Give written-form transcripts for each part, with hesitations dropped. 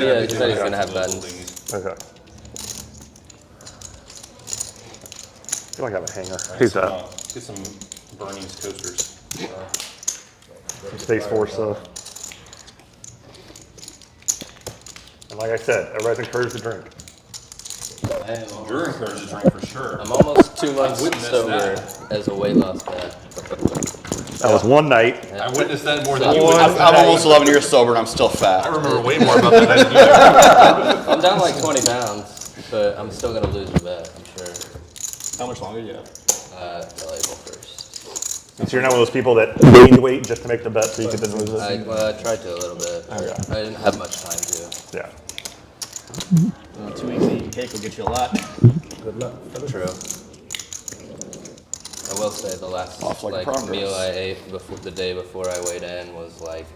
he said he's gonna have buttons. Okay. I feel like I have a hanger. Who's that? Get some Bernie's coasters. Some Space Force stuff. And like I said, everybody's encouraged to drink. You're encouraged to drink for sure. I'm almost 2 months sober as a weight loss guy. That was one night. I witnessed that more than you. I'm almost 11 years sober and I'm still fat. I remember way more about that than you do. I'm down like 20 pounds, but I'm still gonna lose a bet, I'm sure. How much longer do you have? Till April 1st. So you're not one of those people that gained weight just to make the bet so you could then lose it? I tried to a little bit. Okay. I didn't have much time to. Yeah. 2 weeks eating cake will get you a lot. Good luck. True. I will say the last meal I ate the day before I weighed in was like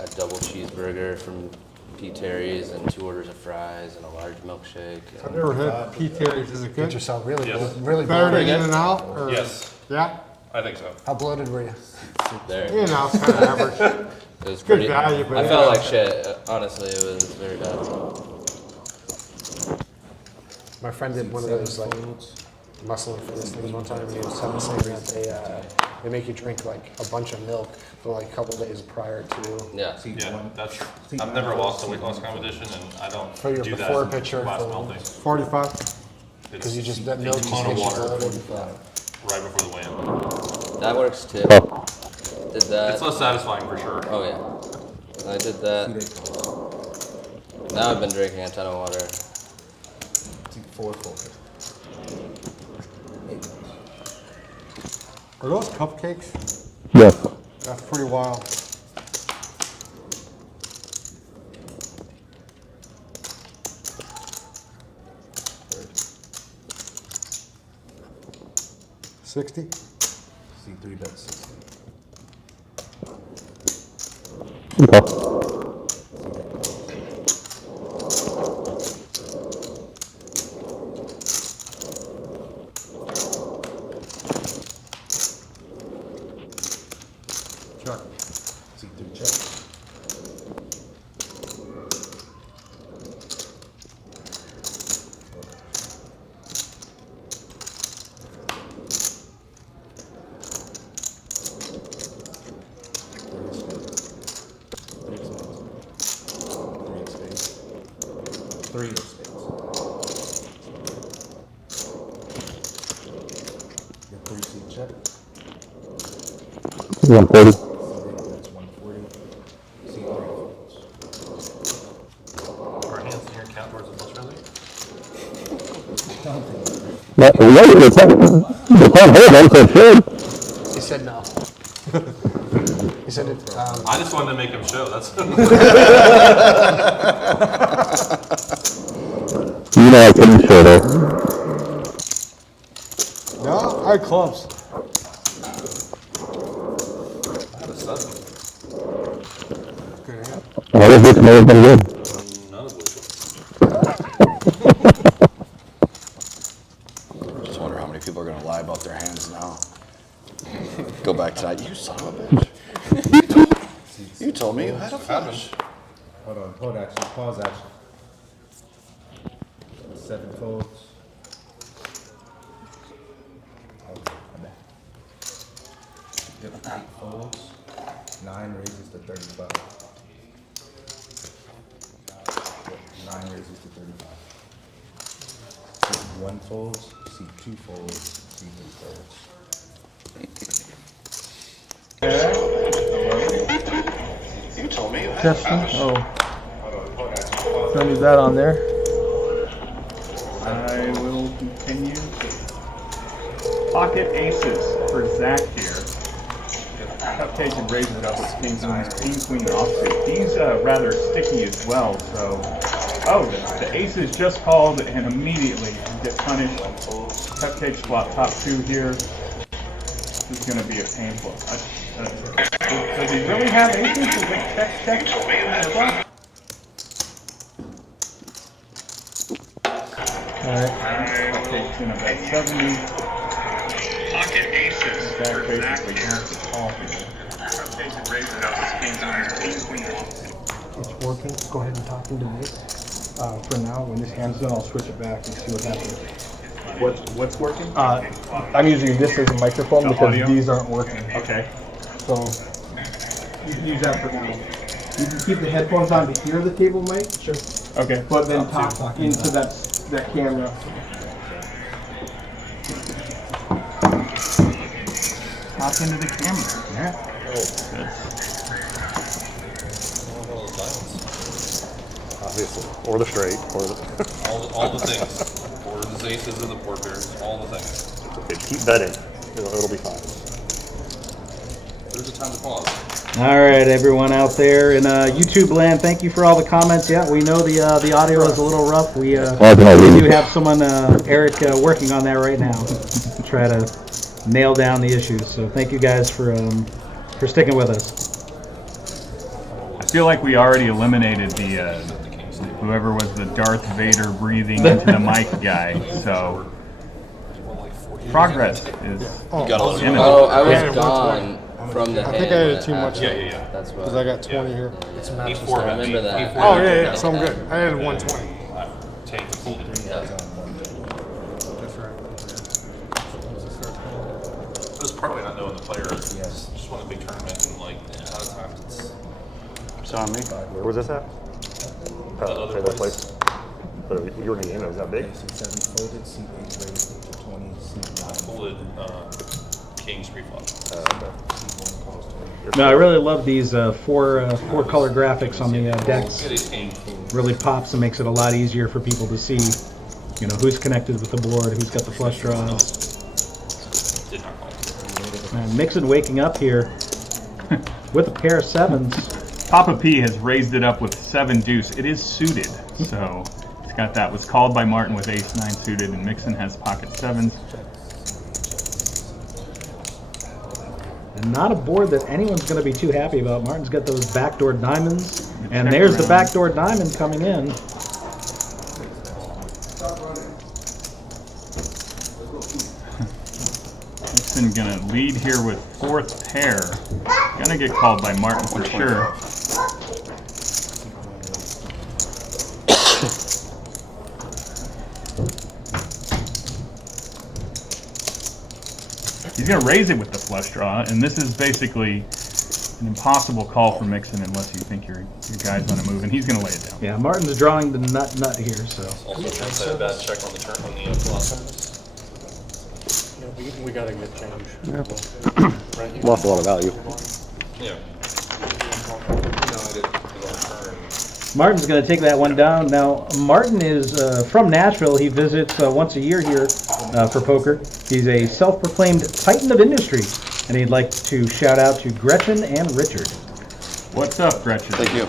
a double cheeseburger from P. Terry's and 2 orders of fries and a large milkshake. I've never had P. Terry's. Is it good? Get yourself really, Yes. really Better than bloated. In-N-Out? Or- Yes, Yeah? I think so. How bloated were you? There. In-N-Out's kind of average. It was Good pretty. value, but I felt like shit. Honestly, it was very bad. My friend did one of those like muscle and fitness things one time, and he was saying that they make you drink like a bunch of milk for like a couple days prior to. Yeah. Yeah, that's. I've never lost a weight loss competition, and I don't For your do that. before picture Last for- melting. 45. Because you just that milk a just ton of makes you water bloated. right before the weigh-in. That works too. Did that. It's less satisfying for sure. Oh yeah. I did that. Now I've been drinking a ton of water. Are those cupcakes? Yes. That's pretty wild. $60? C3 bet 60. Chuck. C3 check. Three of spades. Your 3C check. 140. That's 140. C3 folds. Our hands in here count towards the plus really? He said no. He said it. I just wanted to make him show. That's. You know I couldn't show that. No, I had clubs. I had a 7. Good hand. Well, this looks more than good. None of which. Just wonder how many people are going to lie about their hands now. Go back tonight. You son of a bitch. You told me you had a flush. Hold on, hold action, pause action. 7 folds. Oh, my bad. Yep, 8 folds. 9 raises to 35. Yep, 9 raises to 35. C1 folds, C2 folds, C3 folds. You told me you had a Justin? flush. Oh. Don't leave that on there. I will continue. Pocket aces for Zach here. Cupcake and raises up with kings and queen offsuit. He's rather sticky as well, so. Oh, the aces just called and immediately get punished. Cupcake swap top 2 here. This is going to be a painful. Does he really have aces? Is it check? Cupcake's in about 70. Pocket aces. That basically has to call here. Cupcake and raises up with kings and queen. It's working, go ahead and talk into me. For now, when this hand's done, I'll switch it back and see what happens. What's working? I'm using this as a microphone because audio? these aren't working. Okay. So you can use that for now. You can keep the headphones on to hear the table mic, sure, Okay. but then talk into that camera. Talk into the camera. Yeah. Obviously. Or the straight, or the... All the things. Or the aces and the porkers, all the things. Okay, keep betting. It'll be fine. There's a time to pause. All right, everyone out there in YouTube land, thank you for all the comments. Yeah, we know the audio is a little rough. We do have someone, Eric, working on that right now to try to nail down the issues. So thank you guys for sticking with us. I feel like we already eliminated the whoever was the Darth Vader breathing into the mic guy. So progress is imminent. Oh, I was gone from the I think I added too much. Yeah. That's why. Because I got 20 here. I remember that. Oh, yeah, so I'm good. I added 120. Take the fold. It was partly not knowing the player. Yes. Just won a big tournament and like a lot of times it's It's on me. Where was this at? other That place. place. You were in the game, was that big? folded kings pre-flop. No, I really love these four color graphics on the decks. Get ace king. Really pops and makes it a lot easier for people to see, you know, who's connected with the board, who's got the flush draws. Did not call. Mixson waking up here with a pair of sevens. Papa P has raised it up with 7 deuce. It is suited, so it's got that. Was called by Martin with ace 9 suited, and Mixson has pocket 7s. And not a board that anyone's going to be too happy about. Martin's got those backdoor diamonds, and there's the backdoor diamond coming in. Mixson gonna lead here with 4th pair. Gonna get called by Martin for sure. He's going to raise it with the flush draw, and this is basically an impossible call for Mixson unless you think your guy's on a move, and he's going to lay it down. Yeah, Martin's drawing the nut here, so. Also, trying to say a bad check on the turn on the flop. We gotta get change. Lost a lot of value. Yeah. No, I did. It was on turn. Martin's going to take that one down. Now, Martin is from Nashville. He visits once a year here for poker. He's a self-proclaimed titan of industry, and he'd like to shout out to Gretchen and Richard. What's up, Gretchen? Thank you.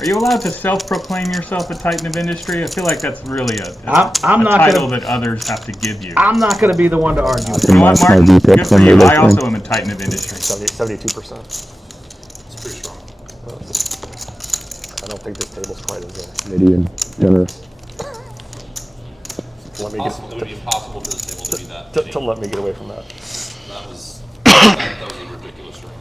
Are you allowed to self-proclaim yourself a titan of industry? I feel like that's really a I'm not title gonna- that others have to give you. I'm not going to be the one to argue with You know what, Martin? Good for you. I also am a titan of industry. 72%. It's pretty strong. I don't think this table's quite as Canadian generous. let me It would get be impossible for this table to be that. to let me get away from that. That was a ridiculous room.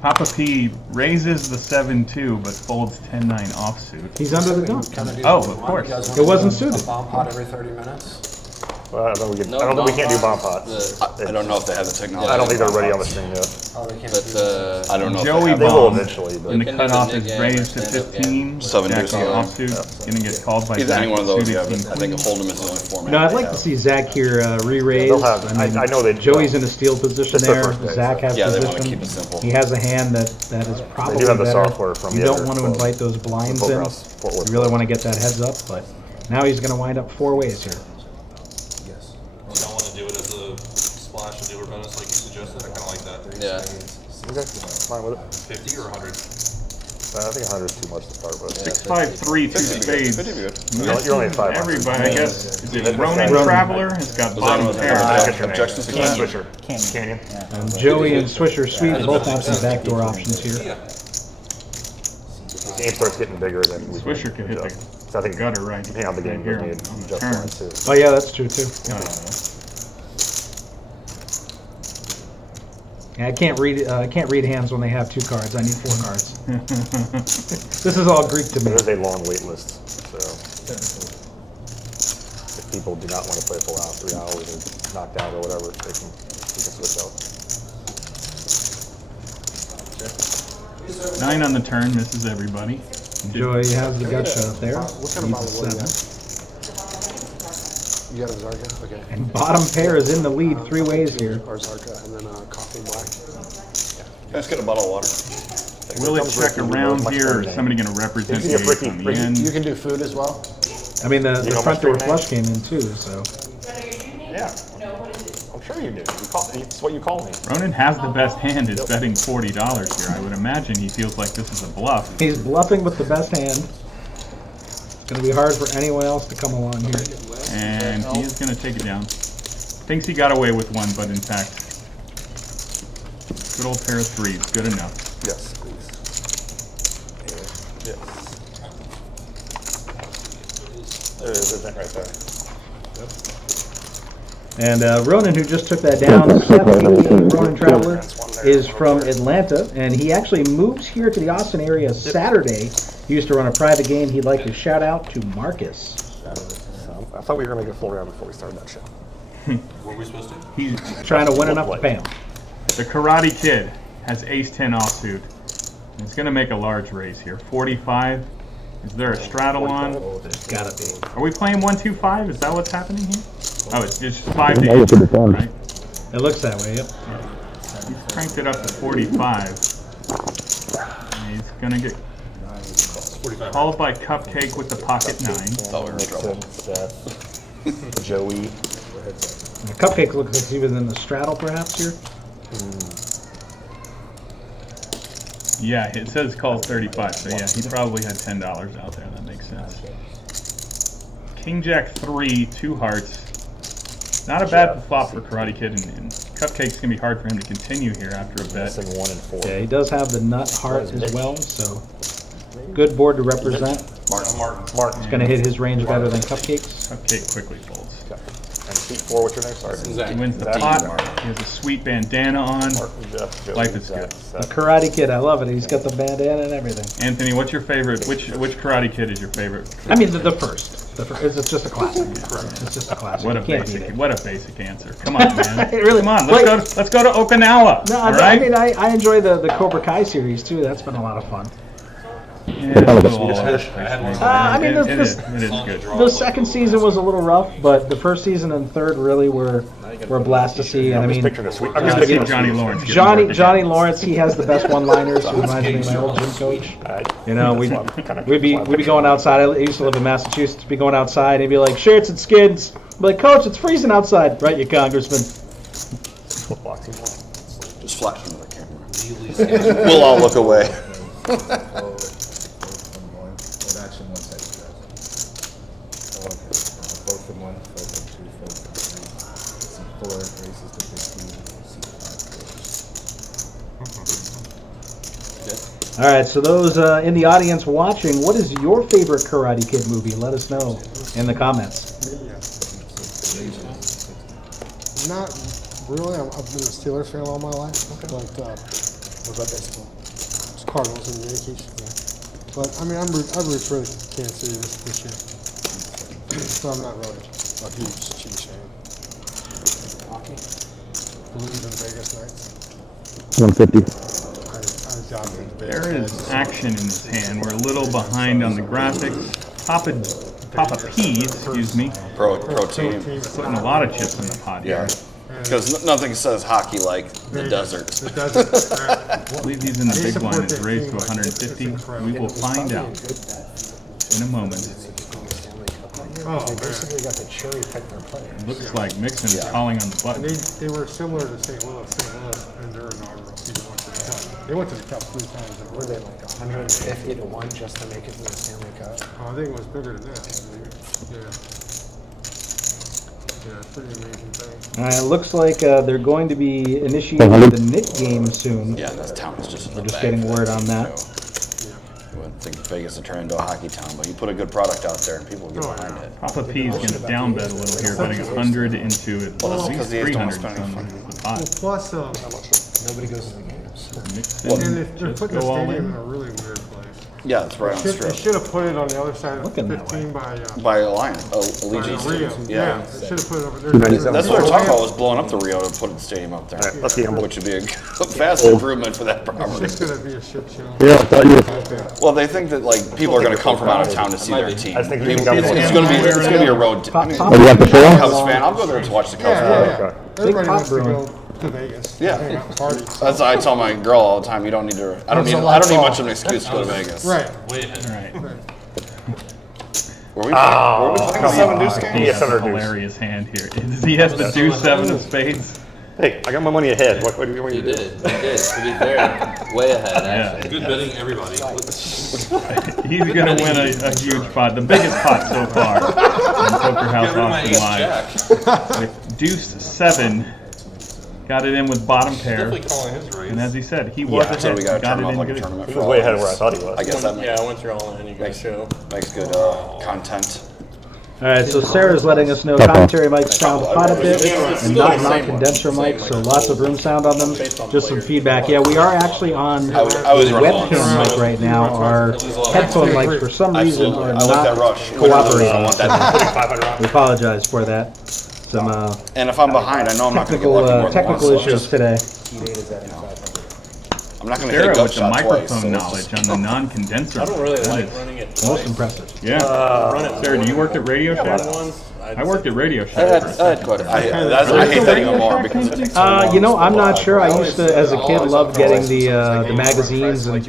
Papa P raises the 7-2, but folds 10-9 offsuit. He's under the gun. Oh, of course. It wasn't suited. Bomb pot every 30 minutes. Well, I don't think we, No, I don't think we can't do bomb bomb pots. pots. I don't know if they have the technology. I don't think they're ready on the string yet. Oh, they can't But do I don't know Joey if They they have will Bomb. eventually, but And the can do the cutoff mid is game or raised to stand-up 15. game. Seven Jack deuce, on yeah. offsuit. Gonna get called by Either Zach any one of those, suited yeah, but king I think queen. a Hold'em is the only format. No, I'd they like to have. see Zach here re-raise. They'll have- I know they- Joey's in a steal position It's their there. first day, Zach so- has Yeah, they position. wanna keep it simple. He has a hand that is probably have the better. software from You the don't other want to club. invite those blinds Fort in. Worth. Fort Worth. You really want to get that heads up, but now he's going to wind up 4 ways here. You don't want to do it as a splash and dealer bonus like you suggested. I kind of like that. Yeah. Okay, fine with it. 50 or 100? I think 100 is too much to start with. 6-5-3, 2 spades. 50 would be good. You're only at 500. Everybody, I guess. Is it That's Ronin Ronin. Traveler? It's got bottom Was that pair. one? Objections to Canyon? Swisher. Canyon. And Joey and Swisher Sweet both have some backdoor options here. The game starts getting bigger than we Swisher can hit adjust. So I think gutter right depending on the game, here we on need the just turn. one too. Oh yeah, that's true too. Yeah, I can't read hands when they have 2 cards. I need 4 cards. This is all Greek to me. There is a long wait list, so if people do not want to play full out 3 hours and knocked out or whatever, you can switch out. 9 on the turn, misses everybody. Joey has the gut shot there. What kind of Needs bottle a what do 7. You got a Zarka? Okay. And bottom pair is in the lead 3 ways here. Or Zarka, and then coffee black. Let's get a bottle of water. Will it check around here, or is somebody going to represent the ace on the end? You can do food as well? I mean, the know front my door street name? flush came in too, so. Yeah. I'm sure you do. It's what you call me. Ronan has the best hand, is betting $40 here. I would imagine he feels like this is a bluff. He's bluffing with the best hand. It's going to be hard for anyone else to come along here. And he is going to take it down. Thinks he got away with one, but in fact, good old pair of 3s, good enough. Yes, please. Yes. There's a vent right there. And Ronan, who just took that down, Seth, Ronan Traveler, is from Atlanta, and he actually moves here to the Austin area Saturday. He used to run a private game. He'd like to shout out to Marcus. I thought we were going to make a full round before we started that show. Were we supposed to? He's Trying to win enough to pay him. the Karate Kid has ace-10 offsuit. He's going to make a large raise here. 45. Is there a straddle on? There's gotta be. Are we playing 1-2-5? Is that what's happening here? Oh, it's just 5 to 8, right? It looks that way, yep. He's cranked it up to 45. And he's going to get called by Cupcake with the pocket 9. Thought we were in trouble. Seth, Joey. The Cupcake looks like he was in the straddle perhaps here. Yeah, it says call 35, so yeah, he probably had $10 out there. That makes sense. King Jack 3, 2 hearts. Not a bad flop for Karate Kid, and Cupcake's going to be hard for him to continue here after a bet. Missing 1 and 4. Yeah, he does have the nut heart as well, so good board to represent. Martin. It's going to hit his range better than Cupcake's. Cupcake quickly folds. And Pete 4, what's your name? Sorry. He wins the Zach. pot. He has a sweet bandana on. Martin, Jeff, Joey, Life is Zach, good. The Seth. Karate Kid, I love it. He's got the bandana and everything. Anthony, what's your favorite? Which Karate Kid is your favorite? I mean, the first. It's just a classic. It's just a classic. What a You can't beat basic, it. what a basic answer. Come on, man. It really, Come on, like- let's go to Okinawa. No, all I right? mean, I enjoy the Cobra Kai series too. That's been a lot of fun. Yeah, it's a little Swedish off. fish. I mean, it it is good. The second season was a little rough, but the first season and third really were a blast to see. And I I'm just mean, picturing a sweet. I'm I'm just just picturing Johnny Lawrence. getting Johnny worked Johnny again. Lawrence, he has the best one-liners. He reminds me of my old gym coach. You know, we'd be going outside. I used to live in Massachusetts. Be going outside, and he'd be like, "Shirts and skids." I'd be like, "Coach, it's freezing outside." Right, you congressman. Just flash into the camera. We'll all look away. All right, so those in the audience watching, what is your favorite Karate Kid movie? Let us know in the comments. Not really. I've been a Steelers fan all my life. But what about baseball? It's Cardinals and Yankees. Yeah. But I mean, I root for Kansas City this year. So I'm not really a huge Chiefs fan. Hockey. Blues and Vegas Knights. 150. I doubt it. There is action in his hand. We're a little behind on the graphics. Papa P, excuse me, Pro team. putting a lot of chips in the pot here. Yeah. Because nothing says hockey like the desert. The desert. I believe he's in the big line. It's raised to 150. We will find out in a moment. Oh, They man. basically got to cherry pick their players. Looks like Mixson is calling on the button. They were similar to St. Louis in their inaugural season. They went to the Cup 3 times. Were they like 150 to 1 just to make it to the Stanley Cup? I think it was bigger than that. Yeah. Yeah, it's pretty amazing thing. It looks like they're going to be initiating the Knick game soon. Yeah, that town is just in We're the just bag getting for word that, on that. so. think Vegas will turn into a hockey town, but you put a good product out there and people will get behind it. Papa P's going to down bet a little here, betting 100 into it. Well, that's At because least the A's don't 300 spend any on money. the pot. Plus, Nobody goes to the games. Mixson, and they're just putting the go all stadium in. in a really weird place. Yeah, it's right on the They strip. should have put it on the other side of Looking that 15 by By Alliance, Allegiance. Rio. Yeah. They should have put it over there. That's what we're talking about, was blowing up the Rio to put the stadium up there. Let's gamble. Which would be a vast improvement for that It's property. just gonna be a shit show. Yeah, I thought you. Well, they think that like people are going to come from out of town to see their team. I think we It's can gamble. going to be a road. I mean, Pop- Oh, you have the four? Cubs fan, I'll go there to watch the Cubs. Yeah. Everybody pot wants to brewing. go to Vegas. Yeah. Hang out and party. That's why I tell my girl all the time. You don't need to. I don't need much of an excuse to go to Vegas. Right. Way ahead. Right. Were we playing a 7 deuce He game? Yeah, has a 7 or deuce. hilarious hand here. He has the deuce 7 of spades. Hey, I got my money ahead. What do you want You me to did. do? You did. To be fair, way ahead, actually. Good betting, everybody. He's going to win a huge pot, the biggest pot so far in Poker House Get rid of my Austin ace Live. jack. With deuce 7, got it in with bottom pair. Definitely calling his raise. And as he said, he was ahead. So we got to got turn it him up in like a good. tournament. He for was all way of ahead of us. where I thought he was. I guess that Yeah, once you're all in, you guys show. makes good content. All right, so Sarah's letting us know commentary mics sound quite a bit and not non-condenser mics, so lots of room sound on them. Just some feedback. Yeah, we are actually on I was running webcam mic right now. Our headphone mics, for some reason, Absolutely. are I like that not rush. I want cooperating. that. We apologize for that. Some And if I'm behind, I know I'm not going to get lucky more than technical once. So issues today. I'm not going to hit Sarah a gut with the shot twice. microphone So knowledge on the non-condenser. I don't really That like is- running it Most twice. impressive. Yeah. Run it Sarah, do you work at Radio Shack? once. I worked at Radio I Shack. had quite a few. I hate that even more because it takes so long. You know, I'm not sure. I used to, as a kid, love getting the magazines and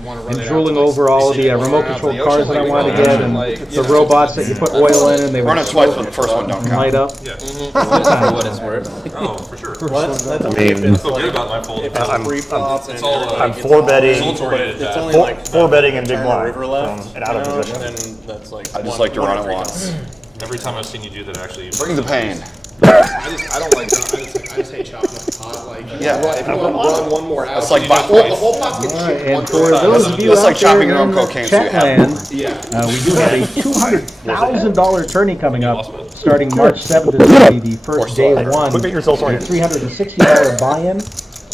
drooling over all the remote control cars that I wanted to get and the robots that you put oil in and they would Run it twice, but the first one don't light count. up. For what it's worth. Oh, for sure. I mean, Forget about my fold. It's all I'm four betting, results oriented. four betting and big blind and out of position. And that's like I just like to run it once. every time I've seen you do that, actually. Bring the pain. I don't like that. I just hate chopping up the pot. Like, Yeah. if you want to run one more out, It's like you buy- just- the whole pot gets chipped one And for more time. those of you That's out like there chopping your own in cocaine so you have Chatland, Yeah. we do have a $200,000 tourney coming up starting March 7th. This will be the first day one. Quick, make yourself A oriented. $360 buy-in,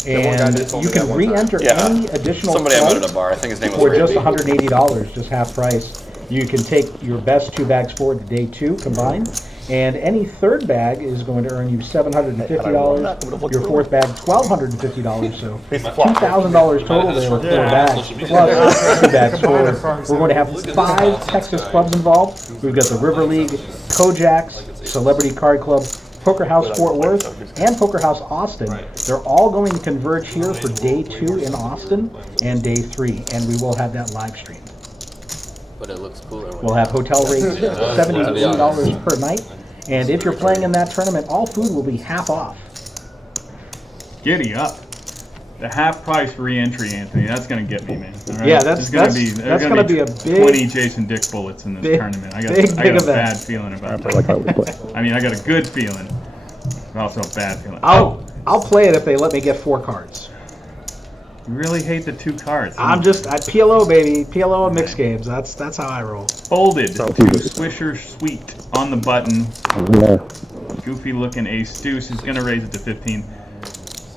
and you can re-enter Yeah. any additional Somebody I met at points a bar, I think his name was for just Randy. $180, just half price. You can take your best 2 bags forward to day 2 combined, and any third bag is going to earn you $750. Your fourth bag, $1,250. So $2,000 total there with 4 bags plus 2 bags forward. We're going to have 5 Texas clubs involved. We've got the River League, Kojax, Celebrity Card Club, Poker House Fort Worth, and Poker House Austin. They're all going to converge here for day 2 in Austin and day 3, and we will have that live stream. But it looks cooler. We'll have hotel rates $70 per night, and if you're playing in that tournament, all food will be half off. Giddy up. The half price re-entry, Anthony. That's gonna get me, man. All right? Yeah, that's There's gonna be a big 20 Jason Dick bullets in this big- tournament. I big got a event. bad feeling about that. I mean, I got a good feeling, but also a bad feeling. I'll play it if they let me get 4 cards. You really hate the 2 cards. I'm just PLO baby, PLO and mixed games. That's how I roll. folded. Swisher Sweet on the button. Goofy looking ace deuce. He's gonna raise it to 15.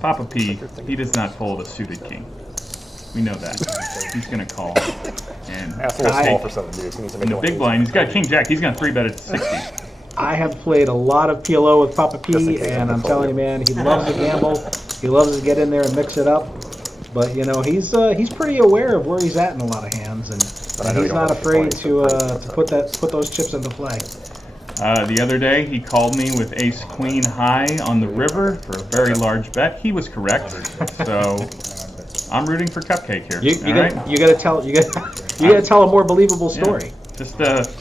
Papa P, he does not fold a suited king. We know that. He's gonna call. And That's a little small for 7 dudes. He needs to make in the one. big blind, he's got king jack. He's gonna 3-bet it to 60. I have played a lot of PLO with Papa P, and I'm telling you, man, he loves to gamble. He loves to get in there and mix it up. But you know, he's pretty aware of where he's at in a lot of hands, and he's not afraid to put those chips into play. The other day, he called me with ace queen high on the river for a very large bet. He was correct. So I'm rooting for Cupcake here. You gotta tell a more believable story. Just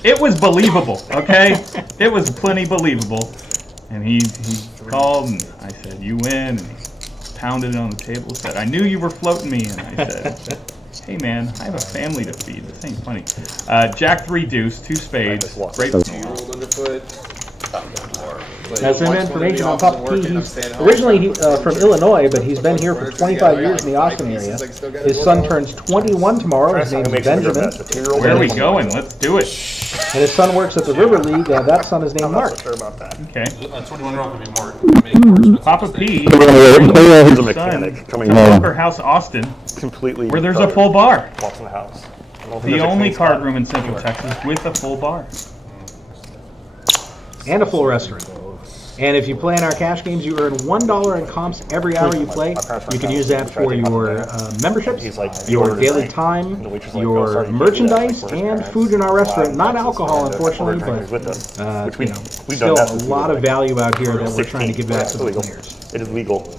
it was believable, okay? It was plenty believable. And he called and I said, "You win." And he pounded it on the table, said, "I knew you were floating me." And I said, "Hey man, I have a family to feed. This ain't funny." Jack 3 deuce, 2 spades, great. Rolled underfoot. That's some information on Papa P. He's originally from Illinois, but he's been here for 25 years in the Austin area. His son turns 21 tomorrow. His name is Benjamin. Where are we going? Let's do it. And his son works at the River League. That son is named Mark. Okay. 21 year old could be more. Papa P. He's a mechanic coming Poker House Austin, completely. where there's a full bar. Walks in the house. The only card room in Central Texas with a full bar. And a full restaurant. And if you play in our cash games, you earn $1 in comps every hour you play. You can use that for your memberships, your daily time, your merchandise, and food in our restaurant. Not alcohol, unfortunately, but still a lot of value out here that we're trying to give back to the players. It is legal.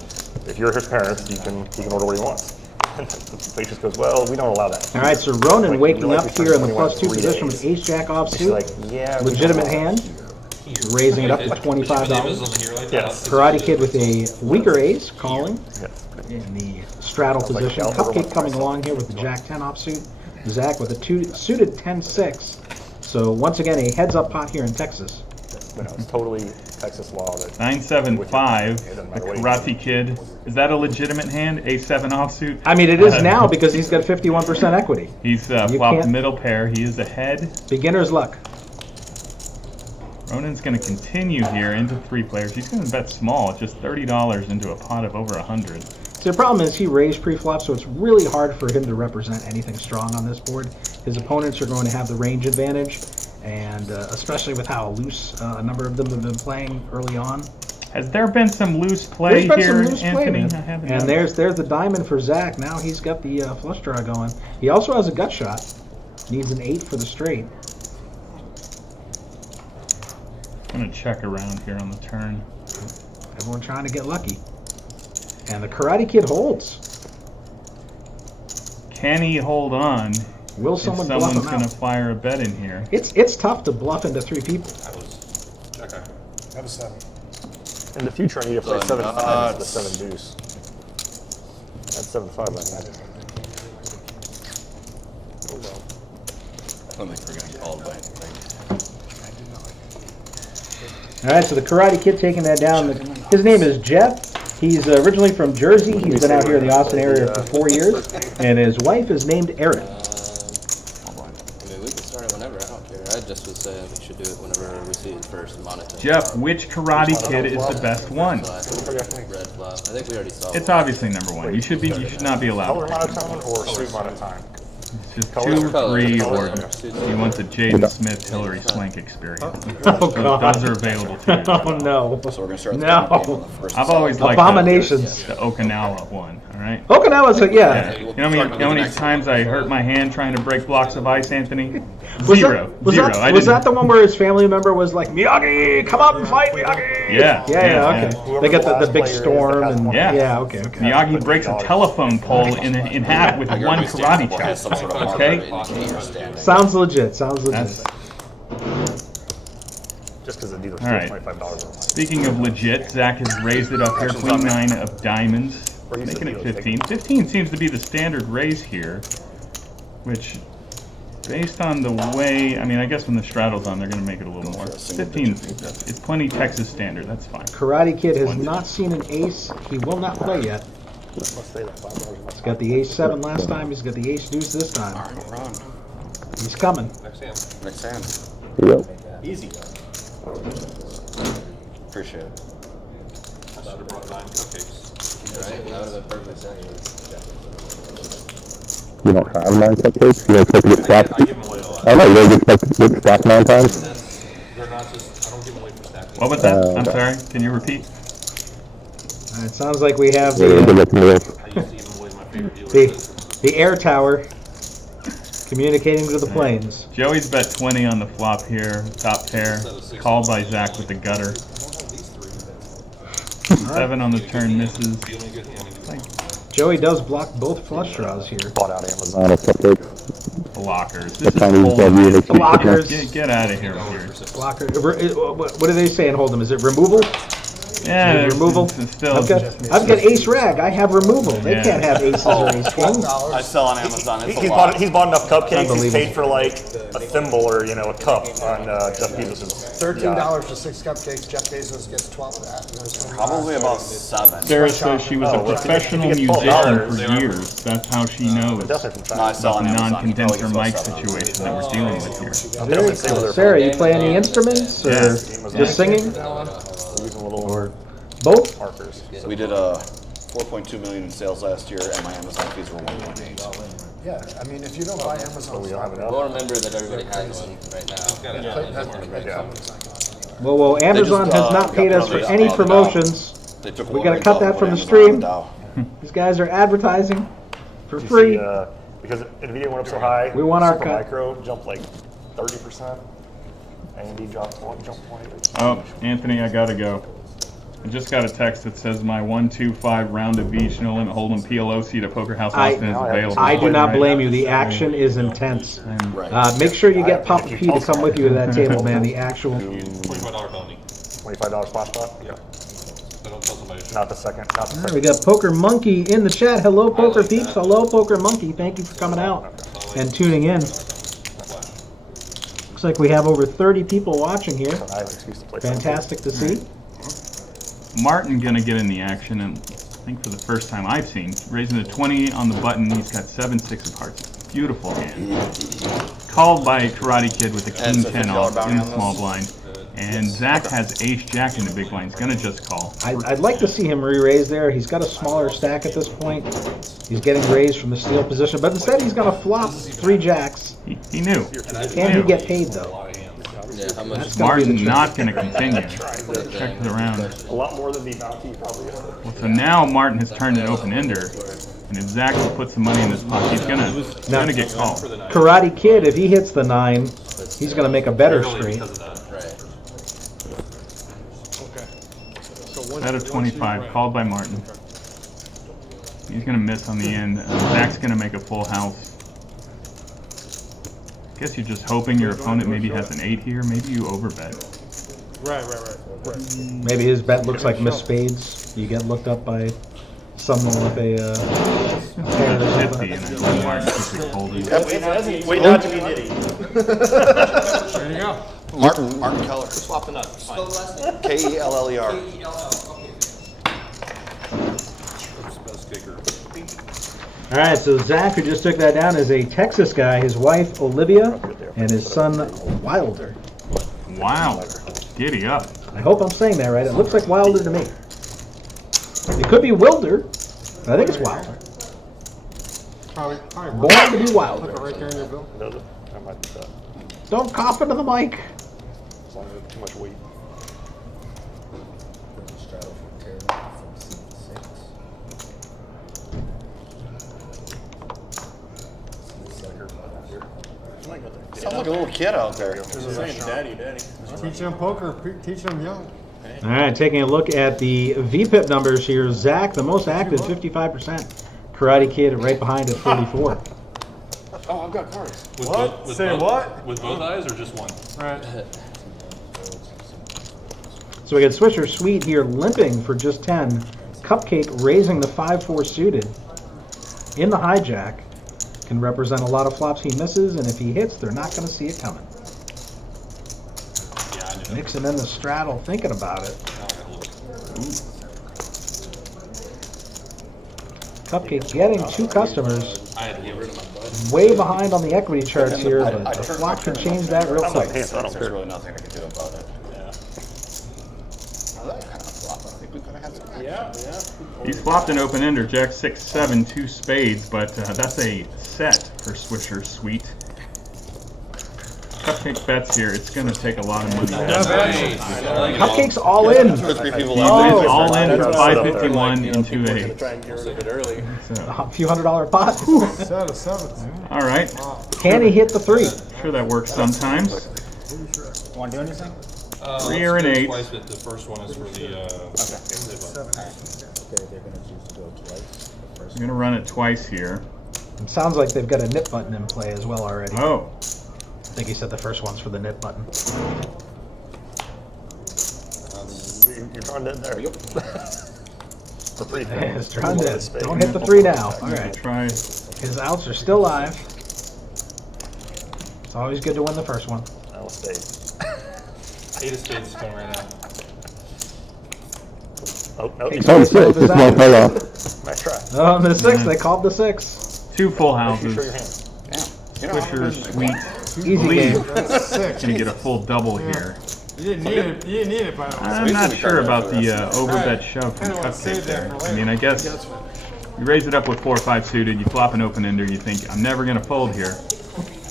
If you're his parents, he can order what he wants. The place just goes, well, we don't allow that. All right, so Ronan waking up here in the +2 position with ace-jack offsuit. Like, yeah, Legitimate hand. Raising it up to $25. Karate Kid with a weaker ace, calling. In the straddle position. Cupcake coming along here with the Jack-10 offsuit. Zach with a suited 10-6. So once again, a heads-up pot here in Texas. It's totally Texas law. 9-7-5, the Karate Kid. Is that a legitimate hand? A7 offsuit? I mean, it is now because he's got 51% equity. He's flopped middle pair. He is ahead. Beginner's luck. Ronan's going to continue here into 3 players. He's going to bet small, just $30 into a pot of over 100. So the problem is he raised pre-flop, so it's really hard for him to represent anything strong on this board. His opponents are going to have the range advantage, and especially with how loose a number of them have been playing early on. Has there been some loose play here, Anthony? And there's the diamond for Zach. Now he's got the flush draw going. He also has a gut shot. Needs an 8 for the straight. I'm going to check around here on the turn. Everyone trying to get lucky. And the Karate Kid holds. Can he hold on? Will someone bluff him out? Someone's going to fire a bet in here. It's tough to bluff into 3 people. Okay. Have a 7. In the future, I need to play 7-5 the 7 deuce. That's 7-5 right now. I don't think we're going to get called by anything. All right, so the Karate Kid taking that down. His name is Jeff. He's originally from Jersey. He's been out here in the Austin area for 4 years, and his wife is named Erin. I mean, we can start it whenever. I don't care. I just was saying we should do it whenever we see the first monotone. Jeff, which Karate Kid is the best one? Red flop. I think we already saw. It's obviously number 1. You should not be allowed. Color monotone or suit monotone? Just 2, 3, or he wants a Jaden Smith, Hillary Swank experience. Oh, God. Those are available too. Oh, no. So we're going to start No. I've always liked Abominations. the Okinawa one, all right? Okinawa's yeah. You know how many times I hurt my hand trying to break blocks of ice, Anthony? Zero. Was that the one where his family member was like, Miyagi, come up and fight, Miyagi? Yeah. Okay. They got the big storm and okay. Miyagi breaks a telephone pole in half with one karate chop. Okay. Sounds legit. That's, Just because these are $25. Speaking of legit, Zach has raised it up here. Queen 9 of diamonds, making it 15. 15 seems to be the standard raise here, which, based on the way, I mean, I guess when the straddle's on, they're going to make it a little more. 15, it's plenty Texas standard. That's fine. Karate Kid has not seen an ace. He will not play yet. He's got the ace-7 last time. He's got the ace-deuce this time. He's coming. Next hand. Yep. Easy. Appreciate it. I should have brought 9 cupcakes. Right? That would have been perfect anyway. You don't have 9 cupcakes? You expect to get stacked? I give them away a lot. I know, you guys expect to get stacked 9 times? They're not just, I don't give them away for stacking. What was that? I'm sorry. Can you repeat? It sounds like we have I used to give them away my favorite dealer. the air tower communicating to the planes. Joey's bet 20 on the flop here. Top pair. Called by Zach with the gutter. 7 on the turn misses. Joey does block both flush draws here. Bought out Amazon cupcakes. Blockers. This is Blockers. Get out of here. Blocker. What are they saying? Hold them. Is it removal? Yeah, removal. it's still. I've got ace rag. I have removal. They can't have aces or ace kings. I sell on Amazon. It's He's bought enough cupcakes. He's paid for like a thimble or a cup on Jeff Bezos'. $13 for 6 cupcakes. Jeff Bezos gets 12 of that. And there's Probably about 7. Sarah says she was a professional musician for years. That's how she knows. No, I sell on The Amazon. non-condenser mic situation that we're dealing with here. Sarah, you play any instruments or just singing? Or both? Markers. We did 4.2 million in sales last year, and my Amazon fees were 1.8. Yeah, I mean, if you don't buy Amazon, We don't have enough. We'll remember that everybody has one right now. Well, Amazon has not paid us for any promotions. They took We one gotta ring cut off, that put from the Amazon on stream. Dow. These guys are advertising for You free. see, because Nvidia went up so high. We want our cut. Supermicro jumped like 30%. AMD jumped 20%. Oh, Anthony, I gotta go. I just got a text that says my 125 rounded V no limit hold'em PLO to Poker House Austin is available. I do not blame you. The action is intense. Right. Make sure you get Papa P to come with you to that table, man. The actual. $25 bounty. $25 splash pot? Yeah. I don't tell somebody. Not the second. Not the All right, second. we got Poker Monkey in the chat. Hello, Poker Peeps. Hello, Poker Monkey. Thank you for coming out and tuning in. Looks like we have over 30 people watching here. I have an excuse to play Fantastic to see. Martin gonna get in the action, and I think for the first time I've seen, raising a 20 on the button, he's got 7-6 of hearts. Beautiful hand. Called by Karate Kid with a King 10 off in the small blind. And Zach has Ace Jack in the big blind. He's gonna just call. I'd like to see him re-raise there. He's got a smaller stack at this point. He's getting raised from the steal position, but instead he's gonna flop 3 jacks. He knew. Can he get paid though? Yeah, how much? That's gonna be the Martin trick. not gonna continue. Check the round. A lot more than the bounty probably is. Well, so now Martin has turned an open ender, and if Zach will put some money in this pot, he's gonna get called. Karate Kid, if he hits the 9, he's gonna make a better screen. Out of 25, called by Martin. He's gonna miss on the end. Zach's gonna make a full house. I guess you're just hoping your opponent maybe has an 8 here. Maybe you overbet. right. Maybe his bet looks like Miss Spades. You get looked up by someone with a pair or 50, something. and then Martin quickly folded. Wait not to be nitty. There you go. Martin Keller. Swap the nuts. Fine. Keller. All right, so Zach, who just took that down, is a Texas guy. His wife, Olivia, and his son, Wilder. Wow. Giddy up. I hope I'm saying that right. It looks like Wilder to me. It could be Wilder, but I think it's Wilder. Probably Born to be Put it Wilder. right there in your bill. Does it? That might be that. Don't cough into the mic. As long as it's too much weight. Sounds like a little kid out there. Teach them poker. Teach them young. All right, taking a look at the VPIP numbers here. Zach, the most active, 55%. Karate Kid right behind at 44. Oh, I've got cards. What? Say what? With both eyes or just one? Right. So we got Swisher Sweet here limping for just 10. Cupcake raising the 5-4 suited in the hijack. Can represent a lot of flops he misses, and if he hits, they're not going to see it coming. Yeah, I knew. Mixing in the straddle, thinking about it. Cupcake getting 2 customers. I had to get rid of my butt. Way behind on the equity charts here, but the flop could change that real quick. There's really nothing I can do about it. That kind of flop. I think we could have had some action. He's flopped an open ender, Jack 6-7, 2 spades, but that's a set for Swisher Sweet. Cupcake bets here. It's going to take a lot of money. Cupcake's all in. Two or three people He's left. all in for 551 into a. Try and get rid of it early. A few $100 pot. Set of 7s. All right. Can he hit the 3? Sure, that works sometimes. Want to do anything? 3 or an 8. Twice, but the first one is for the. I'm going to run it twice here. It sounds like they've got a nip button in play as well already. Oh. I think he said the first one's for the nip button. You're drawing dead there. Yep. For free. It's drawn dead. Don't hit the 3 now. All right. Try. His outs are still live. It's always good to win the first one. I'll stay. 8 of spades is coming right now. Oh, no. It's on 6. It's not fell off. Nice try. Oh, the 6. They called the 6. 2 full houses. Show your hand. Swisher, sweet. Easy game. Gonna get a full double here. You didn't need it. You didn't need it, by the way. I'm not sure about the overbet shove from Cupcake there. I mean, I guess you raise it up with 4 or 5 suited, you flop an open ender, you think, I'm never going to fold here.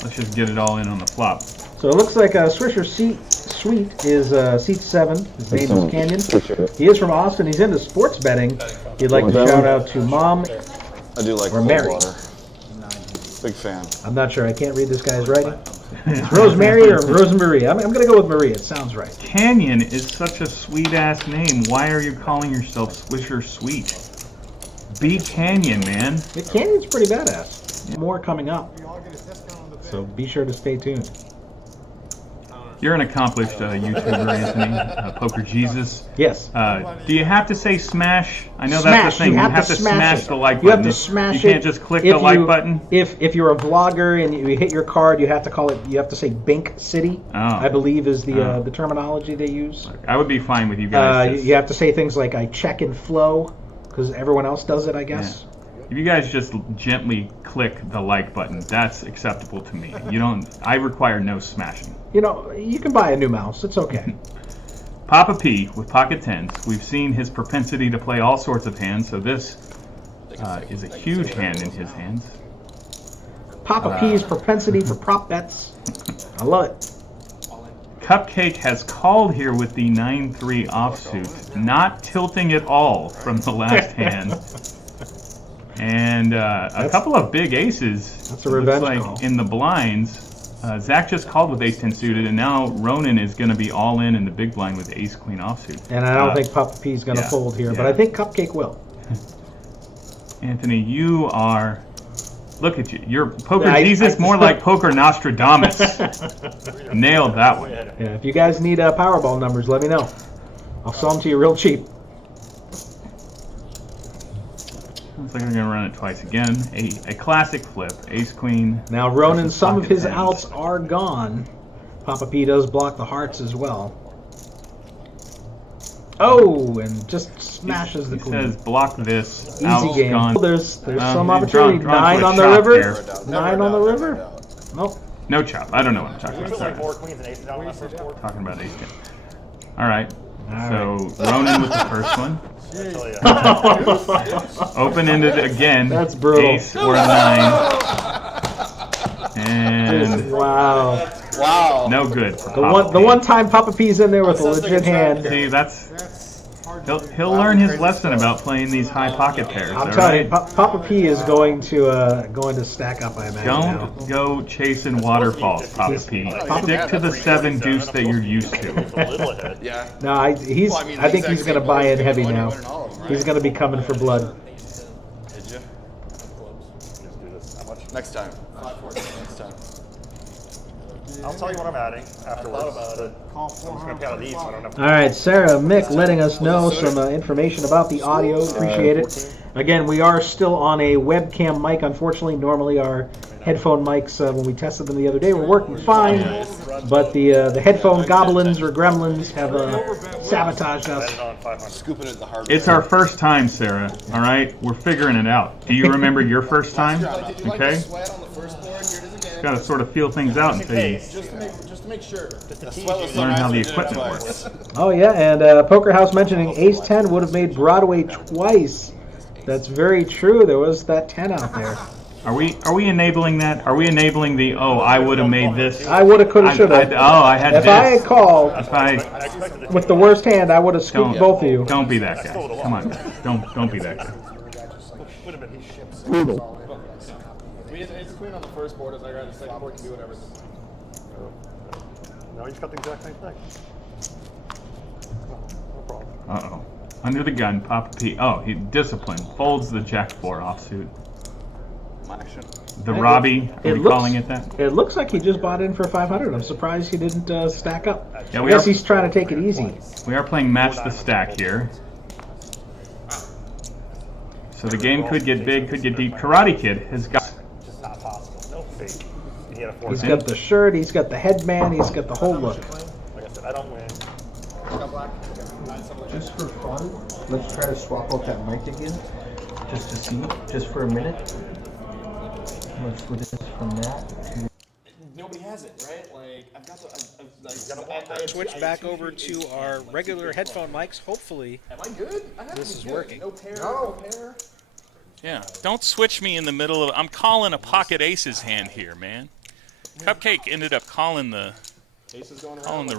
Let's just get it all in on the flop. So it looks like Swisher Sweet is seat 7. His name is Canyon. He is from Austin. He's into sports betting. He'd like to shout out to Mom I do like or cold Mary. water. Big fan. I'm not sure. I can't read this guy's writing. It's Rosemary or Rosemarie. I'm going to go with Marie. It sounds right. Canyon is such a sweet-ass name. Why are you calling yourself Swisher Sweet? Be Canyon, man. The Canyon's pretty badass. More coming up. So be sure to stay tuned. You're an accomplished YouTuber, Anthony. Poker Jesus. Yes. Do you have to say smash? I know Smash. that's the thing. You You have have to to smash smash it. the like You button. have to smash You can't it. just click If the like you- button. If you're a vlogger and you hit your card, you have to call it. You have to say Bink City. Oh. I believe is the terminology they use. I would be fine with you guys. just- You have to say things like I check and flow because everyone else does it. I guess. If you guys just gently click the like button, that's acceptable to me. You don't. I require no smashing. You know, you can buy a new mouse. It's okay. Papa P with pocket tens. We've seen his propensity to play all sorts of hands, so this is a huge hand in his hands. Papa P's propensity for prop bets. I love it. Cupcake has called here with the 9-3 offsuit, not tilting at all from the last hand. And a couple of big aces. That's a revenge looks like call. in the blinds. Zach just called with ace-10 suited, and now Ronan is going to be all in the big blind with ace-queen offsuit. And I don't think Papa P's going to yeah, fold here, but yeah. I think Cupcake will. Anthony, you are... Look at you. You're Poker I- Jesus, more like Poker Nostradamus. Nailed that one. Yeah, if you guys need Powerball numbers, let me know. I'll sell them to you real cheap. Looks like I'm going to run it twice again. A classic flip. Ace-queen. Now, Ronan, versus some of pocket his tens. outs are gone. Papa P does block the hearts as well. Oh, and just smashes the He queen. says block this. Easy Outs game. gone. There's some he's opportunity. drawn 9 to a on the chop river. here. 9 on the river. Nope. No chop. I don't know what I'm talking about. Feels like Sorry. more queens and aces down on that first board. Talking about ace-10. All right. So Ronan with the first one. Open-ended again. That's brutal. Ace or a 9. And Wow. Wow. no good for The one time Papa P's in there with a legit hand. See, that's he'll learn his lesson about playing these high pocket pairs. I'm all telling you, right? Papa P is going to stack up, I imagine. now. Don't go chasing waterfalls, Papa P. Stick to the 7 deuce that you're used to. A little ahead. Yeah. No, I think he's going to buy in heavy now. He's going to be coming for blood. Did you? Just do this. How much? Next time. Next time. I'll tell you what I'm adding afterwards. But I'm just going to pay out of these, so I don't have to. All right, Sarah Mick letting us know some information about the audio. Appreciate it. Again, we are still on a webcam mic. Unfortunately, normally our headphone mics, when we tested them the other day, were working fine. But the headphone goblins or gremlins have sabotaged us. Bet it on 500. Scooping it the hard It's our first time, Sarah. All right, we're figuring it out. Do you remember your first time? Okay. Got to sort of feel things out until you Just to make sure. learn how the equipment works. Oh yeah, and Poker House mentioning Ace 10 would have made Broadway twice. That's very true. There was that 10 out there. Are we enabling that? Are we enabling the I would have made this? I would have, could have, should have. I had If this. I had called If I with the worst hand, I would have scooped both of you. don't be that guy. Come on, don't be that guy. Would have been. I mean, it's queen on the first board. As I got the second board, can do whatever. No, you just got the exact same thing. No problem. Uh-oh. Under the gun, Papa P. Oh, he disciplined. Folds the Jack 4 offsuit. Action. The Robbie, are we calling it that? It looks like he just bought in for 500. I'm surprised he didn't stack up. Yeah, I guess he's trying to take it easy. We are playing Match the Stack here. So the game could get big, could get deep. Karate Kid has got... Just not possible. No fake. He had a He's got the shirt, he's got the headband, he's got the whole look. Like I said, I don't win. Just for fun, let's try to swap out that mic again, just to see, just for a minute. Let's switch this from that to... Nobody has it, right? Like, I've got to... I switch back over to our regular headphone mics. Hopefully, am I good? This is working. No pair, no pair. Yeah, don't switch me in the middle of... I'm calling a pocket aces hand here, man. Cupcake ended up calling the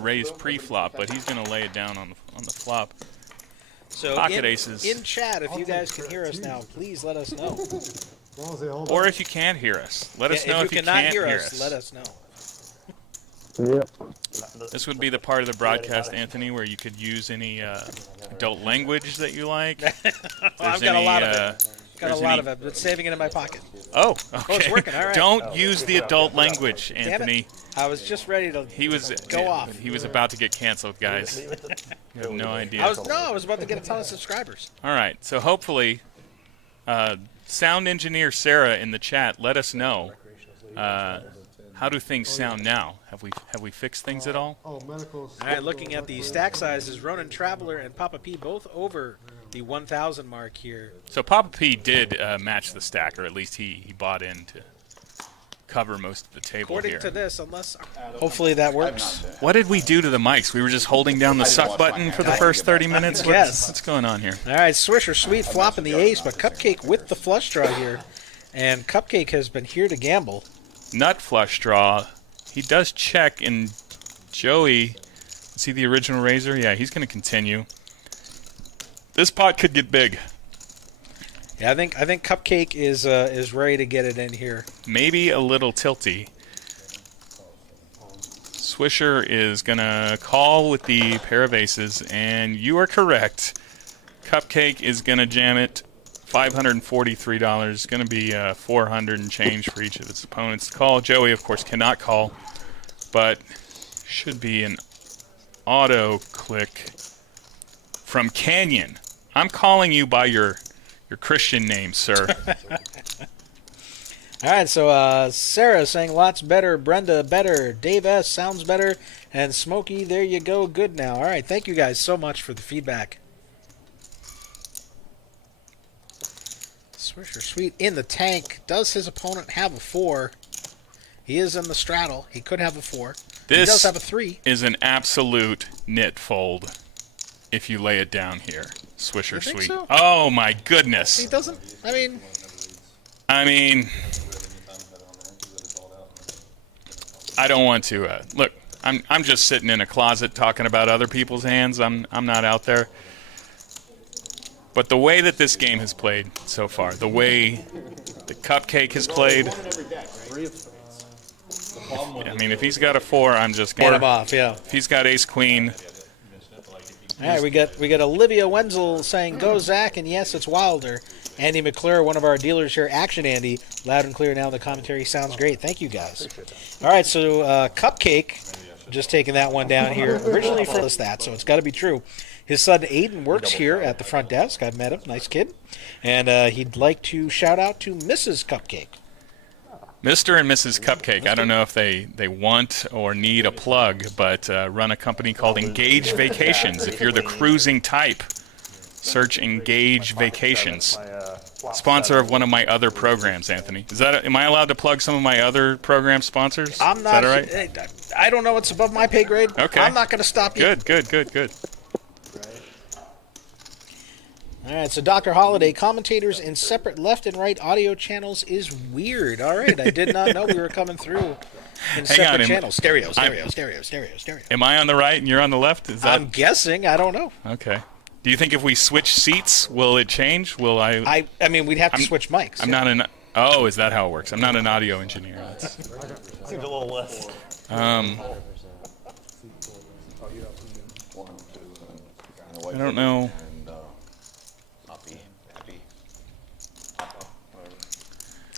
raise pre-flop, but he's going to lay it down on the flop. So pocket aces. In chat, if you guys can hear us now, please let us know. Or if you can't hear us, let us know if you can't hear us. Let us know. Yep. This would be the part of the broadcast, Anthony, where you could use any adult language that you like. I've got a lot of it. Got a lot of it, but saving it in my pocket. Oh, okay. Oh, it's working. All right. Don't use the adult language, Anthony. I was just ready to go off. He was about to get canceled, guys. You have no idea. I was about to get a ton of subscribers. All right, so hopefully, sound engineer Sarah in the chat, let us know. How do things sound now? Have we fixed things at all? Oh, medicals. All right, looking at the stack sizes, Ronin Traveler and Papa P both over the 1,000 mark here. So Papa P did match the stack, or at least he bought in to cover most of the table According here. to this, unless hopefully that works. What did we do to the mics? We were just holding down the suck button for the first 30 minutes? What's going on here? All right, Swisher Sweet flopping the ace, but Cupcake with the flush draw here. And Cupcake has been here to gamble. Nut flush draw. He does check, and Joey, is he the original raiser? Yeah, he's going to continue. This pot could get big. Yeah, I think Cupcake is ready to get it in here. Maybe a little tilty. Swisher is going to call with the pair of aces, and you are correct. Cupcake is going to jam it. $543. Going to be $400 and change for each of its opponents to call. Joey, of course, cannot call, but should be an auto click from Canyon. I'm calling you by your Christian name, sir. All right, so Sarah saying lots better, Brenda better, Dave S sounds better, and Smokey, there you go, good now. All right, thank you guys so much for the feedback. Swisher Sweet in the tank. Does his opponent have a 4? He is in the straddle. He could have a 4. He does have a 3. Is an absolute knit fold if you lay it down here. Swisher Sweet. So? Oh my goodness. He doesn't. I mean, I don't want to look. I'm just sitting in a closet talking about other people's hands. I'm not out there. But the way that this game has played so far, the way the Cupcake has played, I mean, if he's got a 4, I'm just going to him off, yeah. If he's got ace queen. All right, we got Olivia Wenzel saying go Zach, and yes, it's Wilder. Andy McClure, one of our dealers here, Action Andy, loud and clear now. The commentary sounds great. Thank you guys. All right, so Cupcake, just taking that one down here. Originally for that, so it's got to be true. His son Aiden works here at the front desk. I've met him. Nice kid. And he'd like to shout out to Mrs. Cupcake. Mr. and Mrs. Cupcake. I don't know if they want or need a plug, but run a company called Engage Vacations. If you're the cruising type, search Engage Vacations. Sponsor of one of my other programs, Anthony. Am I allowed to plug some of my other program sponsors? I'm not. Is that all right? I don't know what's above my pay grade. Okay. I'm not going to stop you. Good. All right, so Dr. Holiday, commentators in separate left and right audio channels is weird. All right, I did not know we were coming through in separate channels. Stereo. Am I on the right and you're on the left? Is that... I'm guessing. I don't know. Okay. Do you think if we switch seats, will it change? Will I mean, we'd have to switch mics. I'm not an... Oh, is that how it works? I'm not an audio engineer. Seems a little less. I don't know.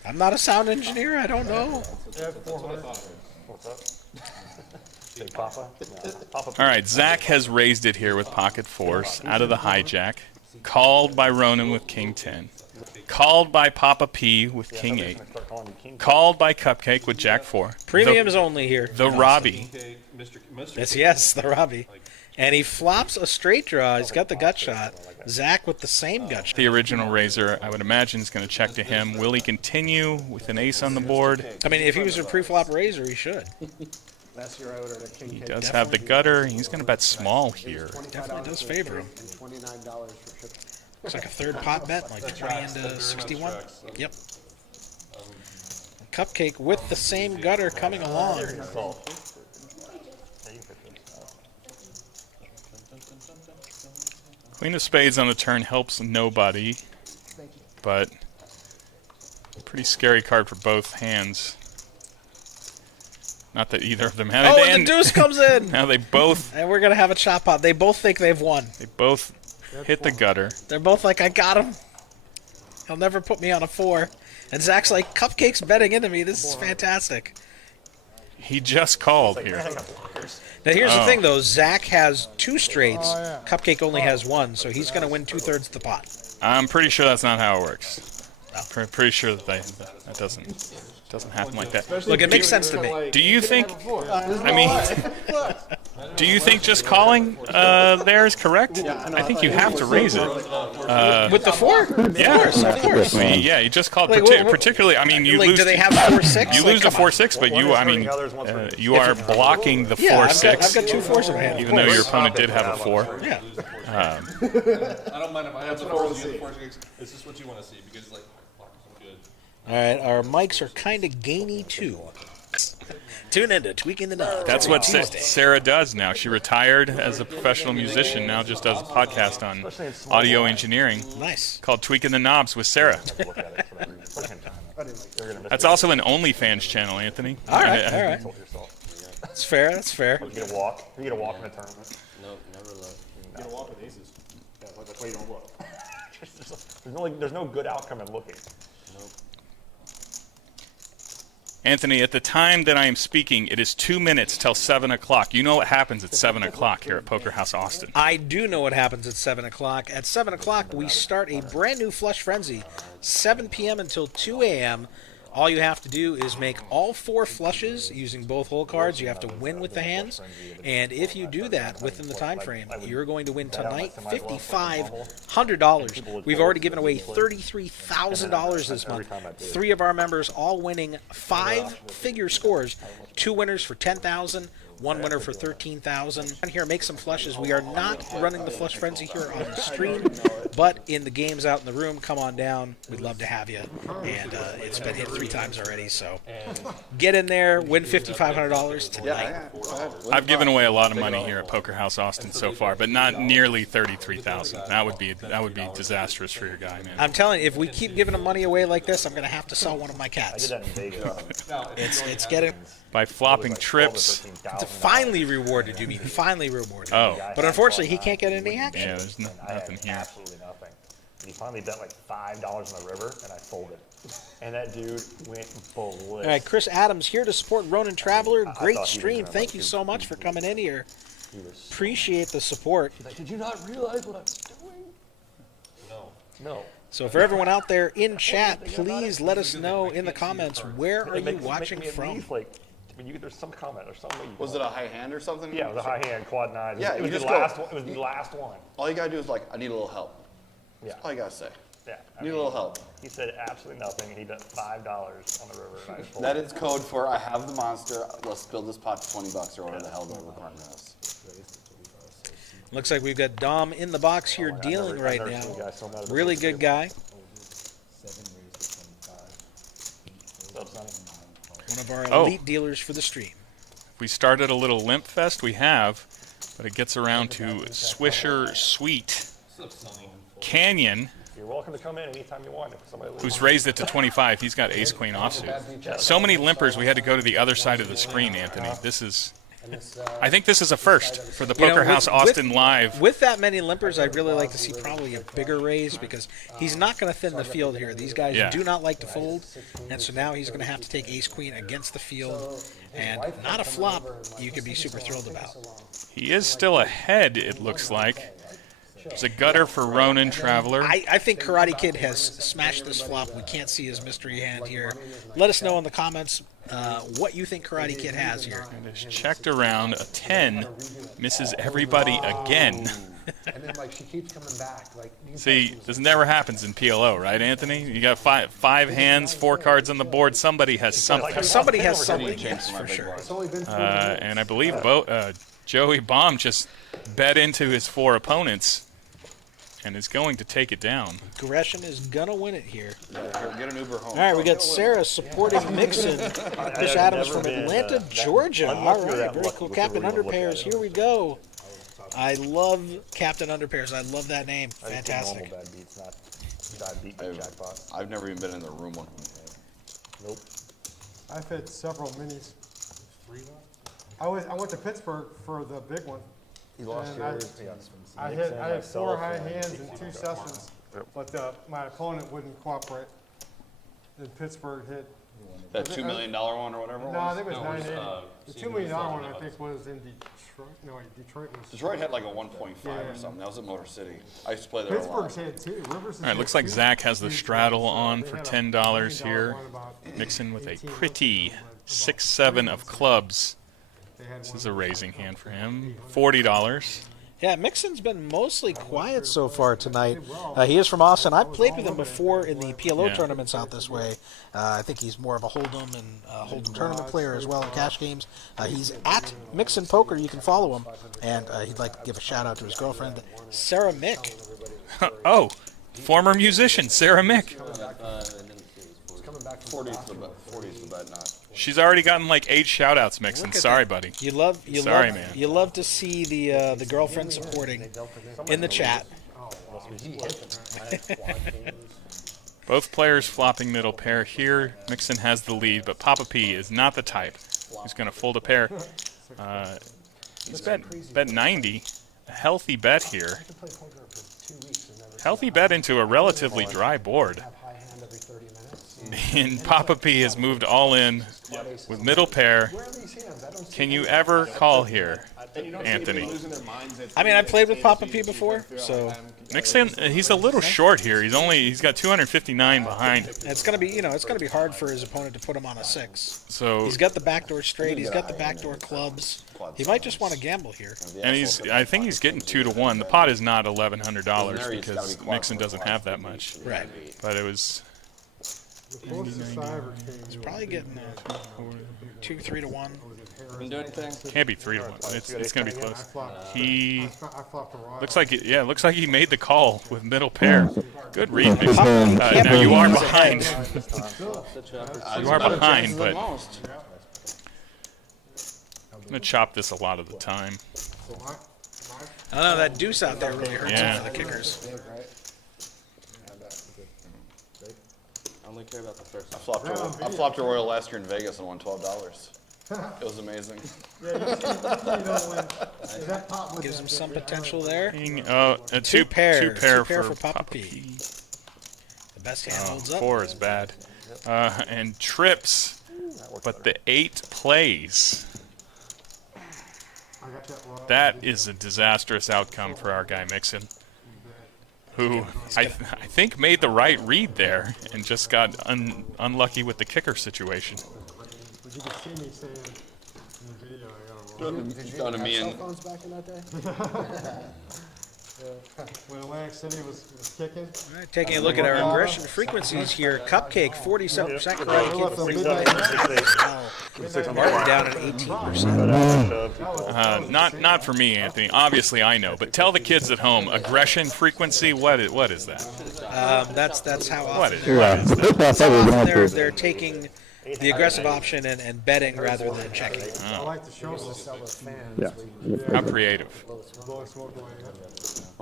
I'm not a sound engineer. I don't know. What's up? Big Papa? No, Papa. All right, Zach has raised it here with pocket fours out of the hijack. Called by Ronan with king 10. Called by Papa P with king 8. Called by Cupcake with jack 4. Premiums only here. The Robbie. Yes, the Robbie. And he flops a straight draw. He's got the gut shot. Zach with the same gut shot. The original raiser, I would imagine, is going to check to him. Will he continue with an ace on the board? I mean, if he was a pre-flop raiser, he should. He does have the gutter. He's going to bet small here. Definitely does favor him. Looks like a third pot bet, like 20 into 61. Yep. Cupcake with the same gutter coming along. Queen of spades on the turn helps nobody, but pretty scary card for both hands. Not that either of them had it. Oh, and the deuce comes in! Now they both... And we're going to have a chop pot. They both think they've won. They both hit the gutter. They're both like, I got him. He'll never put me on a 4. And Zach's like, Cupcake's betting into me. This is fantastic. He just called here. Now here's the thing, though. Zach has 2 straights. Cupcake only has 1, so he's going to win 2/3 of the pot. I'm pretty sure that's not how it works. Pretty sure that that doesn't happen like that. Look, it makes sense to me. Do you think? I mean, do you think just calling there is correct? I think you have to raise it. With the 4? Yeah, of course. I mean, yeah, you just called Like, particularly. I mean, you like, lose. do they have 4/6? You lose the 4/6, but you, I mean, you are blocking the 4/6. I've got 2 4s in my hand. Even though your opponent did have a 4. Yeah. I don't mind if I have the 4 and the 4. Is this what you want to see? Because like, good. All right, our mics are kind of gainy too. Tune into Tweaking the Knobs. That's what Tuesday. Sarah does now. She retired as a professional musician, now just does a podcast on audio engineering. Nice. Called Tweaking the Knobs with Sarah. That's also an OnlyFans channel, Anthony. All right. That's fair. That's fair. You get a walk. You get a walk in a tournament. Nope, never look. You get a walk with aces. Yeah, that's why you don't look. There's no good outcome in looking. Nope. Anthony, at the time that I am speaking, it is 2 minutes till 7 o'clock. You know what happens at 7 o'clock here at Poker House Austin. I do know what happens at 7 o'clock. At 7 o'clock, we start a brand new Flush Frenzy, 7 p.m. until 2 a.m. All you have to do is make all 4 flushes using both hole cards. You have to win with the hands. And if you do that within the time frame, you're going to win tonight $5,500. We've already given away $33,000 this month. 3 of our members all winning 5-figure scores. 2 winners for $10,000. 1 winner for $13,000. Here, make some flushes. We are not running the Flush Frenzy here on the stream, but in the games out in the room, come on down. We'd love to have you. And it's been hit 3 times already, so get in there, win $5,500 tonight. I've given away a lot of money here at Poker House Austin so far, but not nearly $33,000. That would be disastrous for your guy, man. I'm telling you, if we keep giving them money away like this, I'm going to have to sell one of my cats. It's getting... By flopping trips. Finally rewarded, you mean? Finally rewarded. Oh. But unfortunately, he can't get any action. Yeah, there's nothing here. Absolutely nothing. And he finally bet like $5 on the river, and I folded. And that dude went ballistic. All right, Chris Adams here to support Ronin Traveler. Great stream. Thank you so much for coming in here. Appreciate the support. He's like, did you not realize what I was doing? No. So for everyone out there in chat, please let us know in the comments, where are you watching from? There's some comment or something. Was it a high hand or something? Yeah, it was a high hand, quad 9. Yeah, it was the last one. All you gotta do is like, I need a little help. Yeah. That's all you gotta say. Yeah. Need a little help. He said absolutely nothing, and he bet $5 on the river. And I folded. That is code for I have the monster. Let's build this pot to $20 or whatever the hell the requirement is. Looks like we've got Dom in the box here dealing right now. Really good guy. One of our elite dealers for the stream. We started a little limp fest. We have, but it gets around to Swisher Sweet Canyon. You're welcome to come in anytime you want. Who's raised it to 25. He's got ace queen offsuit. So many limpers. We had to go to the other side of the screen, Anthony. This is I think this is a first for the Poker House Austin Live. With that many limpers, I'd really like to see probably a bigger raise because he's not going to thin the field here. These guys do not like to fold, and so now he's going to have to take ace-queen against the field, and not a flop you could be super thrilled about. He is still ahead, it looks like. There's a gutter for Ronin Traveler. I think Karate Kid has smashed this flop. We can't see his mystery hand here. Let us know in the comments what you think Karate Kid has here. And it's checked around. A 10 misses everybody again. And then like she keeps coming back. Like See, this never happens in PLO, right, Anthony? You got five hands, 4 cards on the board. Somebody has something. Somebody has something, yes, for sure. And I believe Joey Baum just bet into his 4 opponents and is going to take it down. Gresham is going to win it here. Get an Uber home. All right, we got Sarah supporting Mixson. Chris Adams from Atlanta, Georgia. All right, very cool. Captain Underpairs, here we go. I love Captain Underpairs. I love that name. Fantastic. I've never even been in the room one. Nope. I've hit several minis. I went to Pittsburgh for the big one. You lost yours. I had 4 high hands in 2 sessions, but my opponent wouldn't cooperate. In Pittsburgh hit. That $2 million one or whatever. No, I think it was 980. The $2 million one I think was in Detroit. No, Detroit was. Detroit had like a 1.5 or something. That was at Motor City. I used to play there a lot. Pittsburgh's had 2. Rivers. All right, looks like Zach has the straddle on for $10 here. Mixon with a pretty 6-7 of clubs. This is a raising hand for him. $40. Yeah, Mixon's been mostly quiet so far tonight. He is from Austin. I've played with him before in the PLO tournaments out this way. I think he's more of a Hold'em and Hold'em tournament player as well in cash games. He's at Mixon Poker. You can follow him. And he'd like to give a shout out to his girlfriend, Sarah Mick. Oh, former musician, Sarah Mick. 40 is the bet, not. She's already gotten like 8 shout-outs, Mixon. Sorry, buddy. Man. You love to see the girlfriend supporting in the chat. Both players flopping middle pair here. Mixon has the lead, but Papa P is not the type who's going to fold a pair. He's bet 90. A healthy bet here. Healthy bet into a relatively dry board. And Papa P has moved all in with middle pair. Can you ever call here, Anthony? I mean, I played with Papa P before, so Mixon, he's a little short here. He's got 259 behind. It's gonna be it's gonna be hard for his opponent to put him on a 6. So he's got the backdoor straight. He's got the backdoor clubs. He might just want to gamble here. And I think he's getting 2 to 1. The pot is not $1,100 because Mixon doesn't have that much. Right. But it was. He's probably getting 2, 3 to 1. Can't be 3 to 1. It's gonna be close. He looks like looks like he made the call with middle pair. Good read, Mixon. Now you are behind. You are behind, but I'm gonna chop this a lot of the time. I don't know, that deuce out there really hurts him for the kickers. I only care about the first. I flopped a Royal last year in Vegas and won $12. It was amazing. Gives him some potential there. Two pair for Papa P. The best hand holds up. 4 is bad. And trips, but the 8 plays. That is a disastrous outcome for our guy Mixon, who I think made the right read there and just got unlucky with the kicker situation. But you can see me saying in the video, I got a Did you cell phones back in that day? When Atlantic City was kicking. All right, taking a look at our aggression frequencies here. Cupcake, 47%. Karate Kid, Martin down at 18%. Not for me, Anthony. Obviously, I know. But tell the kids at home, aggression frequency, what is that? That's how often what is that? They're taking the aggressive option and betting rather than checking. I like to show the fans. How creative.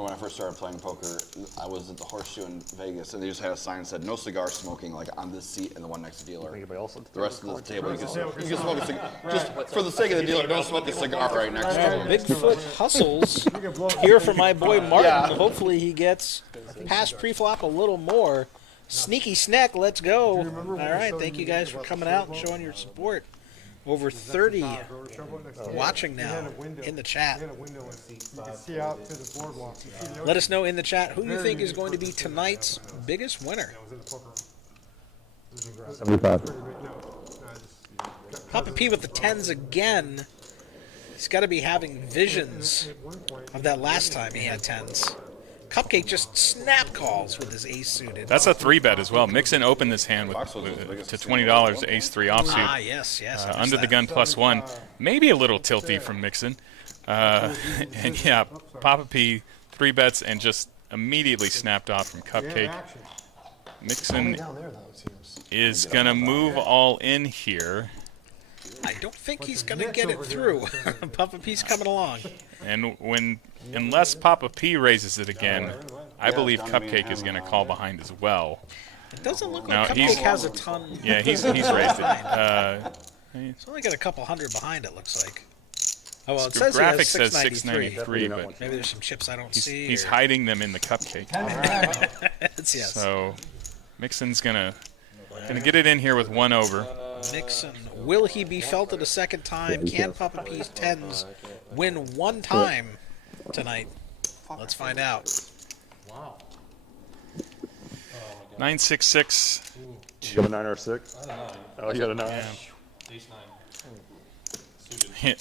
when I first started playing poker, I was at the Horseshoe in Vegas, and they just had a sign that said "No cigar smoking," like on this seat and the one next to the dealer. Anybody else? The rest of the table, you can smoke a cigar. Just for the sake of the dealer, don't smoke a cigar right next to him. Bigfoot hustles here for my boy Martin. Hopefully he gets past preflop a little more. Sneaky snack, let's go. All right, thank you guys for coming out and showing your support. Over 30 watching now in the chat. Let us know in the chat who you think is going to be tonight's biggest winner. 75. Papa P with the 10s again. He's got to be having visions of that last time he had 10s. Cupcake just snap calls with his ace suited. That's a 3-bet as well. Mixson opened this hand with to $20, ace 3 offsuit. Ah, yes. Under the gun +1. Maybe a little tilty from Mixson. And yeah, Papa P 3 bets and just immediately snapped off from Cupcake. Mixson is going to move all in here. I don't think he's going to get it through. Papa P's coming along. And unless Papa P raises it again, I believe Cupcake is going to call behind as well. It doesn't look like Cupcake has a ton. Yeah, he's raised it. He's only got a couple hundred behind, it looks like. Oh, well, it The says he graphic has says 693, but maybe there's some chips I don't see. he's hiding them in the Cupcake. Yes. So Mixson's gonna get it in here with 1 over. Mixson, will he be felted a second time? Can Papa P's 10s win one time tonight? Let's find out. Wow. 966. You have a 9 or a 6? Oh, you got a 9. Yeah. Ace 9.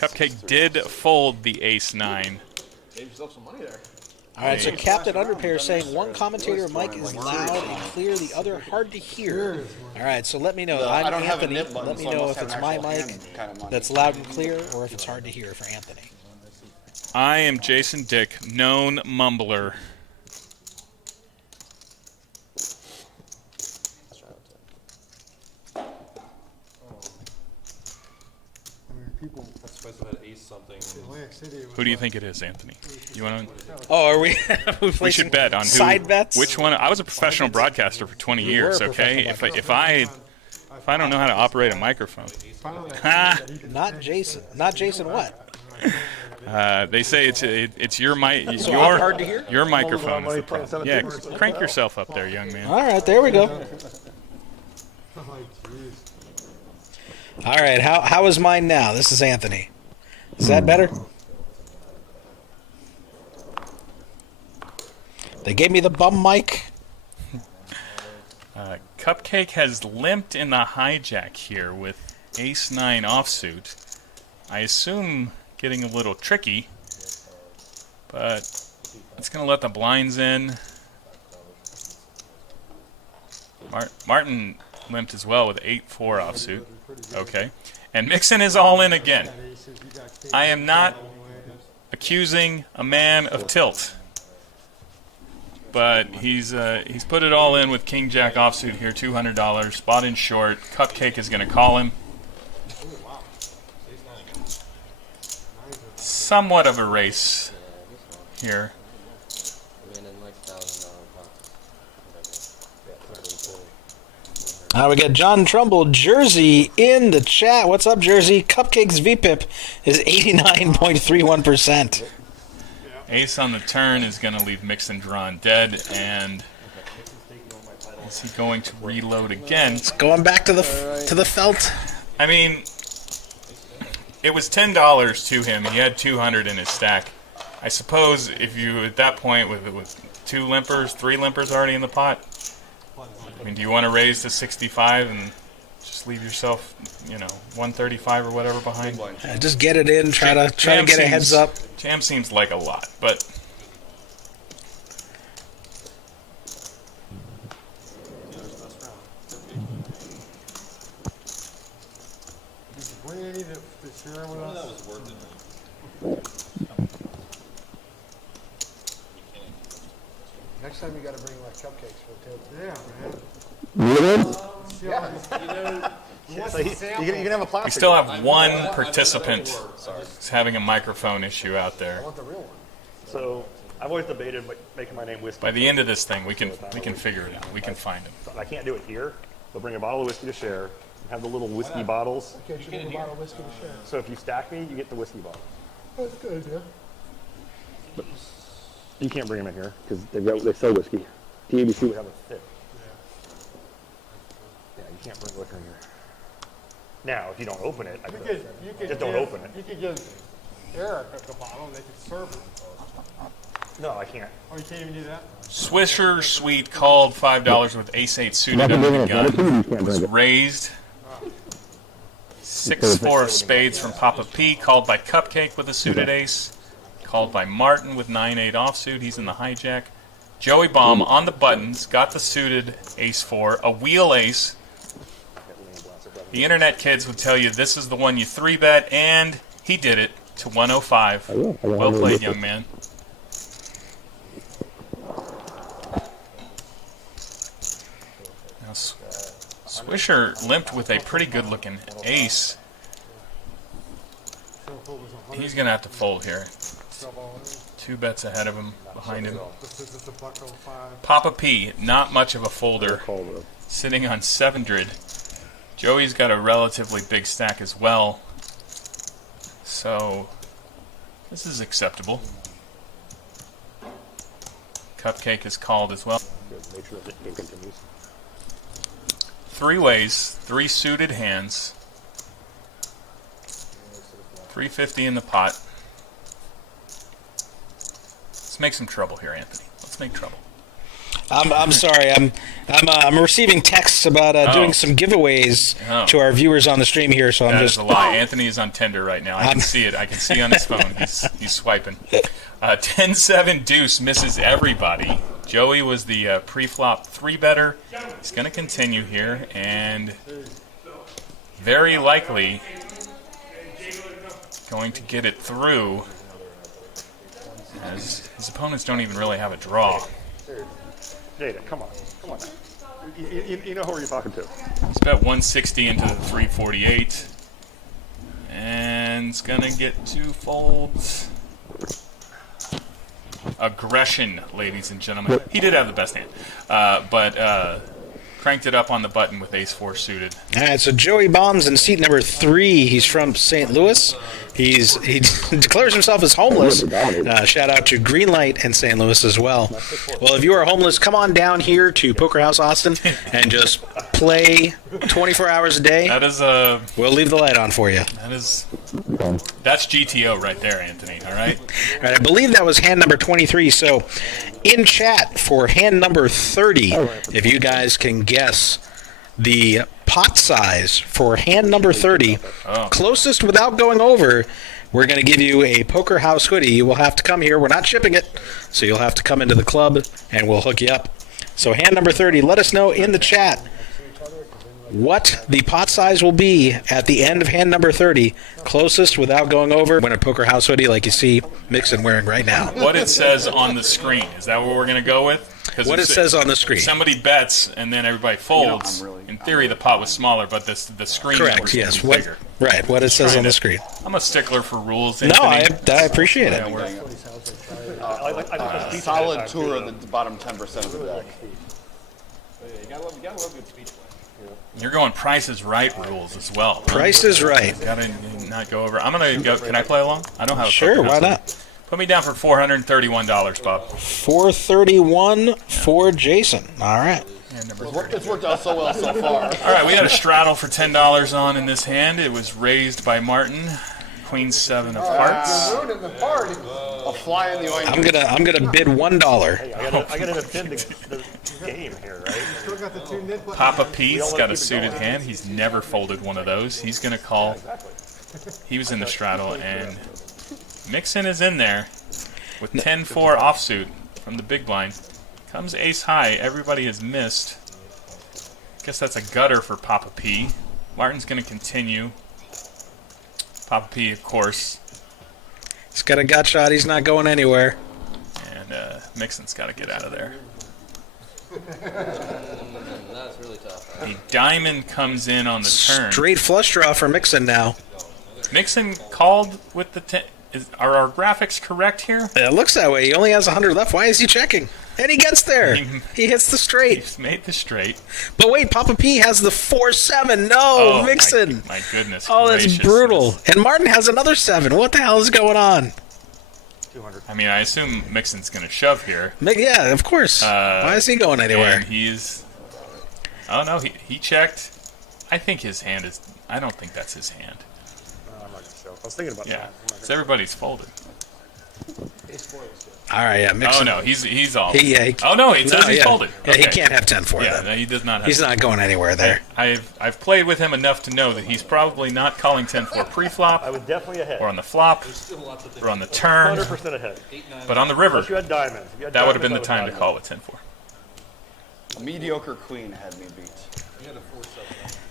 Cupcake did fold the ace 9. Gave yourself some money there. All right, so Captain Underpair saying one commentator mic is loud and clear, the other hard to hear. All right, so let me know. I'm Anthony. Let me know if it's my mic that's loud and clear or if it's hard to hear for Anthony. I am Jason Dick, known mumbler. That's supposed to have ace something. Who do you think it is, Anthony? You want to? Oh, are we? We should bet on who. Side bets? Which one? I was a professional broadcaster for 20 years. Okay, if I don't know how to operate a microphone, Not Jason. Not Jason. What? they say it's your mic. So I'm hard to hear? Your microphone is the problem. Yeah, crank yourself up there, young man. All right, there we go. All right, how is mine now? This is Anthony. Is that better? They gave me the bum mic. Cupcake has limped in the hijack here with ace 9 offsuit. I assume getting a little tricky, but it's going to let the blinds in. Martin limped as well with 8-4 offsuit. Okay. And Mixson is all in again. I am not accusing a man of tilt, but he's put it all in with King Jack offsuit here, $200, spot in short. Cupcake is going to call him. Somewhat of a race here. We got John Trumbull, Jersey, in the chat. What's up, Jersey? Cupcake's VPIP is 89.31%. Ace on the turn is going to leave Mixson drawn dead, and is he going to reload again? It's going back to the felt. I mean, it was $10 to him. He had 200 in his stack. I suppose if you, at that point, with 2 limpers, 3 limpers already in the pot, I mean, do you want to raise to 65 and just leave yourself, 135 or whatever behind? Just get it in. Try to get a heads up. Jam seems like a lot, but Next time you got to bring like cupcakes for the table. Yeah, man. So you can have a plastic. we still have one participant who's having a microphone issue out there. So I've always debated making my name whiskey. By the end of this thing, we can figure it out. We can find him. I can't do it here. They'll bring a bottle of whiskey to share. Have the little whiskey bottles. Okay, so a bottle of whiskey to share. So if you stack me, you get the whiskey bottle. That's a good idea. But you can't bring them in here because they sell whiskey. TABC would have a fit. Yeah, you can't bring liquor in here. Now, if you don't open it, You could just don't open it. You could give Eric a bottle and they could serve it. No, I can't. Oh, you can't even do that? Swisher Sweet called $5 with ace-8 suited under the gun. Was raised. 6-4 of spades from Papa P, called by Cupcake with a suited ace. Called by Martin with 9-8 offsuit. He's in the hijack. Joey Baum on the buttons, got the suited ace-4, a wheel ace. The internet kids would tell you this is the one you 3-bet, and he did it to 105. Well played, young man. Now, Swisher limped with a pretty good-looking ace. He's going to have to fold here. 2 bets ahead of him, behind him. Papa P, not much of a folder, sitting on 700. Joey's got a relatively big stack as well, so this is acceptable. Cupcake is called as well. 3 ways, 3 suited hands. 350 in the pot. Let's make some trouble here, Anthony. Let's make trouble. I'm sorry. I'm receiving texts about doing some giveaways to our viewers on the stream here. So That is a lie. Anthony is on Tinder right now. I can see it. I can see on his phone. He's swiping. 10-7 deuce misses everybody. Joey was the pre-flop 3-better. He's going to continue here, and very likely going to get it through, as his opponents don't even really have a draw. Jada, come on. Come on now. You know who you're talking to. He's bet 160 into the 348. And it's going to get 2 folds. Aggression, ladies and gentlemen. He did have the best hand. But cranked it up on the button with ace-4 suited. All right, so Joey Baum's in seat number 3. He's from St. Louis. He declares himself as homeless. Shout out to Greenlight in St. Louis as well. Well, if you are homeless, come on down here to Poker House Austin and just play 24 hours a day. That is we'll leave the light on for you. That's GTO right there, Anthony. All right. All right, I believe that was hand number 23. So, in chat for hand number 30, if you guys can guess the pot size for hand number 30, closest without going over, we're going to give you a Poker House hoodie. You will have to come here. We're not shipping it, so you'll have to come into the club, and we'll hook you up. So hand number 30, let us know in the chat what the pot size will be at the end of hand number 30, closest without going over. Win a Poker House hoodie like you see Mixson wearing right now. What it says on the screen. Is that what we're going to go with? What it says on the screen. Somebody bets and then everybody folds. In theory, the pot was smaller, but the screen correct. Yes. What, bigger. Right. What it says on the screen. I'm a stickler for rules. No, Anthony. I appreciate it. Solid tour of the bottom 10% of the deck. You gotta love good speech play. You're going Price is Right rules as well. Price is Right. Gotta not go over. I'm gonna go. Can I play along? I don't have a sure. Why not? Put me down for $431, Bob. $431 for Jason. All right. It's worked out so well so far. All right, we had a straddle for $10 on in this hand. It was raised by Martin. Queen 7 of hearts. Ruining the party. A fly in the ointment. I'm gonna bid $1. Hey, I gotta defend the game here, right? Still got the 2 nit. Papa Pete's got a suited hand. He's never folded one of those. He's gonna call. He was in the straddle, and Mixson is in there with 10-4 offsuit from the big blind. Comes ace high. Everybody has missed. Guess that's a gutter for Papa P. Martin's going to continue. Papa P, of course. He's got a gut shot. He's not going anywhere. And Mixon's got to get out of there. That's really tough. The diamond comes in on the turn. Straight flush draw for Mixson now. Mixson called with the Are our graphics correct here? It looks that way. He only has 100 left. Why is he checking? And he gets there. He hits the straight. He's made the straight. But wait, Papa P has the 4-7. No, Mixson. My goodness. Oh, that's gracious. brutal. And Martin has another 7. What the hell is going on? 200. I mean, I assume Mixon's going to shove here. Yeah, of course. Why is he going anywhere? And he's... Oh, no, he checked. I think his hand is... I don't think that's his hand. I'm not going to show. I was thinking about that. So everybody's folded. All right, yeah, Mixson. Oh, no, he's all... Oh, no, it says he's folded. Yeah, he Okay. can't have 10-4. Yeah, then. no, he does not have He's not going anywhere there. I've played with him enough to know that he's probably not calling 10-4 pre-flop. I was definitely ahead. Or on the flop. Or on the turn. 100% ahead. But on the river, Unless you had diamonds. If you had that would have diamonds, been the I time would to call with 10-4. A mediocre queen had me beat.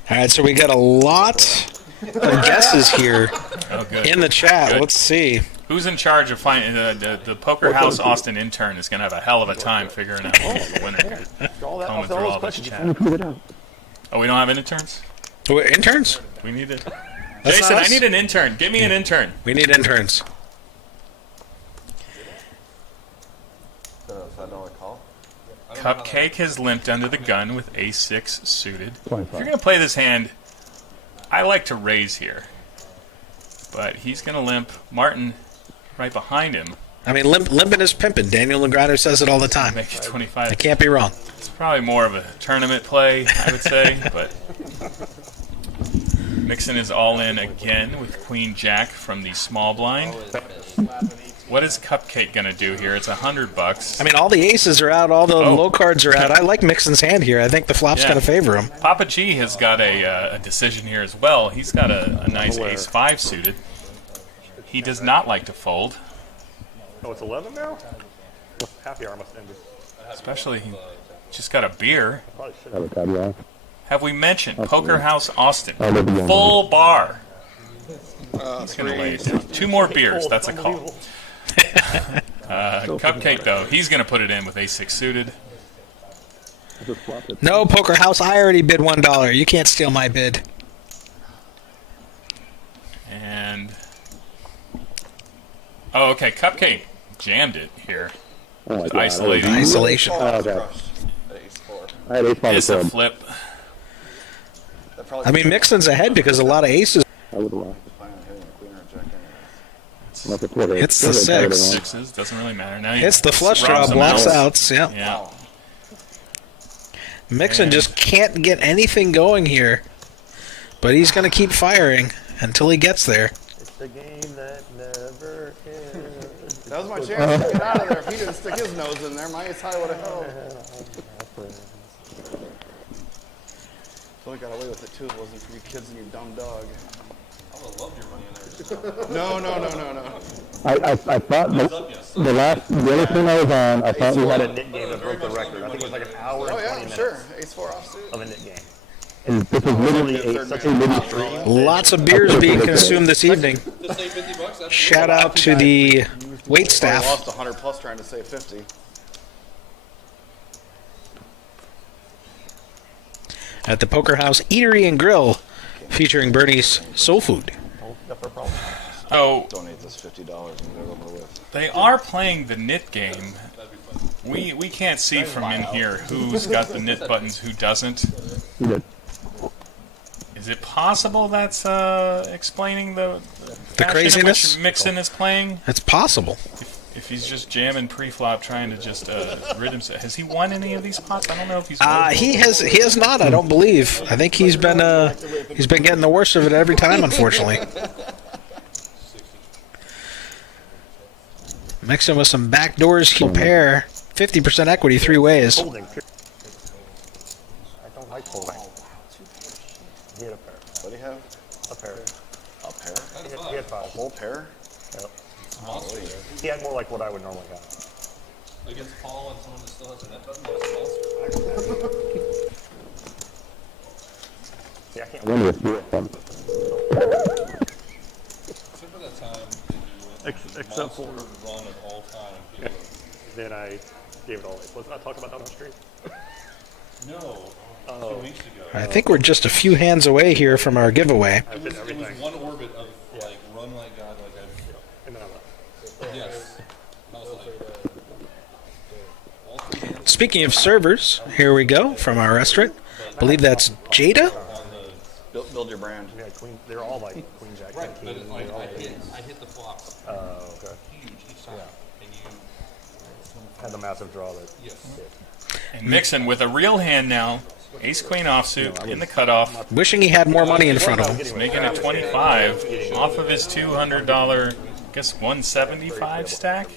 All right, so we got a lot of guesses here Oh, good. in the chat. Good. Let's see. Who's in charge of finding the Poker House Austin intern is going to have a hell of a time figuring out who's the winner here. Combing through all this chat. Oh, we don't have interns? Wait, interns? We need it. That's Jason, not I us? need an intern. Give me an intern. We need interns. $5 call. Cupcake has limped under the gun with Ace-6 suited. If you're going to play this hand, I like to raise here. But he's going to limp. Martin right behind him. I mean, limping is pimping. Daniel Legrado says it all the time. Make it 25. I can't be wrong. It's probably more of a tournament play, I would say, but Mixson is all in again with Queen Jack from the small blind. What is Cupcake gonna do here? It's $100. I mean, all the aces are out, all the low cards are out. I like Mixon's hand here. I think the flop's going to favor him. Papa G has got a decision here as well. He's got a nice Ace-5 suited. He does not like to fold. Oh, it's 11 now? Happy hour must end. Especially, he just got a beer. Probably should have. Have we mentioned Poker House Austin? Full bar. He's going to lay it down. 2 more beers. That's a call. Cupcake, though, he's going to put it in with Ace-6 suited. No, Poker House, I already bid $1. You can't steal my bid. And... Oh, okay, Cupcake jammed it here. Isolating. Isolation. It's a flip. I mean, Mixon's ahead because a lot of aces. It's the 6. Sixes, doesn't really matter. Now It's the flush draw, blocks outs. Yeah. Yeah. Mixon just can't get anything going here. But he's going to keep firing until he gets there. It's the game that never ends. That was my chance to get out of there. If he didn't stick his nose in there, my ace high would have held. So I got away with it too. It wasn't for you kids and your dumb dog. I would have loved your money in there. No. I thought the other thing I was on, I thought we had a it. knit game that broke the record. I think it was like an hour and 20 minutes. Sure. Ace-4 offsuit. Of a knit game. And this is literally such a mini stream. Lots of beers being consumed this evening. Shout out to the wait I staff. lost 100 plus trying to save 50. At the Poker House Eatery and Grill, featuring Bernie's Soul Food. Oh, Donate this $50 and get it over with. they are playing the knit game. We can't see from in here who's got the knit buttons, who doesn't. Is it possible that's explaining the craziness? in which Mixson is playing? It's possible. If he's just jamming pre-flop, trying to just rid himself. Has he won any of these spots? I don't know if he's. He has not. I don't believe. I think he's been getting the worst of it every time, unfortunately. Mixing with some backdoors, he pair 50% equity 3 ways. Folding. I don't like folding. He had a pair. What do you have? A pair. A pair? He had 5. A whole pair? Yep. He had more like what I would normally have. Against Paul and someone that still has a net button, that's a monster. Yeah, I can't When win. was Except for that time Except for run of all time. then I gave it all away. Wasn't I talking about that on the stream? No. A few weeks ago. I think we're just a few hands away here from our giveaway. It was one orbit of like run like God, like I've. And then I left. Speaking of servers, here we go from our restaurant. I believe that's Jada. Build your brand. Yeah, queen. They're all like queen jack. Right, king, but they're all I like- hit the flops. Oh, okay. Huge each time. And you Had the massive draw that. Yes. And Mixson with a real hand now. Ace queen offsuit in the cutoff. Wishing he had more money in front of him. He's making it 25 off of his $200, I guess 175 stack.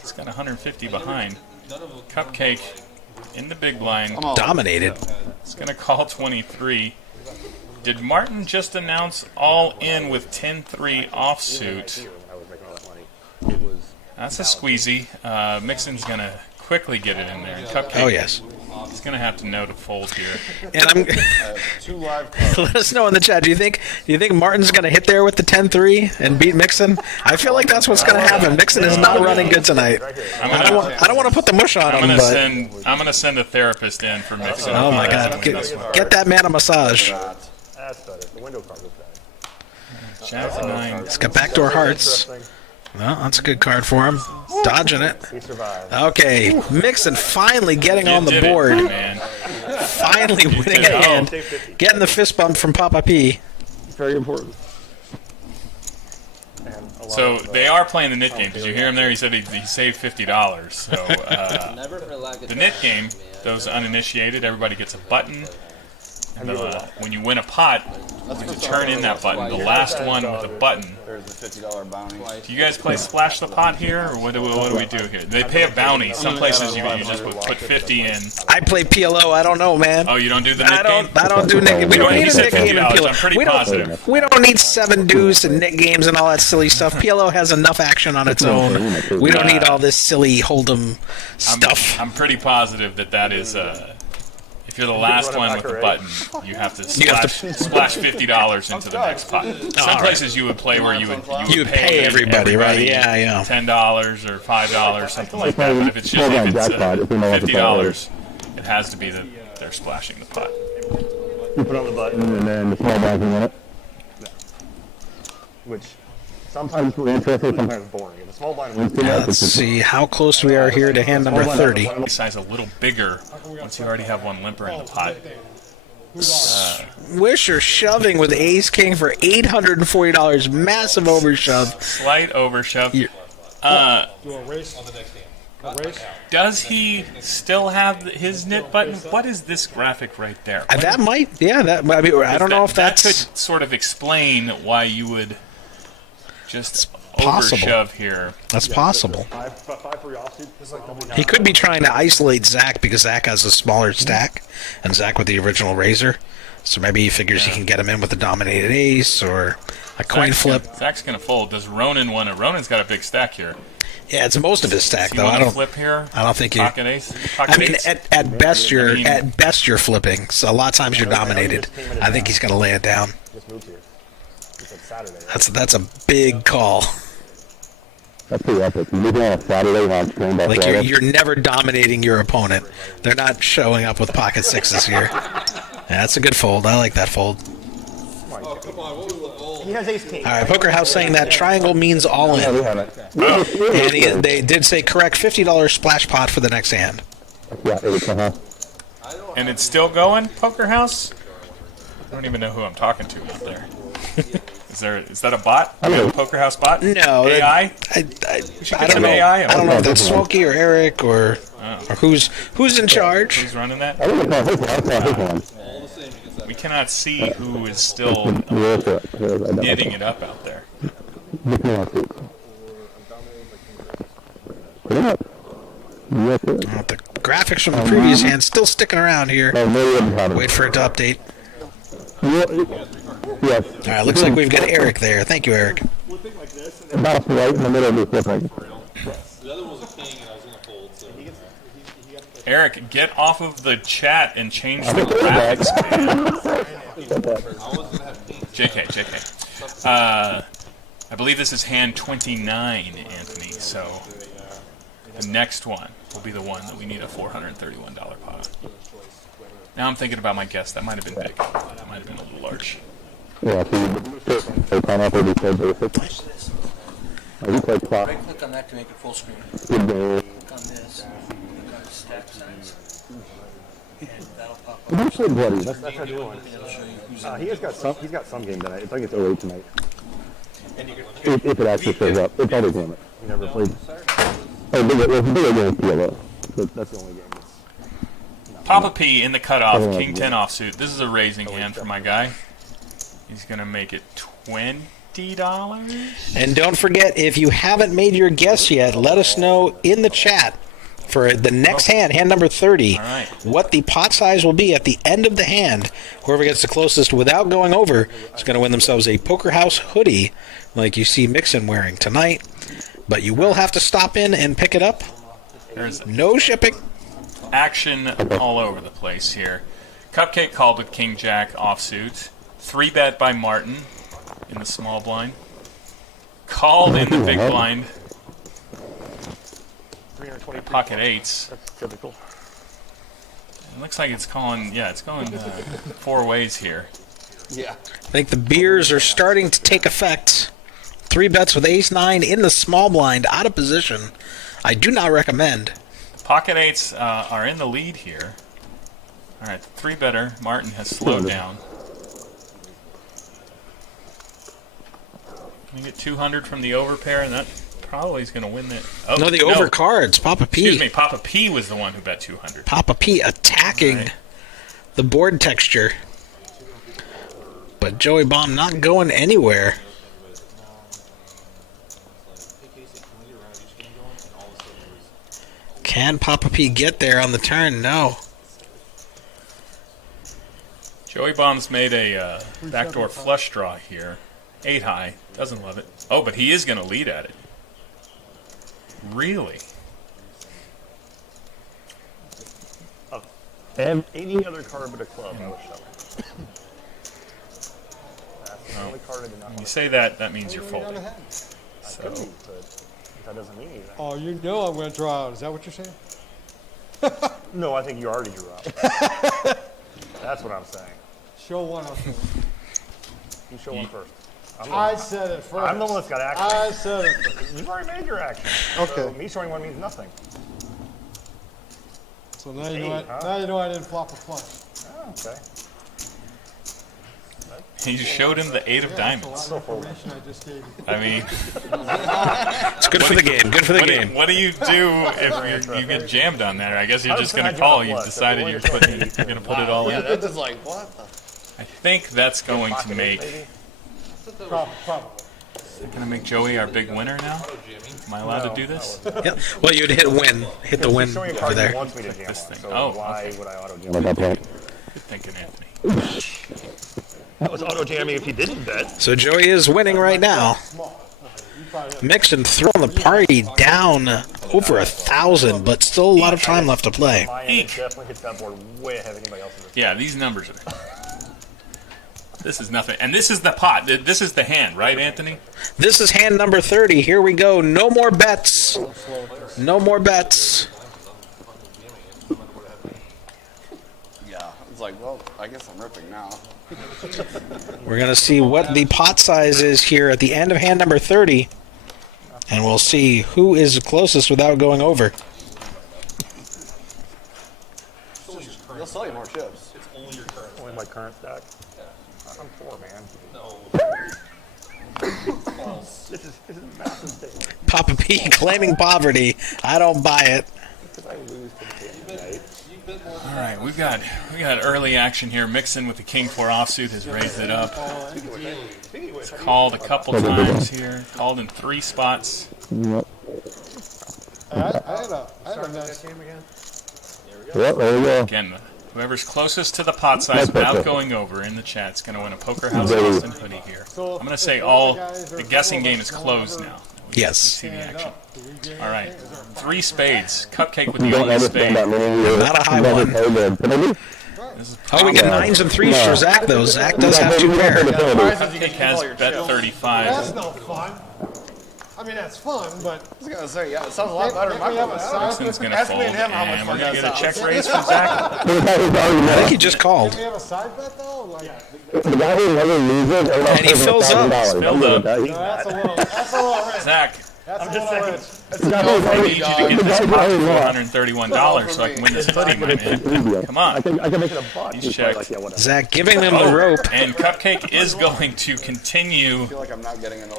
He's got 150 behind. Cupcake in the big blind. Dominated. It's going to call 23. Did Martin just announce all in with 10-3 offsuit? That's a squeezy. Mixon's going to quickly get it in there. Cupcake. Oh, yes. He's going to have to know to fold here. And I'm let us know in the chat. Do you think Martin's going to hit there with the 10-3 and beat Mixon? I feel like that's what's going to happen. Mixon is not running good tonight. I don't want to put the mush on him, but I'm going to send a therapist in for Mixon. oh my God, get that man a massage. That's better. The window card was better. Jack 9. He's got backdoor hearts. Well, that's a good card for him. Dodging it. He survived. Okay, Mixon finally getting on the Did board. it, man. Finally winning a hand. Getting the fist bump from Papa P. Very important. So they are playing the knit game. Did you hear him there? He said he saved $50. So the knit game, those uninitiated, everybody gets a button. And when you win a pot, you turn in that button. The last one with a button. There's the $50 bounty. Do you guys play Splash the Pot here, or what do we do here? They pay a bounty. Some places you just put 50 in. I play PLO. I don't know, man. Oh, you don't do the knit game? I don't do knit game. We don't need You a said knit game in $50. PLO. I'm pretty positive. We don't need 7 dues and knit games and all that silly stuff. PLO has enough action on its own. We don't need all this silly hold'em stuff. I'm pretty positive that is. If you're the last one with the button, you have to splash $50 into the next pot. Some places you would play where you would pay everybody, right? Yeah. $10 or $5, something like that. But if it's $50, it has to be that they're splashing the pot. You put on the button and then the small blind in it. Which sometimes is interesting, sometimes boring. If the small blind wins, Let's see how close we are here to hand number 30. Size a little bigger once you already have one limper in the pot. Wisher shoving with Ace King for $840. Massive overshove. Slight overshove. Do a race on the next hand. Does he still have his knit button? What is this graphic right there? That might, yeah. I don't know if that that's could sort of explain why you would just possible. overshove here. That's possible. 5-3 offsuit. He could be trying to isolate Zach because Zach has a smaller stack, and Zach with the original razor. So maybe he figures he can get him in with a dominated ace or a coin flip. Zach's gonna fold. Does Ronan want to? Ronan's got a big stack here. Yeah, it's most of his stack Does he though. want I to don't flip here. I don't think you. Pocket ace. Pocket I mean, ace? at best you're flipping. So a lot of times you're dominated. I think he's gonna lay it down. Just moved here. He said Saturday. That's a big call. That's pretty epic. You leave it on a Saturday on stream by Like Friday. you're never dominating your opponent. They're not showing up with pocket sixes here. Yeah, that's a good fold. I like that fold. Oh, come on. What was the fold? He has ace king. All right, Poker House saying that triangle means all Yeah, we in. have it. And they did say correct $50 splash pot for the next hand. Yeah, it was, And it's still going, Poker House? I don't even know who I'm talking to out there. Is that a bot? You have a Poker House bot? No. AI? I should I get don't some know. AI. I don't know if that's Smokey or Eric or who's in charge. Who's running that? I think it's on. We cannot see who is still knitting it up out there. The graphics from the previous hand still sticking around here. Wait for it to update. Yes. All right, looks like we've got Eric there. Thank you, Eric. Bounce right in the middle of the flipping. The other one was a king, and I was going to fold. So. Eric, get off of the chat and change the graphics, man. JK. I believe this is hand 29, Anthony, so the next one will be the one that we need a $431 pot on. Now I'm thinking about my guess. That might have been big. That might have been a little large. Yeah, so pineapple would be so basic. You play clock. Right click on that to make it full screen. Good day. Click on this. Eventually bloody. That's how you're doing. He's got some game tonight. I think it's 08 tonight. If it actually shows up. It's always him. He never played. Oh, bigger game is PLO. That's the only game. Papa P in the cutoff, King 10 offsuit. This is a raising hand for my guy. He's going to make it $20. And don't forget, if you haven't made your guess yet, let us know in the chat for the next hand, hand number 30, what the pot size will be at the end of the hand. Whoever gets the closest without going over is going to win themselves a Poker House hoodie like you see Mixson wearing tonight. But you will have to stop in and pick it up. There's no shipping. Action all over the place here. Cupcake called with King Jack offsuit. 3-bet by Martin in the small blind. Called in the big blind. Pocket eights. That's typical. It looks like it's calling, it's going 4 ways here. Yeah. I think the beers are starting to take effect. 3 bets with ace-9 in the small blind, out of position. I do not recommend. Pocket eights are in the lead here. All right, 3-better. Martin has slowed down. Can you get 200 from the overpair, and that probably is going to win that. Oh, no, the over cards. Papa P. Excuse me, Papa P was the one who bet 200. Papa P attacking the board texture. But Joey Bomb not going anywhere. Can Papa P get there on the turn? No. Joey Bomb's made a backdoor flush draw here. 8 high. Doesn't love it. Oh, but he is going to lead at it. Really? Any other card but a club, I would show. That's the only card I do not When you say that, that means you're folding. So, but that doesn't mean anything. Oh, you know I'm going to draw out. Is that what you're saying? No, I think you already drew out. That's what I'm saying. Show one. You show one first. I said it first. I'm the one that's got action. I said it first. You've already made your action. Okay. So me showing one means nothing. So now you know now you know I didn't flop a flush. Oh, okay. You showed him the 8 of diamonds. I mean, it's good for the game. Good for the game. What do you do if you get jammed on that? I guess you're just going to call. You've decided you're going to put it all in. That's just like, what the? I think that's going to make. Probably. Going to make Joey our big winner now? Am I allowed to do this? Yep. Well, you'd hit win. Hit the win over there. This thing. Oh, why okay. would I auto jam? Good thinking, Anthony. That was auto jamming if he didn't bet. So Joey is winning right now. Mixon throwing the party down over 1,000, but still a lot of time left to play. Definitely hits that board way ahead of anybody else. Yeah, these numbers are. This is nothing. And this is the pot. This is the hand, right, Anthony? This is hand number 30. Here we go. No more bets. No more bets. Yeah, it's like, well, I guess I'm ripping now. We're going to see what the pot size is here at the end of hand number 30. And we'll see who is closest without going over. They'll sell you more chips. It's only your current. Only my current stack. I'm poor, man. No. This is a massive statement. Papa P claiming poverty. I don't buy it. Because I lose to the night. All right, we got early action here. Mixon with the King 4 offsuit has raised it up. It's called a couple times here. Called in 3 spots. I had a nice game again. Yep, there we go. Again, whoever's closest to the pot size without going over in the chat is going to win a Poker House Austin hoodie here. I'm going to say the guessing game is closed now. Yes. See the action. All right, 3 spades. Cupcake with the only spade. Not a high one. Oh, we get 9s and 3s for Zach, though. Zach does have 2 pair. Cupcake has bet 35. That's no fun. I mean, that's fun, but... I was going to say, yeah, it sounds a lot better than my one. Mixon's going to fold, and we're going to get a check raise from Zach. I think he just called. Do we have a side bet, though? Like, The guy who never loses, and he fills up. Filled up. that's a little risk. Zach, I'm just saying. I need you to get this pot for $431 so I can win this hoodie, my man. Come on. I can make it a buck. He's checked. Like, yeah, whatever. Zach giving them the rope. And Cupcake is going to continue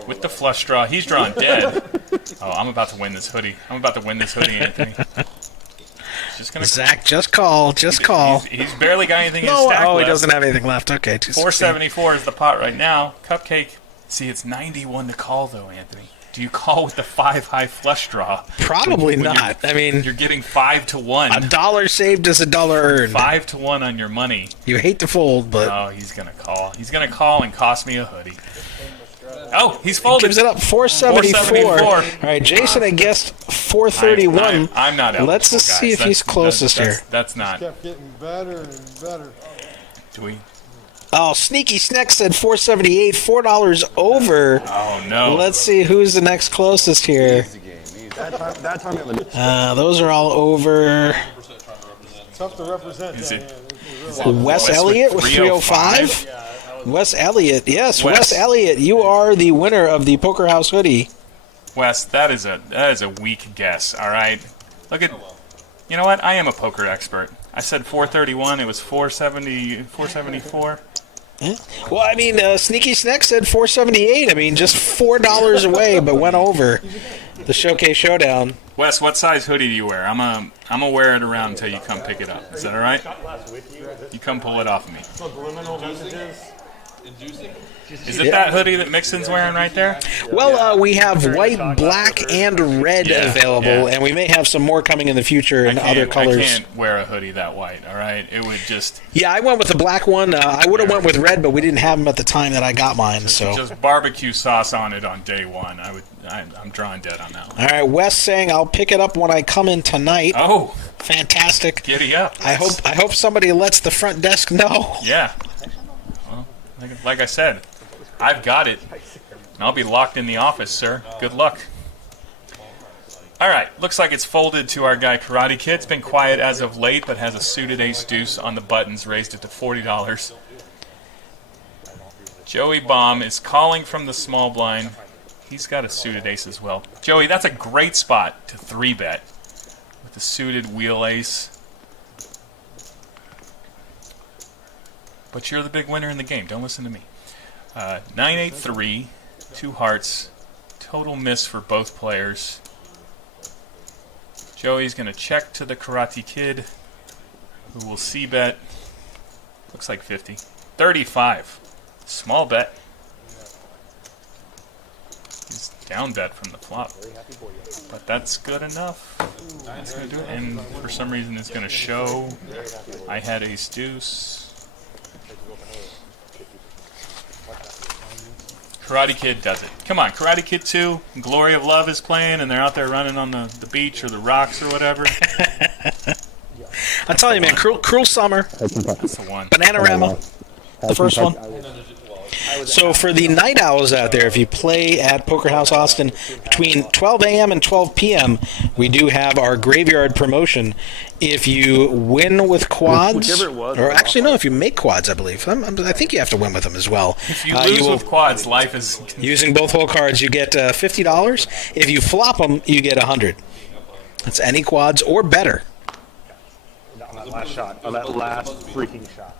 with the flush draw. He's drawing dead. Oh, I'm about to win this hoodie. I'm about to win this hoodie, Anthony. Just gonna Zach, just call. He's barely got anything in his stack he left. doesn't have anything left. Okay, 474 is the pot right now. Cupcake. See, it's 91 to call though, Anthony. Do you call with the 5-high flush draw? Probably not. I mean, you're getting 5 to 1. A dollar saved is a dollar earned. 5 to 1 on your money. You hate to fold, but oh, he's gonna call. He's gonna call and cost me a hoodie. Oh, he's folded. Gives it up 474. All right, Jason had guessed 431. I'm not eligible, Let's just see if he's closest here. That's not. Kept getting better and better. Do we? Oh, Sneaky Snack said 478, $4 over. Oh no. Let's see who's the next closest here. That time those are all over. Tough to represent. Is it? Wes Elliott with 305. Wes Elliott, yes, Wes Elliott, you are the winner of the Poker House hoodie. Wes, that is a weak guess. All right, look at. You know what? I am a poker expert. I said 431. It was 470, 474. Well, I mean, Sneaky Snack said 478. I mean, just $4 away, but went over the Showcase Showdown. Wes, what size hoodie do you wear? I'm gonna wear it around until you come pick it up. Is that all right? You come pull it off of me. Is it that hoodie that Mixson's wearing right there? Well, we have white, black, and red available, and we may have some more coming in the future in other colors. I can't wear a hoodie that white, all right? It would just... Yeah, I went with the black one. I would have went with red, but we didn't have them at the time that I got mine. So just barbecue sauce on it on day one. I'm drawing dead on that one. All right, Wes saying I'll pick it up when I come in tonight. Oh, fantastic! Giddy up. I hope somebody lets the front desk know. Yeah. Well, like I said, I've got it. And I'll be locked in the office, sir. Good luck. All right, looks like it's folded to our guy Karate Kid. It's been quiet as of late, but has a suited ace-deuce on the buttons, raised it to $40. Joey Baum is calling from the small blind. He's got a suited ace as well. Joey, that's a great spot to 3-bet with the suited wheel ace. But you're the big winner in the game. Don't listen to me. 9-8-3, 2 hearts, total miss for both players. Joey's going to check to the Karate Kid, who will c-bet. Looks like 50. 35. Small bet. He's down bet from the flop. But that's good enough. That's going to do it. And for some reason it's going to show I had ace-deuce. Karate Kid does it. Come on, Karate Kid 2, Glory of Love is playing, and they're out there running on the beach or the rocks or whatever. I tell you, man, Cruel Summer. That's the one. Bananarama, the first one. So for the night owls out there, if you play at Poker House Austin between 12 a.m. and 12 p.m., we do have our graveyard promotion. If you win with quads, or actually no, if you make quads, I believe. I think you have to win with them as well. If you lose with quads, life is... Using both hole cards, you get $50. If you flop them, you get $100. That's any quads or better. On that last shot. On that last freaking shot.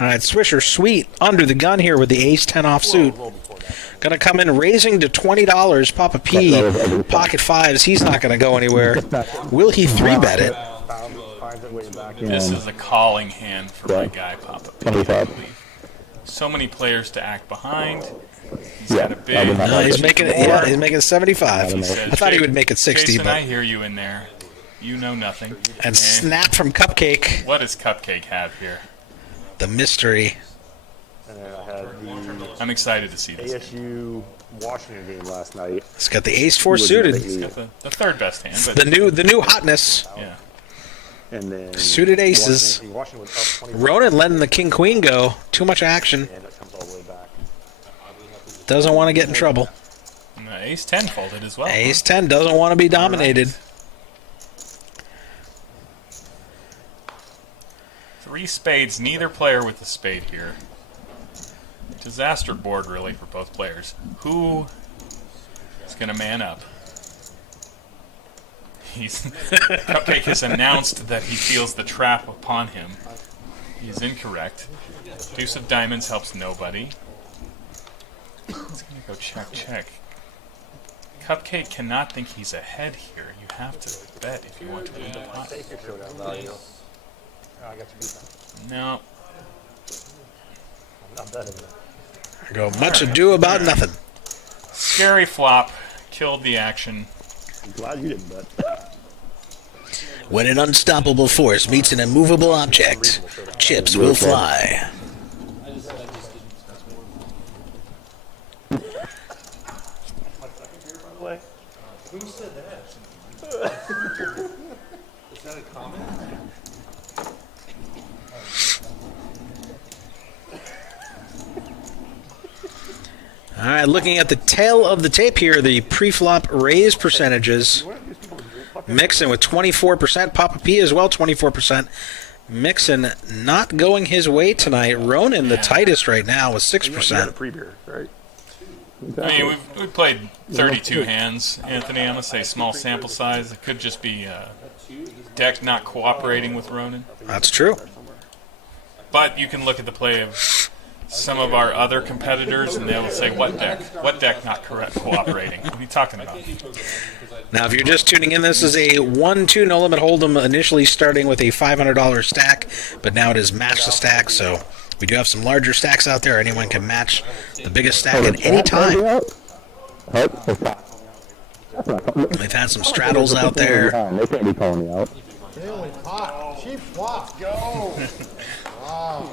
All right, Swisher, sweet, under the gun here with the ace-10 offsuit. Going to come in raising to $20. Papa P, pocket fives. He's not going to go anywhere. Will he 3-bet it? This is a calling hand for my guy, Papa P. So many players to act behind. He's got a big... he's making it. Yeah, he's making it 75. I thought he would make it 60. Jason, but I hear you in there. You know nothing. And snap from Cupcake. What does Cupcake have here? The mystery. And then I had I'm excited to see this. ASU Washington game last night. It's got the ace-4 suited. It's got the third best hand. But the new hotness. Yeah. And then suited aces. Washington was up 20. Ronan letting the king-queen go. Too much action. And it comes all the way back. Doesn't want to get in trouble. And ace-10 folded as well. Ace-10 doesn't want to be dominated. Right. 3 spades, neither player with a spade here. Disaster board, really, for both players. Who He's going to man up. Cupcake has announced that he feels the trap upon him. He is incorrect. Deuce of diamonds helps nobody. He's going to go check. Cupcake cannot think he's ahead here. You have to bet if you want to win the pot. No. Go much ado about nothing. Scary flop. Killed the action. I'm glad you didn't bet. When an unstoppable force meets an immovable object, chips will fly. Who said that? Is that a comment? All right, looking at the tail of the tape here, the pre-flop raise percentages. Mixson with 24%, Papa P as well, 24%. Mixson not going his way tonight. Ronan, the tightest right now, with 6%. I mean, we've played 32 hands, Anthony. I'm going to say small sample size. It could just be deck not cooperating with Ronan. That's true. But you can look at the play of some of our other competitors, and they'll say, what deck not cooperating? What are you talking about? Now, if you're just tuning in, this is a 1-2 no limit hold'em, initially starting with a $500 stack, but now it is match the stack, so we do have some larger stacks out there. Anyone can match the biggest stack at any time. We've had some straddles out there. They can't be calling me out. Cheap flop, go! Wow.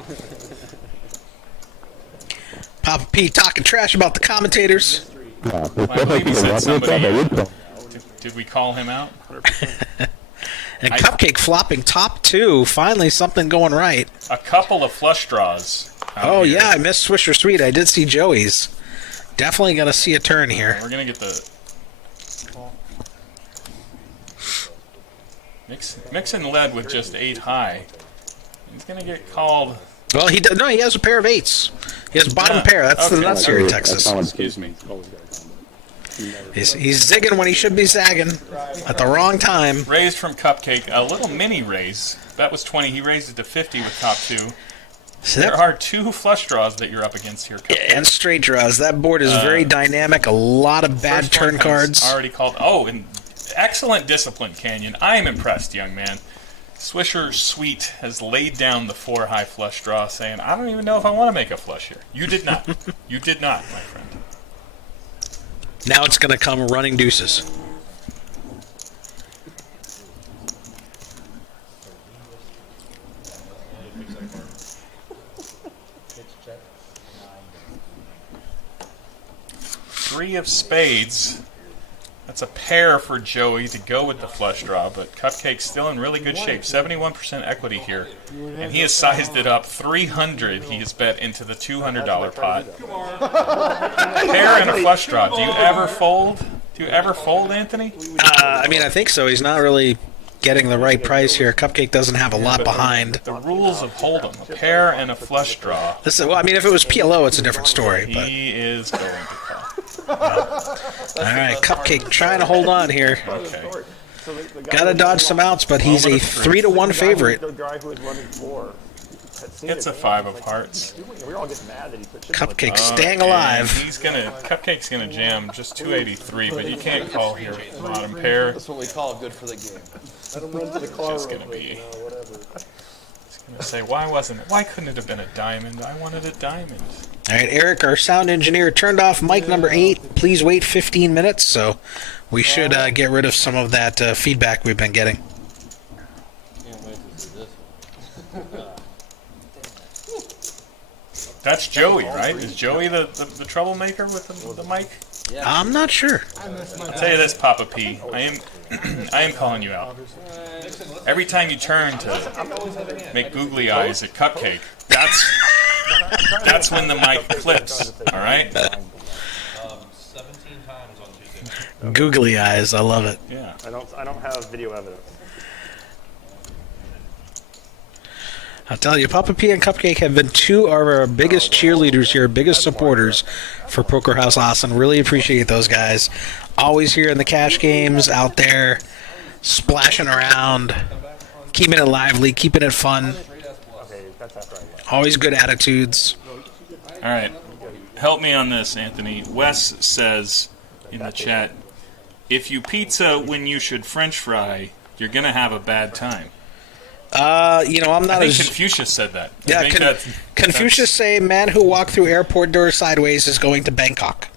Papa P talking trash about the commentators. I believe he said somebody. Did we call him out? And Cupcake flopping top two. Finally, something going right. A couple of flush draws. Oh, yeah, I missed Swisher Sweet. I did see Joey's. Definitely going to see a turn here. We're going to get the... Mixon led with just 8 high. He's going to get called... Well, he has a pair of 8s. He has bottom pair. That's the nuts here in Texas. Excuse me. He's zigging when he should be zagging at the wrong time. Raised from Cupcake, a little mini raise. That was 20. He raised it to 50 with top 2. So there are 2 flush draws that you're up against here, Cupcake. And straight draws. That board is very dynamic. A lot of bad turn cards. Already called. Oh, and excellent discipline, Canyon. I am impressed, young man. Swisher Sweet has laid down the 4 high flush draw, saying, I don't even know if I want to make a flush here. You did not. You did not, my friend. Now it's going to come running deuces. Three of spades. That's a pair for Joey to go with the flush draw, but Cupcake's still in really good shape. 71% equity here. And he has sized it up. 300 he has bet into the $200 pot. Pair and a flush draw. Do you ever fold? Do you ever fold, Anthony? I mean, I think so. He's not really getting the right price here. Cupcake doesn't have a lot behind. The rules of hold'em. A pair and a flush draw. Listen, well, I mean, if it was PLO, it's a different story. But. He is going to call. All right, Cupcake trying to hold on here. Okay. Got to dodge some outs, but he's a 3-1 favorite. It's a 5 of hearts. Cupcake staying alive. Cupcake's gonna jam just 283, but you can't call here. Bottom pair. That's what we call good for the game. Let him run to the car. Just gonna be. It's gonna say, why couldn't it have been a diamond? I wanted a diamond. All right, Eric, our sound engineer, turned off mic number 8. Please wait 15 minutes, so we should get rid of some of that feedback we've been getting. That's Joey, right? Is Joey the troublemaker with the mic? I'm not sure. I'll tell you this, Papa P. I am calling you out. Every time you turn to make googly eyes at Cupcake, that's when the mic clips. All right. 17 times on Tuesday. Googly eyes, I love it. Yeah. I don't have video evidence. I'll tell you, Papa P and Cupcake have been 2 of our biggest cheerleaders here, biggest supporters for Poker House Austin. Really appreciate those guys. Always here in the cash games, out there, splashing around, keeping it lively, keeping it fun. Always good attitudes. All right. Help me on this, Anthony. Wes says in the chat, if you pizza when you should French fry, you're going to have a bad time. I'm not I think as... Confucius said that. Yeah, Confucius say, man who walked through airport doors sideways is going to Bangkok.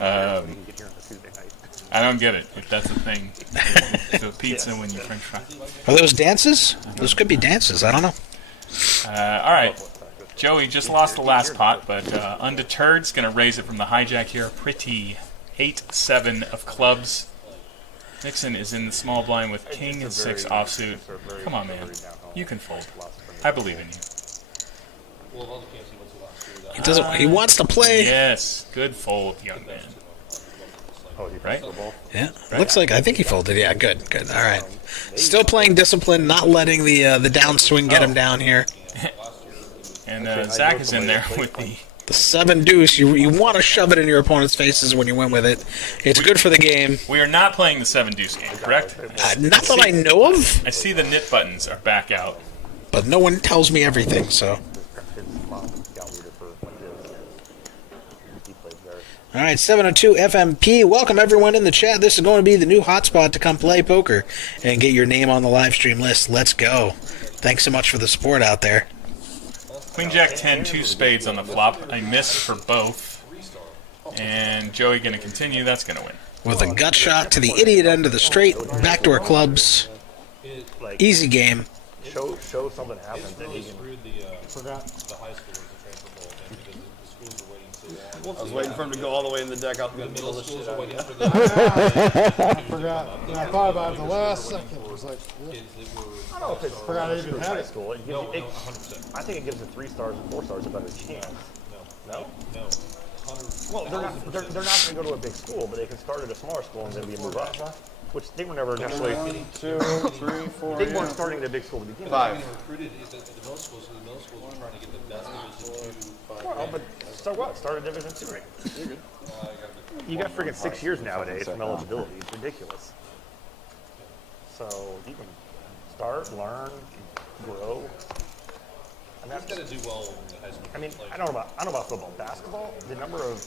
I don't get it, if that's a thing. So pizza when you French fry. Are those dances? Those could be dances. I don't know. All right. Joey just lost the last pot, but Undeterred's going to raise it from the hijack here. Pretty 8-7 of clubs. Mixson is in the small blind with king and 6 offsuit. Come on, man. You can fold. I believe in you. He doesn't. He wants to play. Yes. Good fold, young man. Right? Yeah. Looks like I think he folded. Yeah. Good. Good. All right. Still playing discipline, not letting the downswing get him down here. And Zach is in there with the 7 deuce. You want to shove it in your opponent's faces when you win with it. It's good for the game. We are not playing the 7 deuce game, correct? Not that I know of. I see the knit buttons are back out. But no one tells me everything, so. All right, 702 FMP. Welcome everyone in the chat. This is going to be the new hotspot to come play poker and get your name on the live stream list. Let's go. Thanks so much for the support out there. Queen Jack 10, 2 spades on the flop. I missed for both. And Joey going to continue. That's going to win. With a gut shot to the idiot end of the straight. Backdoor clubs. Easy game. Show something happens and he can... I was waiting for him to go all the way in the deck out in the middle of the shit. I forgot. And I thought about it the last second. I was like, yeah. I don't know if it's forgot I even had it. School. I think it gives the 3 stars and 4 stars a better chance. No? No. Well, they're not going to go to a big school, but they can start at a smaller school and then be move up. Which they were never necessarily. 1, 2, 3, 4. They weren't starting at a big school to begin with. 5. Well, but so what? Start at Division 2. You're good. You got freaking 6 years nowadays from eligibility. It's ridiculous. So you can start, learn, grow. And that's got to do well in high school. I mean, I don't know about football, basketball. The number of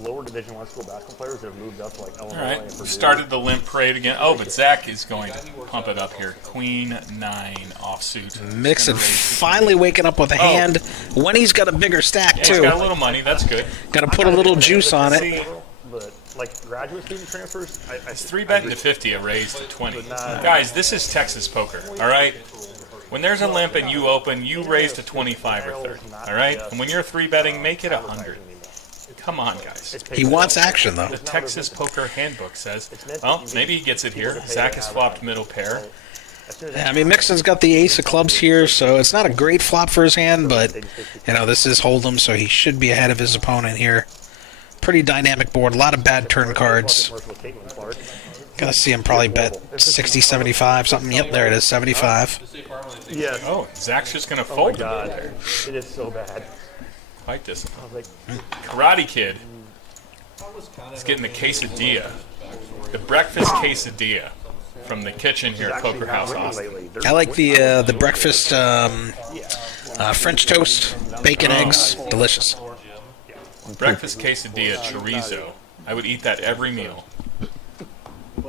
lower Division 1 school basketball players that have moved up to Illinois. All right, started the limp parade again. Oh, but Zach is going to pump it up here. Queen 9 offsuit. Mixson finally waking up with a hand when he's got a bigger stack too. He's got a little money. That's good. Got to put a little juice on it. But graduate student transfers, it's 3-betting to 50, a raise to 20. Guys, this is Texas poker. All right. When there's a limp and you open, you raise to 25 or 30. All right. And when you're 3-betting, make it 100. Come on, guys. He wants action, though. The Texas Poker Handbook says, well, maybe he gets it here. Zach has flopped middle pair. Yeah, I mean, Mixon's got the ace of clubs here, so it's not a great flop for his hand, but, this is Hold'em, so he should be ahead of his opponent here. Pretty dynamic board. A lot of bad turn cards. Gotta see him probably bet 60, 75, something. Yep, there it is, 75. Yeah. Oh, Zach's just going to Oh, fold. my God. It is so bad. Quite disciplined. Karate Kid is getting the quesadilla. The breakfast quesadilla from the kitchen here at Poker House Austin. I like the breakfast French toast, bacon, eggs. Delicious. Breakfast quesadilla chorizo. I would eat that every meal.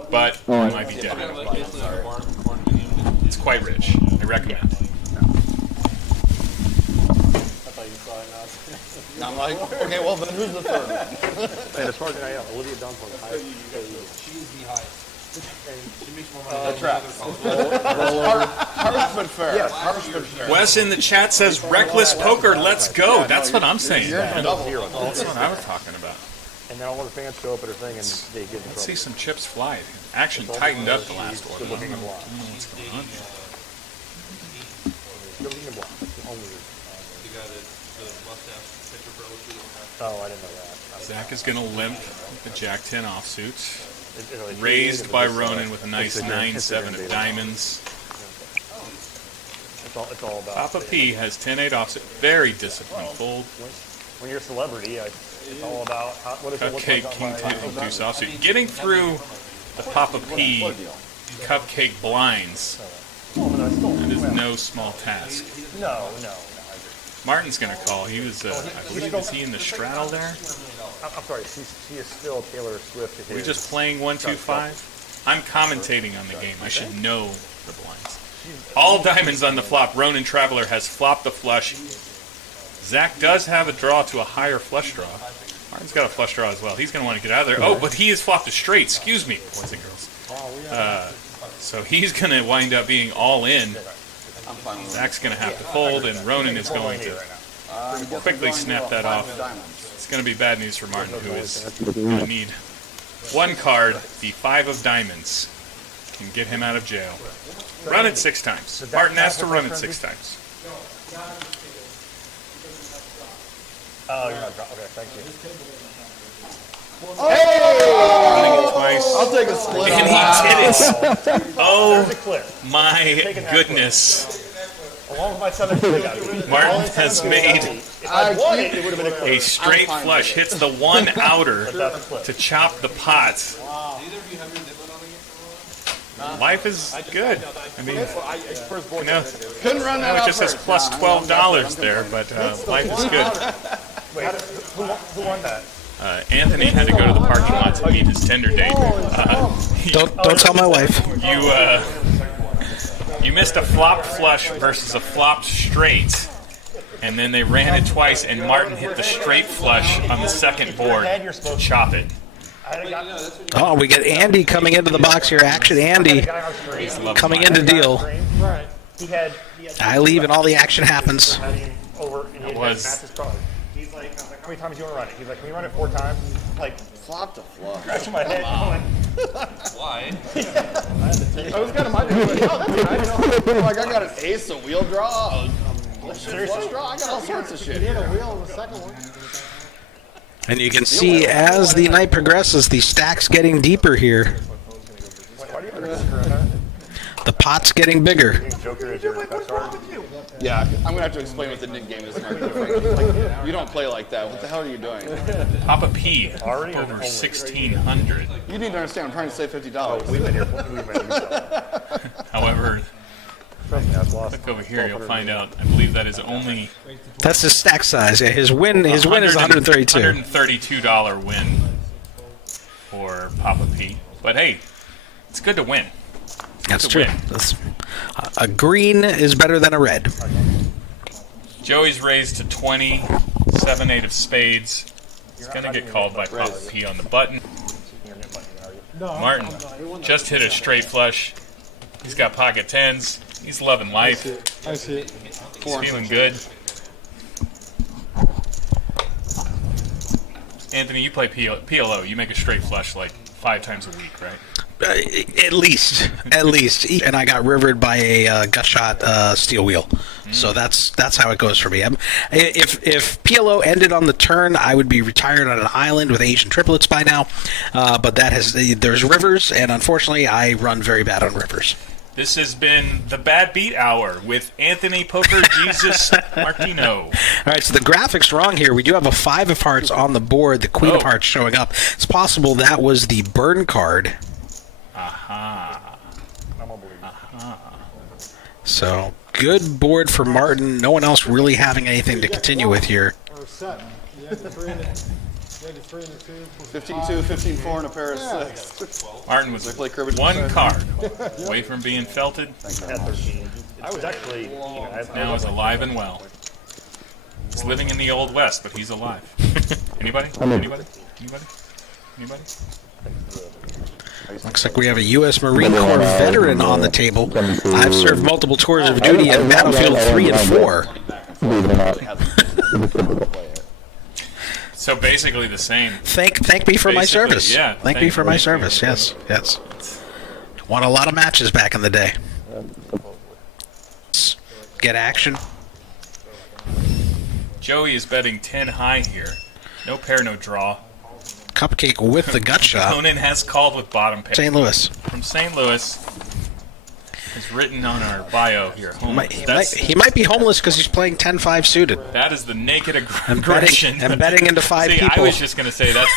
But I might be dead. It's quite rich. I recommend. I'm like, okay, well then who's the third? And as far as I know, Olivia Dunn was high. She's the highest. And she makes more The money. trap. Harvestman Fair. Yes, Harvestman Fair. Wes in the chat says reckless poker. Let's go. That's what I'm saying. That's what I was talking about. And then all the fans show up at her thing and they get in trouble. Let's see some chips fly. Action tightened up the last one. I don't know what's going on here. Oh, I didn't know that. Zach is going to limp the Jack 10 offsuit. Raised by Ronan with a nice 9-7 of diamonds. It's all about Papa P has 10-8 offsuit. Very disciplined fold. When you're a celebrity, It's all about what does it look Cupcake, like King on my Deuce offsuit. Getting through the Papa P Cupcake blinds. That is no small task. No, I agree. Martin's gonna call. He was, I believe, is he in the straddle there? I'm sorry, she is still Taylor Swift. Are we just playing 1-2-5? I'm commentating on the game. I should know the blinds. All diamonds on the flop. Ronin Traveler has flopped the flush. Zach does have a draw to a higher flush draw. Martin's got a flush draw as well. He's going to want to get out of there. Oh, but he has flopped a straight. Excuse me, boys and girls. So he's going to wind up being all in. Zach's going to have to fold, and Ronin is going to quickly snap that off. It's going to be bad news for Martin, who is going to need one card, the 5 of diamonds, can get him out of jail. Run it 6 times. Martin has to run it 6 times. Oh, you're not okay, thank you. Running it twice. I'll take a split. And he did it. Oh, There's a clip. my goodness. Along with my 7 Martin has made If I won it, it would have been a clip. a straight flush. Hits the 1 outer to chop the pot. Life is good. I mean, you know, now it just says plus $12 there, but life is good. Wait, who won that? Anthony had to go to the parking lot to meet his Tinder date. Don't tell my wife. You missed a flopped flush versus a flopped straight, and then they ran it twice, and Martin hit the straight flush on the second board to chop it. Oh, we get Andy coming into the box here. Action Andy coming in to deal. I leave and all the action happens. It was. He's like, how many times do you want to run it? He's like, can we run it 4 times? Like, Flop to flush. scratching my head. Why? I was kind of my dude. Oh, that's nice. Like, I got an ace, a wheel draw, flush draw. I got all sorts of shit. He had a wheel in the second one. And you can see as the night progresses, the stack's getting deeper here. The pot's getting bigger. Yeah, I'm going to have to explain what the Nick game is. Like, you don't play like that. What the hell are you doing? Papa P over 1,600. You need to understand, I'm trying to save $50. However, look over here, you'll find out. I believe that is only. That's his stack size. Yeah, his win is 132. $132 win for Papa P. But hey, it's good to win. That's true. A green is better than a red. Joey's raised to 20, 7-8 of spades. He's going to get called by Papa P on the button. Martin just hit a straight flush. He's got pocket 10s. He's loving life. I see it. He's feeling good. Anthony, you play PLO. You make a straight flush like 5 times a week, right? At least. And I got rivered by a gut shot steel wheel. So that's how it goes for me. If PLO ended on the turn, I would be retired on an island with Asian triplets by now. But there's rivers, and unfortunately, I run very bad on rivers. This has been the Bad Beat Hour with Anthony Poker Jesus Martino. All right, so the graphic's wrong here. We do have a 5 of hearts on the board, the Queen of Hearts showing up. It's possible that was the burn card. Aha. So, good board for Martin. No one else really having anything to continue with here. 15-2, 15-4, and a pair of 6. Martin was 1 card away from being felted. I was actually. Now is alive and well. He's living in the Old West, but he's alive. Anybody? Looks like we have a U.S. Marine Corps veteran on the table. I've served multiple tours of duty at Battlefield 3 and 4. So basically the same. Thank me for my service. Yeah. Thank me for my service. Yes. Won a lot of matches back in the day. Get action. Joey is betting 10 high here. No pair, no draw. Cupcake with the gut shot. Conan has called with bottom pair. St. Louis. From St. Louis. It's written on our bio here. He might be homeless because he's playing 10-5 suited. That is the naked aggression. And betting into 5 See, people. I was just going to say that's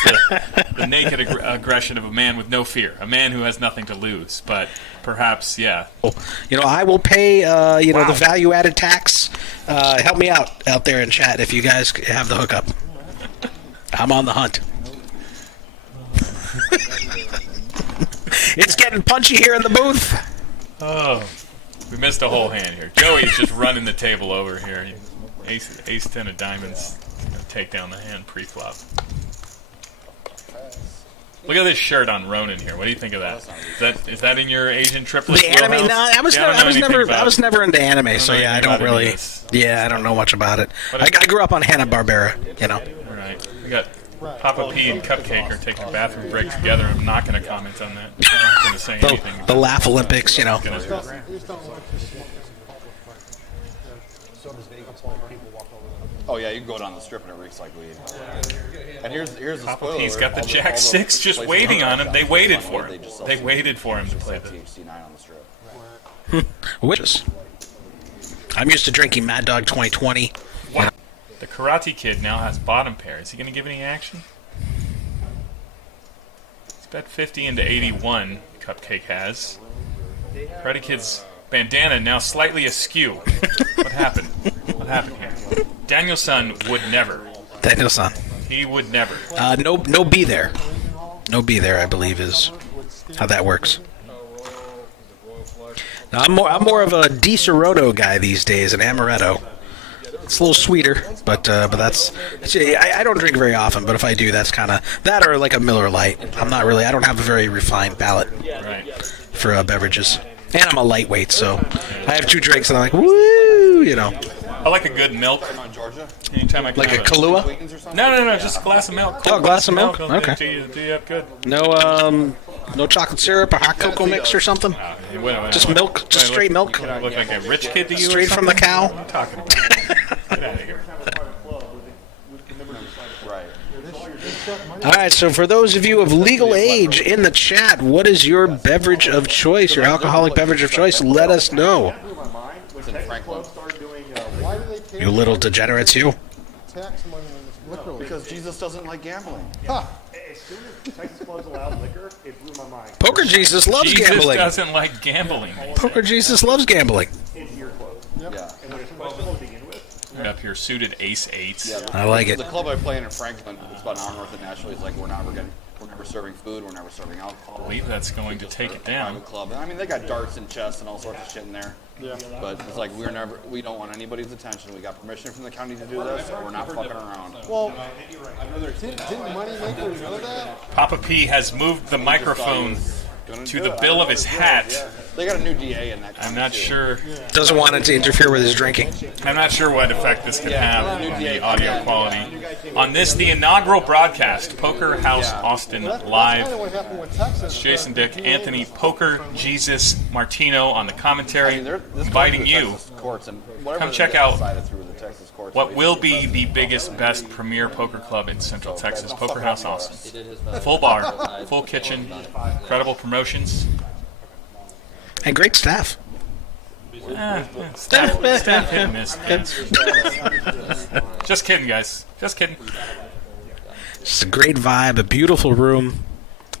the naked aggression of a man with no fear, a man who has nothing to lose. But perhaps, yeah. I will pay, the value-added tax. Help me out there in chat if you guys have the hookup. I'm on the hunt. It's getting punchy here in the booth. Oh, we missed a whole hand here. Joey's just running the table over here. Ace 10 of diamonds. Gonna take down the hand pre-flop. Look at this shirt on Ronan here. What do you think of that? Is that in your Asian triplet? The anime? No, I was never into anime, so yeah, I don't really. Yeah, I don't know much about it. I grew up on Hanna-Barbera, All right, we got Papa P and Cupcake are taking a bathroom break together. I'm not going to comment on that. I'm not going to say anything. The Laugh Olympics, Oh yeah, you can go down the strip and it reeks like weed. And here's the Papa spoiler. P's got the Jack 6 just waiting on him. They waited for him. They waited for him to play the THC 9 on the strip. Which I'm used to drinking Mad Dog 2020. Wow. The Karate Kid now has bottom pair. Is he going to give any action? He's bet 50 into 81. Cupcake has. Karate Kid's bandana now slightly askew. What happened? What happened here? Danielson would never. Danielson. He would never. No be there. No be there, I believe, is how that works. Now, I'm more of a Di Serono guy these days, an amaretto. It's a little sweeter, but that's. I don't drink very often, but if I do, that's kind of that or like a Miller Lite. I don't have a very refined palate for beverages, and I'm a lightweight, so I have 2 drinks and I'm like, woo, I like a good milk. Anytime I can like a have Kahlua? No, just a glass of milk. Oh, a glass of milk? Okay. Do you have good? No chocolate syrup or hot cocoa mix or something? Just milk, just straight milk? Look like a rich kid to you? Straight from the cow? What are you talking about? Get out of here. All right, so for those of you of legal age in the chat, what is your beverage of choice, your alcoholic beverage of choice? Let us know. You little degenerates, you. Because Jesus doesn't like gambling. As soon as Texas clubs allowed liquor, it blew my mind. Poker Jesus loves gambling. Jesus doesn't like gambling. Poker Jesus loves gambling. Yeah. Up here, suited ace 8s. Yeah, I like it. The club I play in Franklin, it's about an hour north of Nashville. He's like, we're never serving food, we're never serving alcohol. I believe that's going to take it down. Club. I mean, they got darts and chess and all sorts of shit in there. Yeah. But it's like we don't want anybody's attention. We got permission from the county to do this, so we're not fucking around. Well, didn't Moneymaker know that? Papa P has moved the microphone to the bill of his hat. They got a new DA in that. I'm not sure. Doesn't want it to interfere with his drinking. I'm not sure what effect this can have on the audio quality. On this, the inaugural broadcast, Poker House Austin Live. It's Jason Dick, Anthony, Poker, Jesus, Martino on the commentary, inviting you. Come check out what will be the biggest, best premier poker club in Central Texas, Poker House Austin. Full bar, full kitchen, incredible promotions. And great staff. Staff hit and miss. Just kidding, guys. Just kidding. It's a great vibe, a beautiful room,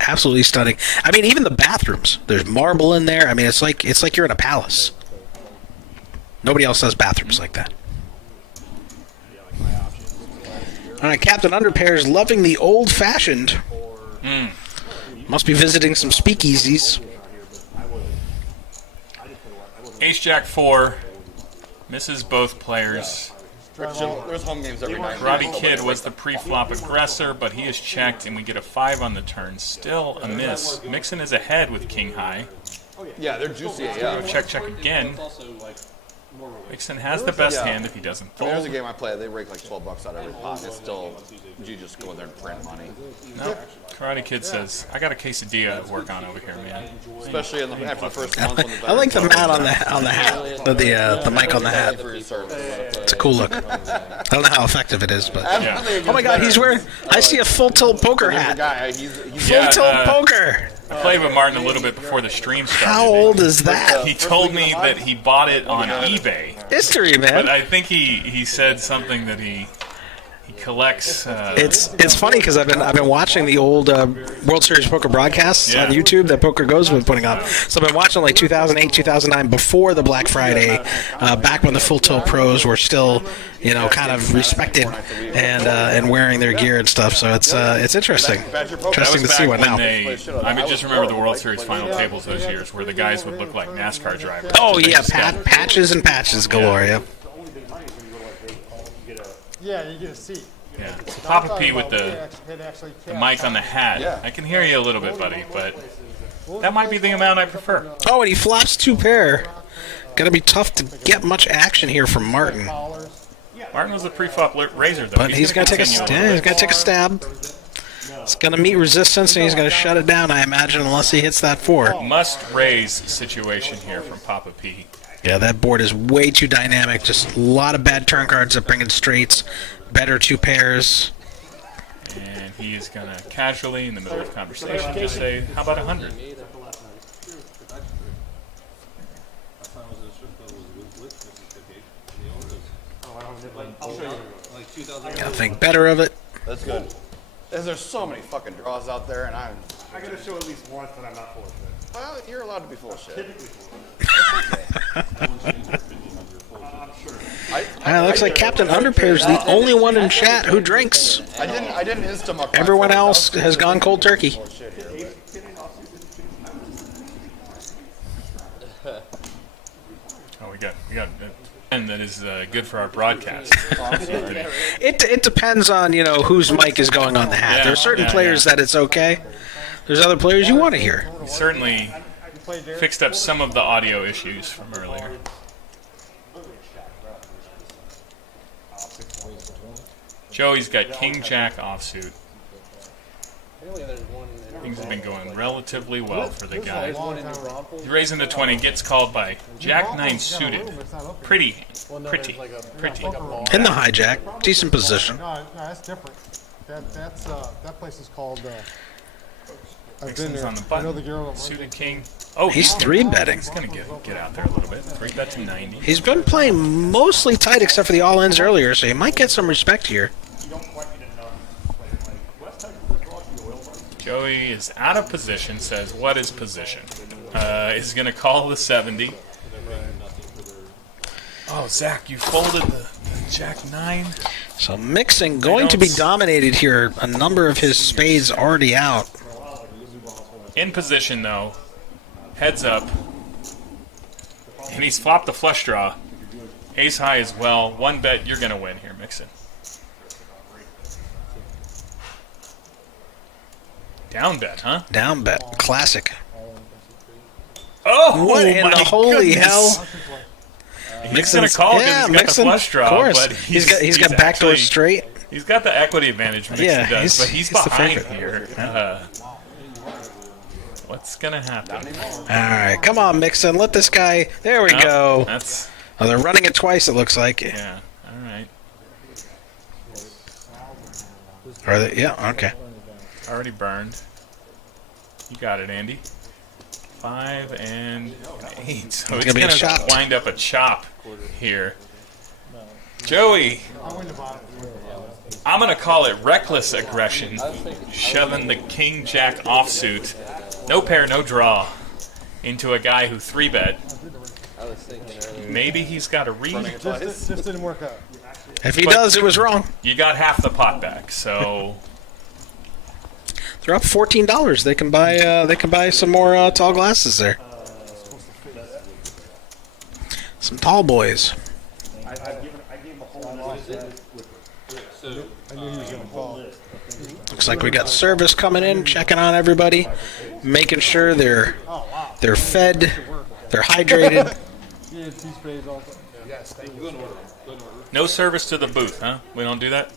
absolutely stunning. I mean, even the bathrooms. There's marble in there. I mean, it's like you're in a palace. Nobody else has bathrooms like that. All right, Captain Underpair's loving the old-fashioned. Must be visiting some speakeasies. Ace Jack 4 misses both players. There's home games every night. Karate Kid was the pre-flop aggressor, but he is checked, and we get a 5 on the turn. Still a miss. Mixson is ahead with King High. Yeah, they're juicy. Yeah. Check again. Mixson has the best hand if he doesn't fold. There's a game I play. They rake like $12 out of every pot. It's still, you just go in there and print money. No. Karate Kid says, I got a quesadilla to work on over here, man. Especially after the first month. I like the mat on the hat, the mic on the hat. It's a cool look. I don't know how effective it is, but oh my God, he's wearing. I see a full tilt poker hat. Full tilt poker. I played with Martin a little bit before the stream started. How old is that? He told me that he bought it on eBay. History, man. But I think he said something that he collects. It's funny because I've been watching the old World Series poker broadcasts on YouTube that Poker Go's been putting up. So I've been watching like 2008, 2009, before the Black Friday, back when the Full Tilt pros were still, kind of respected and wearing their gear and stuff. So it's interesting. Interesting to see what now. I just remember the World Series final tables those years where the guys would look like NASCAR drivers. Oh yeah, patches and patches galore. Yeah. Yeah, you get a seat. Yeah, Papa P with the mic on the hat. I can hear you a little bit, buddy, but that might be the amount I prefer. Oh, and he flops 2 pair. Gonna be tough to get much action here from Martin. Martin was a pre-flop razor, though. But he's gonna take a stab. It's gonna meet resistance, and he's gonna shut it down, I imagine, unless he hits that 4. Must raise situation here from Papa P. Yeah, that board is way too dynamic. Just a lot of bad turn cards that bring in straights. Better 2 pairs. And he is going to casually, in the middle of conversation, just say, how about 100? Gotta think better of it. That's good. There's so many fucking draws out there, and I gotta show at least once that I'm not full of shit. Well, you're allowed to be full of shit. Looks like Captain Underpair's the only one in chat who drinks. I didn't insta-muck. Everyone else has gone cold turkey. Oh, we got and that is good for our broadcast. It depends on whose mic is going on the hat. There are certain players that it's okay. There's other players you want to hear. He certainly fixed up some of the audio issues from earlier. Joey's got King Jack offsuit. Things have been going relatively well for the guy. He's raising the 20, gets called by Jack 9 suited. Pretty. In the hijack, decent position. No, that's different. That place is called. I've been there. On the button. I know the girl. Suited king. Oh, he's 3-betting. He's gonna get out there a little bit. 3-bet to 90. He's been playing mostly tight except for the all-ins earlier, so he might get some respect here. Joey is out of position, says, what is position? Is going to call the 70. Oh, Zach, you folded the Jack 9? So Mixson going to be dominated here. A number of his spades already out. In position, though. Heads up. And he's flopped the flush draw. Ace high as well. 1 bet, you're going to win here, Mixson. Down bet, huh? Down bet. Classic. Oh, what in the holy hell? He's going to call because he's got the flush draw, but he's got backdoor straight. He's got the equity advantage, Mixson does, but he's behind here. What's going to happen? All right, come on, Mixson. Let this guy... There we go. They're running it twice, it looks like. Yeah, all right. Are they? Yeah, okay. Already burned. You got it, Andy. 5 and 8. So it's going to wind up a chop here. Joey, I'm going to call it reckless aggression, shoving the King Jack offsuit, no pair, no draw, into a guy who 3-bet. Maybe he's got a read. Just didn't work out. If he does, it was wrong. You got half the pot back, so... They're up $14. They can buy some more tall glasses there. Some tall boys. Looks like we got service coming in, checking on everybody, making sure they're fed, they're hydrated. No service to the booth, huh? We don't do that?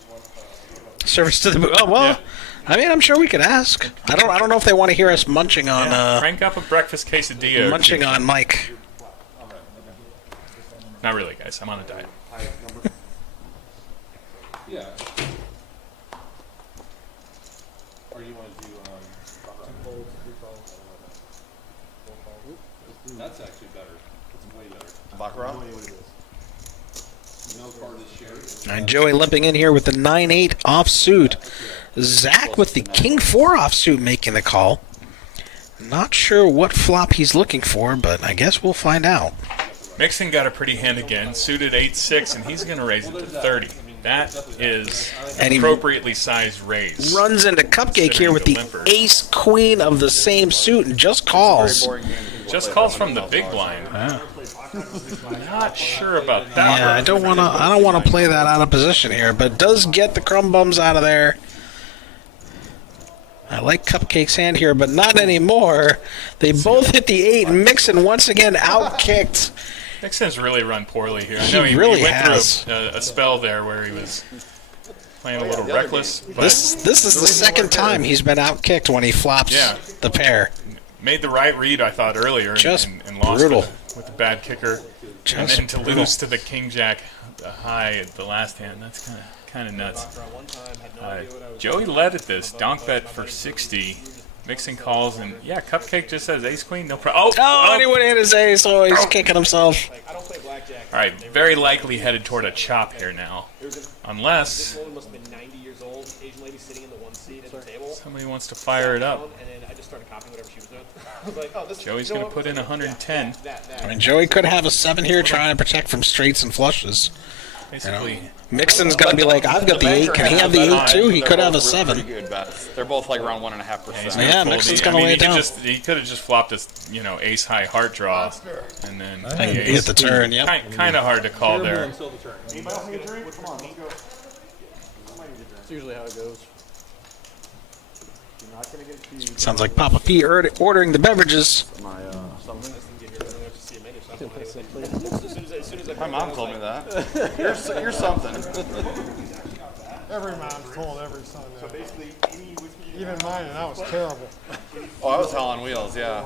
Service to the booth. Oh well. Yeah. I mean, I'm sure we could ask. I don't know if they want to hear us munching on. Crank up a breakfast quesadilla. Munching on Mike. Not really, guys. I'm on a diet. Yeah. Or you want to do That's actually better. It's way better. Baccarat? No card is shared. And Joey limping in here with the 9-8 offsuit. Zach with the King 4 offsuit making the call. Not sure what flop he's looking for, but I guess we'll find out. Mixson got a pretty hand again, suited 8-6, and he's going to raise it to 30. That is an appropriately sized raise. Runs into Cupcake here with the ace queen of the same suit and just calls. Just calls from the big blind. Not sure about that. Yeah, I don't want to play that out of position here, but does get the crumb bums out of there. I like Cupcake's hand here, but not anymore. They both hit the 8, and Mixson once again outkicked. Mixon's really run poorly here. I He know he really went has. through a spell there where he was playing a little reckless. But This is the second time he's been outkicked when he flops the pair. made the right read, I thought, earlier, and lost brutal. with a bad kicker. And then to lose to the King Jack high at the last hand, that's kind of nuts. Joey led at this. Donk bet for 60. Mixing calls, and yeah, Cupcake just says ace queen, no problem. And he would hit his ace, so he's kicking himself. All right, very likely headed toward a chop here now, unless somebody wants to fire it up. Joey's going to put in 110. I mean, Joey could have a 7 here trying to protect from straights and flushes. Basically, Mixon's going to be like, I've got the 8. Can he have the 8 too? He could have a 7. They're both like around 1.5%. Yeah, Mixon's going to lay it down. He could have just flopped his, ace high heart draw, and then hit the turn. Yep. Kind of hard to call there. It's usually how it goes. Sounds like Papa P ordering the beverages. My mom told me that. You're something. Every mom's told every son that. Even mine, and I was terrible. Oh, I was hell on wheels, yeah.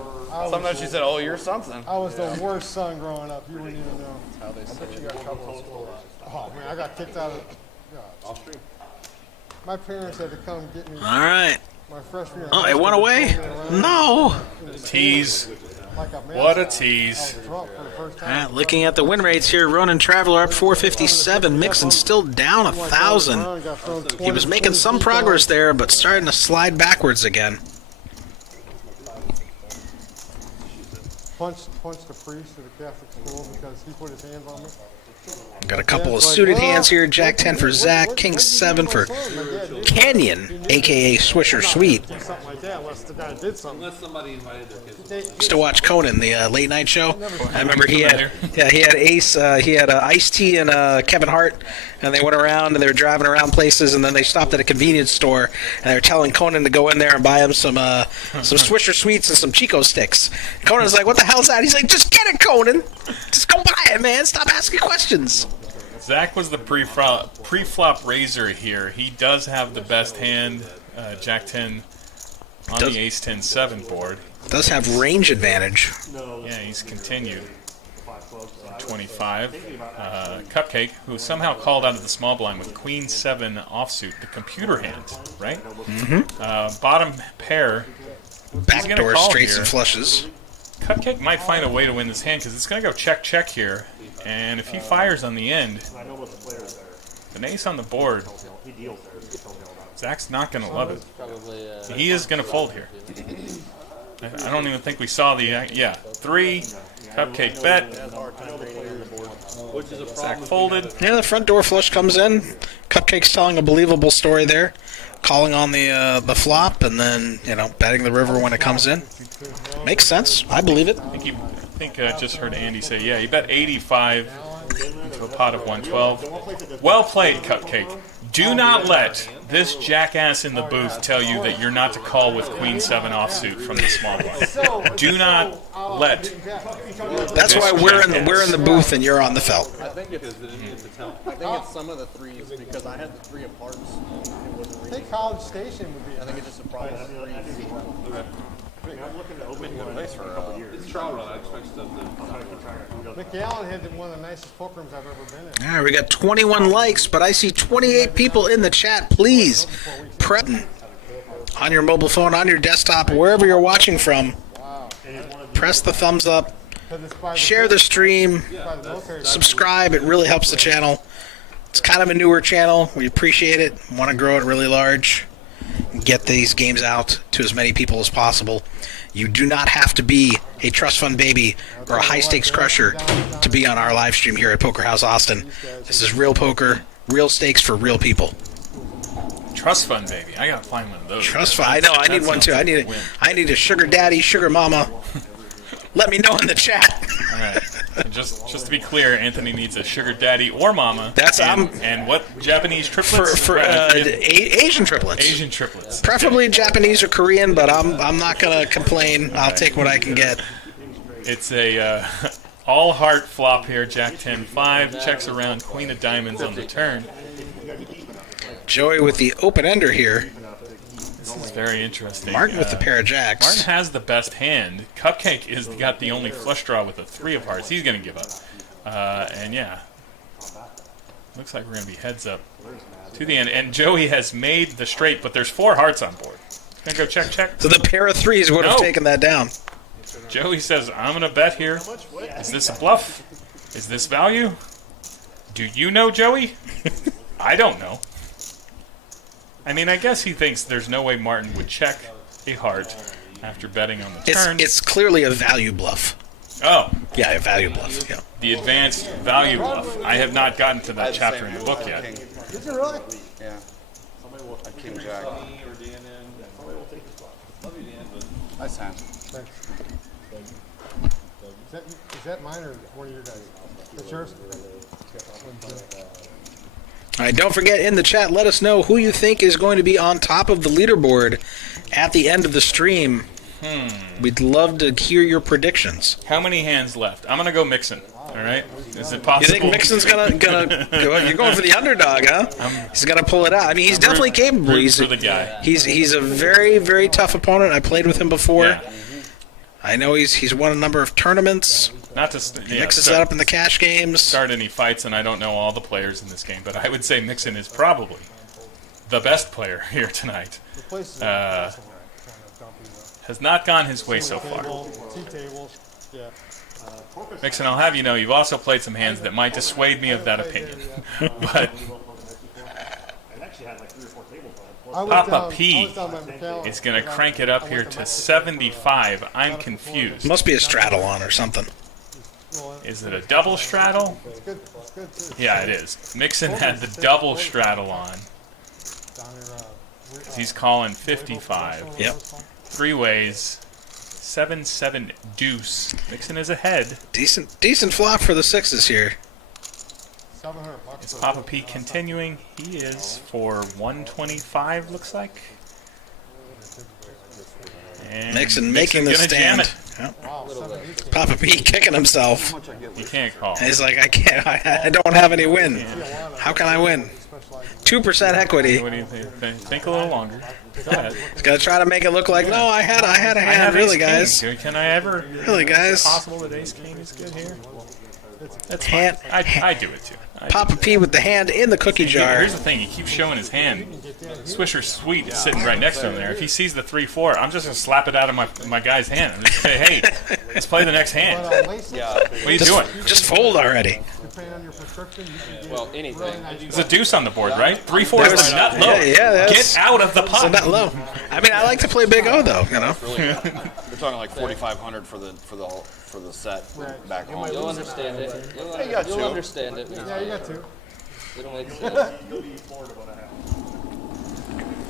Sometimes she said, "Oh, you're something." I was the worst son growing up. You wouldn't even know. I bet you got trouble in school. Oh man, I got kicked out of. God. My parents had to come get me. All right. My freshman year. Oh, it went away? No. Tease. What a tease. All right, looking at the win rates here, Ronin Traveler up 457. Mixon still down 1,000. He was making some progress there, but starting to slide backwards again. Punched the priest at a Catholic school because he put his hands on me. Got a couple of suited hands here. Jack 10 for Zach, King 7 for Canyon, a.k.a. Swisher Sweet. Something like that, unless the guy did something. Unless somebody invited their kids. Used to watch Conan, the late night show. I remember he had Ace, he had Ice-T and Kevin Hart, and they went around and they were driving around places, and then they stopped at a convenience store, and they were telling Conan to go in there and buy him some Swisher Sweets and some Chico sticks. Conan's like, "What the hell's that?" He's like, "Just get it, Conan. Just go buy it, man. Stop asking questions." Zach was the pre-flop raiser here. He does have the best hand, Jack 10 on the Ace 10-7 board. Does have range advantage. Yeah, he's continued. 25. Cupcake, who somehow called out of the small blind with Queen 7 offsuit, the computer hand, right? Mm-hmm. Bottom pair. Backdoor straights and flushes. Cupcake might find a way to win this hand because it's going to go check here. And if he fires on the end, an ace on the board, Zach's not going to love it. He is going to fold here. I don't even think we saw the... 3, Cupcake bet. Zach folded. Yeah, the front door flush comes in. Cupcake's telling a believable story there. Calling on the flop and then, betting the river when it comes in. Makes sense. I believe it. I think I just heard Andy say, yeah, he bet 85 into a pot of 112. Well played, Cupcake. Do not let this jackass in the booth tell you that you're not to call with Queen 7 offsuit from the small blind. Do not let. That's why we're in the booth and you're on the felt. I think it's some of the threes because I had the 3 of hearts. I think College Station would be. I think it just surprised threes. I'm looking to open a place for a couple years. It's trial run. I expect stuff to. McAllen had one of the nicest poker rooms I've ever been in. All right, we got 21 likes, but I see 28 people in the chat. Please prep on your mobile phone, on your desktop, wherever you're watching from. Press the thumbs up. share the stream, subscribe. It really helps the channel. It's kind of a newer channel. We appreciate it. Want to grow it really large and get these games out to as many people as possible. You do not have to be a trust fund baby or a high stakes crusher to be on our live stream here at Poker House Austin. This is real poker, real stakes for real people. Trust fund, baby. I gotta find one of those. Trust fund. I know. I need one too. I need a sugar daddy, sugar mama. Let me know in the chat. All right. Just to be clear, Anthony needs a sugar daddy or mama. That's and what Japanese triplets? For Asian triplets. Asian triplets. Preferably Japanese or Korean, but I'm not gonna complain. I'll take what I can get. It's a all heart flop here. Jack 10-5 checks around Queen of Diamonds on the turn. Joey with the open ender here. This is very interesting. Martin with the pair of jacks. Martin has the best hand. Cupcake is got the only flush draw with a 3 of hearts. He's going to give up. And yeah, looks like we're going to be heads up to the end. And Joey has made the straight, but there's 4 hearts on board. Going to go check, check. So the pair of 3s would have taken that down. Joey says, I'm going to bet here. Is this a bluff? Is this value? Do you know, Joey? I don't know. I mean, I guess he thinks there's no way Martin would check a heart after betting on the turn. It's clearly a value bluff. Oh. Yeah, a value bluff. Yeah. The advanced value bluff. I have not gotten to that chapter in the book yet. Did you really? Yeah. A king jack. Nice hand. Thanks. Is that mine or one of your guys? That's yours? All right, don't forget, in the chat, let us know who you think is going to be on top of the leaderboard at the end of the stream. We'd love to hear your predictions. How many hands left? I'm going to go Mixson. All right? Is it possible? You think Mixon's gonna go? You're going for the underdog, huh? He's gonna pull it out. I mean, he's definitely capable. He's for the guy. He's a very, very tough opponent. I played with him before. Yeah. I know he's won a number of tournaments. Not to mixes that up in the cash games. Start any fights, and I don't know all the players in this game, but I would say Mixson is probably the best player here tonight. Has not gone his way so far. Mixson, I'll have you know, you've also played some hands that might dissuade me of that opinion. But Papa P is going to crank it up here to 75. I'm confused. Must be a straddle on or something. Is it a double straddle? Yeah, it is. Mixon had the double straddle on. He's calling 55. Yep. 3 ways. 7-7 deuce. Mixon is ahead. Decent flop for the 6s here. Is Papa P continuing? He is for 125, looks like. And Mixon making the stand. Yep. Papa P kicking himself. He can't call. He's like, I can't. I don't have any win. How can I win? 2% equity. What do you think? Think a little longer. Go ahead. He's gonna try to make it look like, no, I had a hand. Really, guys. Can I ever? Really, guys. Is it possible that Ace King is good here? That's fine. I do it too. Papa P with the hand in the cookie jar. Here's the thing, he keeps showing his hand. Swisher Sweet is sitting right next to him there. If he sees the 3-4, I'm just going to slap it out of my guy's hand. I'm just going to say, hey, let's play the next hand. What are you doing? Just fold already. Well, anything. There's a deuce on the board, right? 3-4 is the nut low. Yeah, get out of the pot. It's nut low. I mean, I like to play big O though, you know. We're talking like 4,500 for the set back home. You'll understand it. You'll understand it. Yeah, you got 2. It'll make sense.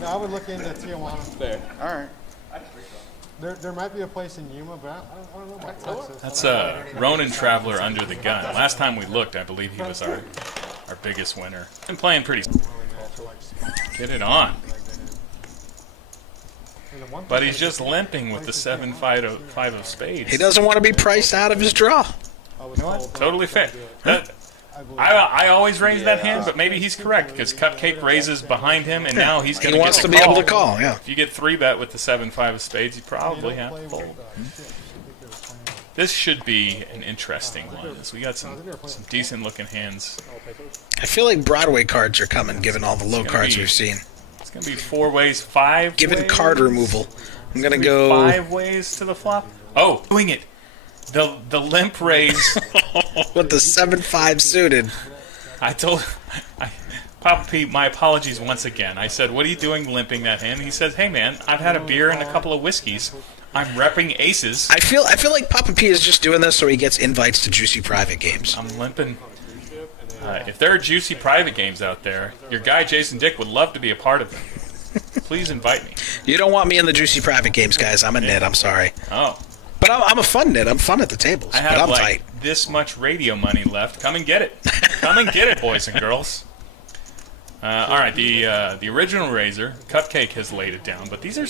No, I would look into Tijuana. Fair. All right. There might be a place in Yuma, but I don't know about Texas. That's Ronin Traveler under the gun. Last time we looked, I believe he was our biggest winner. Been playing pretty. Get it on. But he's just limping with the 7-5 of spades. He doesn't want to be priced out of his draw. Totally fair. I always raise that hand, but maybe he's correct because Cupcake raises behind him, and now he's going to wants to be able to call. Yeah. If you get 3-bet with the 7-5 of spades, you probably have to fold. This should be an interesting one. So we got some decent looking hands. I feel like Broadway cards are coming, given all the low cards we've seen. It's going to be 4 ways, 5 given ways. Card removal. I'm going to go 5 ways to the flop. Oh, doing it. The limp raise with the 7-5 suited. Papa P, my apologies once again. I said, what are you doing limping that hand? He says, hey man, I've had a beer and a couple of whiskeys. I'm repping aces. I feel like Papa P is just doing this so he gets invites to juicy private games. I'm limping. If there are juicy private games out there, your guy Jason Dick would love to be a part of them. Please invite me. You don't want me in the juicy private games, guys. I'm a nit. I'm sorry. Oh. But I'm a fun nit. I'm fun at the tables. I but have I'm like tight. this much radio money left. Come and get it. Come and get it, boys and girls. All right, the original Razor, Cupcake has laid it down, but these are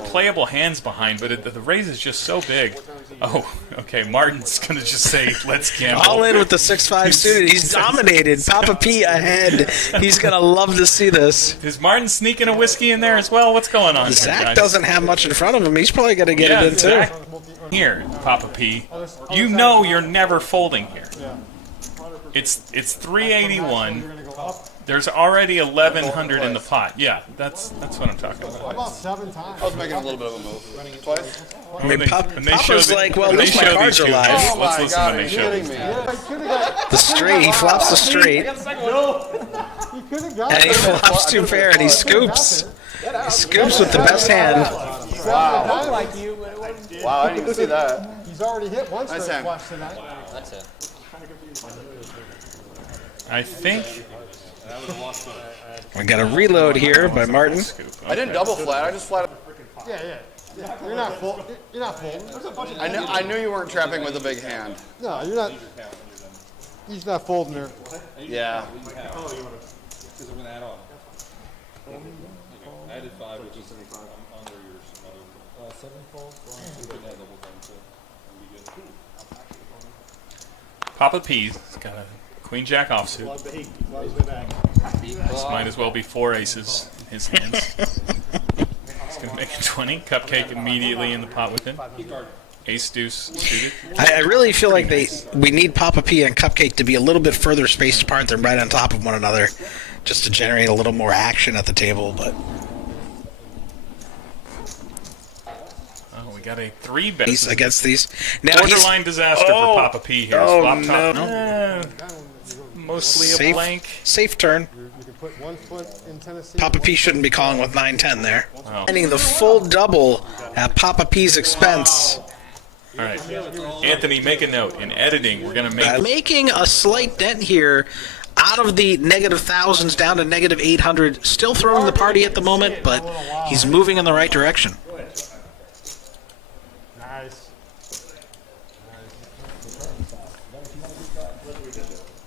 playable hands behind, but the raise is just so big. Oh, okay, Martin's gonna just say, let's gamble. All in with the 6-5 suited. He's dominated. Papa P ahead. He's gonna love to see this. Is Martin sneaking a whiskey in there as well? What's going on? Zach doesn't have much in front of him. He's probably gonna get it in Zach, too. Here, Papa P, you know you're never folding here. It's 381. There's already 1,100 in the pot. Yeah, that's what I'm talking about. About 7 times. I was making a little bit of a move. Twice? I mean, Papa's like, well, at least my cards are live. Let's listen when they show these. The straight, he flops the straight. And he flops 2 pair and he scoops. He scoops with the best hand. Wow. Wow, I didn't even see that. He's already hit one straight hand. flush tonight. That's it. I think we got a reload here by Martin. I didn't double flat. I just flat. Yeah. You're not full. You're not folding. I knew you weren't trapping with a big hand. No, you're not. He's not folding there. Yeah. I did 5, which is under yours. 7 folds. Papa P's got a Queen Jack offsuit. This might as well be 4 aces in his hands. He's going to make a 20. Cupcake immediately in the pot with him. Ace deuce suited. I really feel like we need Papa P and Cupcake to be a little bit further spaced apart than right on top of one another, just to generate a little more action at the table. But we got a 3-bet against these. Now borderline disaster for Papa P here. Oh, Flop top. Mostly a blank. Safe turn. You can put 1 foot in Tennessee. Papa P shouldn't be calling with 9-10 there. Finding the full double at Papa P's expense. All right, Anthony, make a note. In editing, we're going to making a slight dent here. Out of the negative thousands down to negative 800. Still throwing the party at the moment, but he's moving in the right direction. Nice.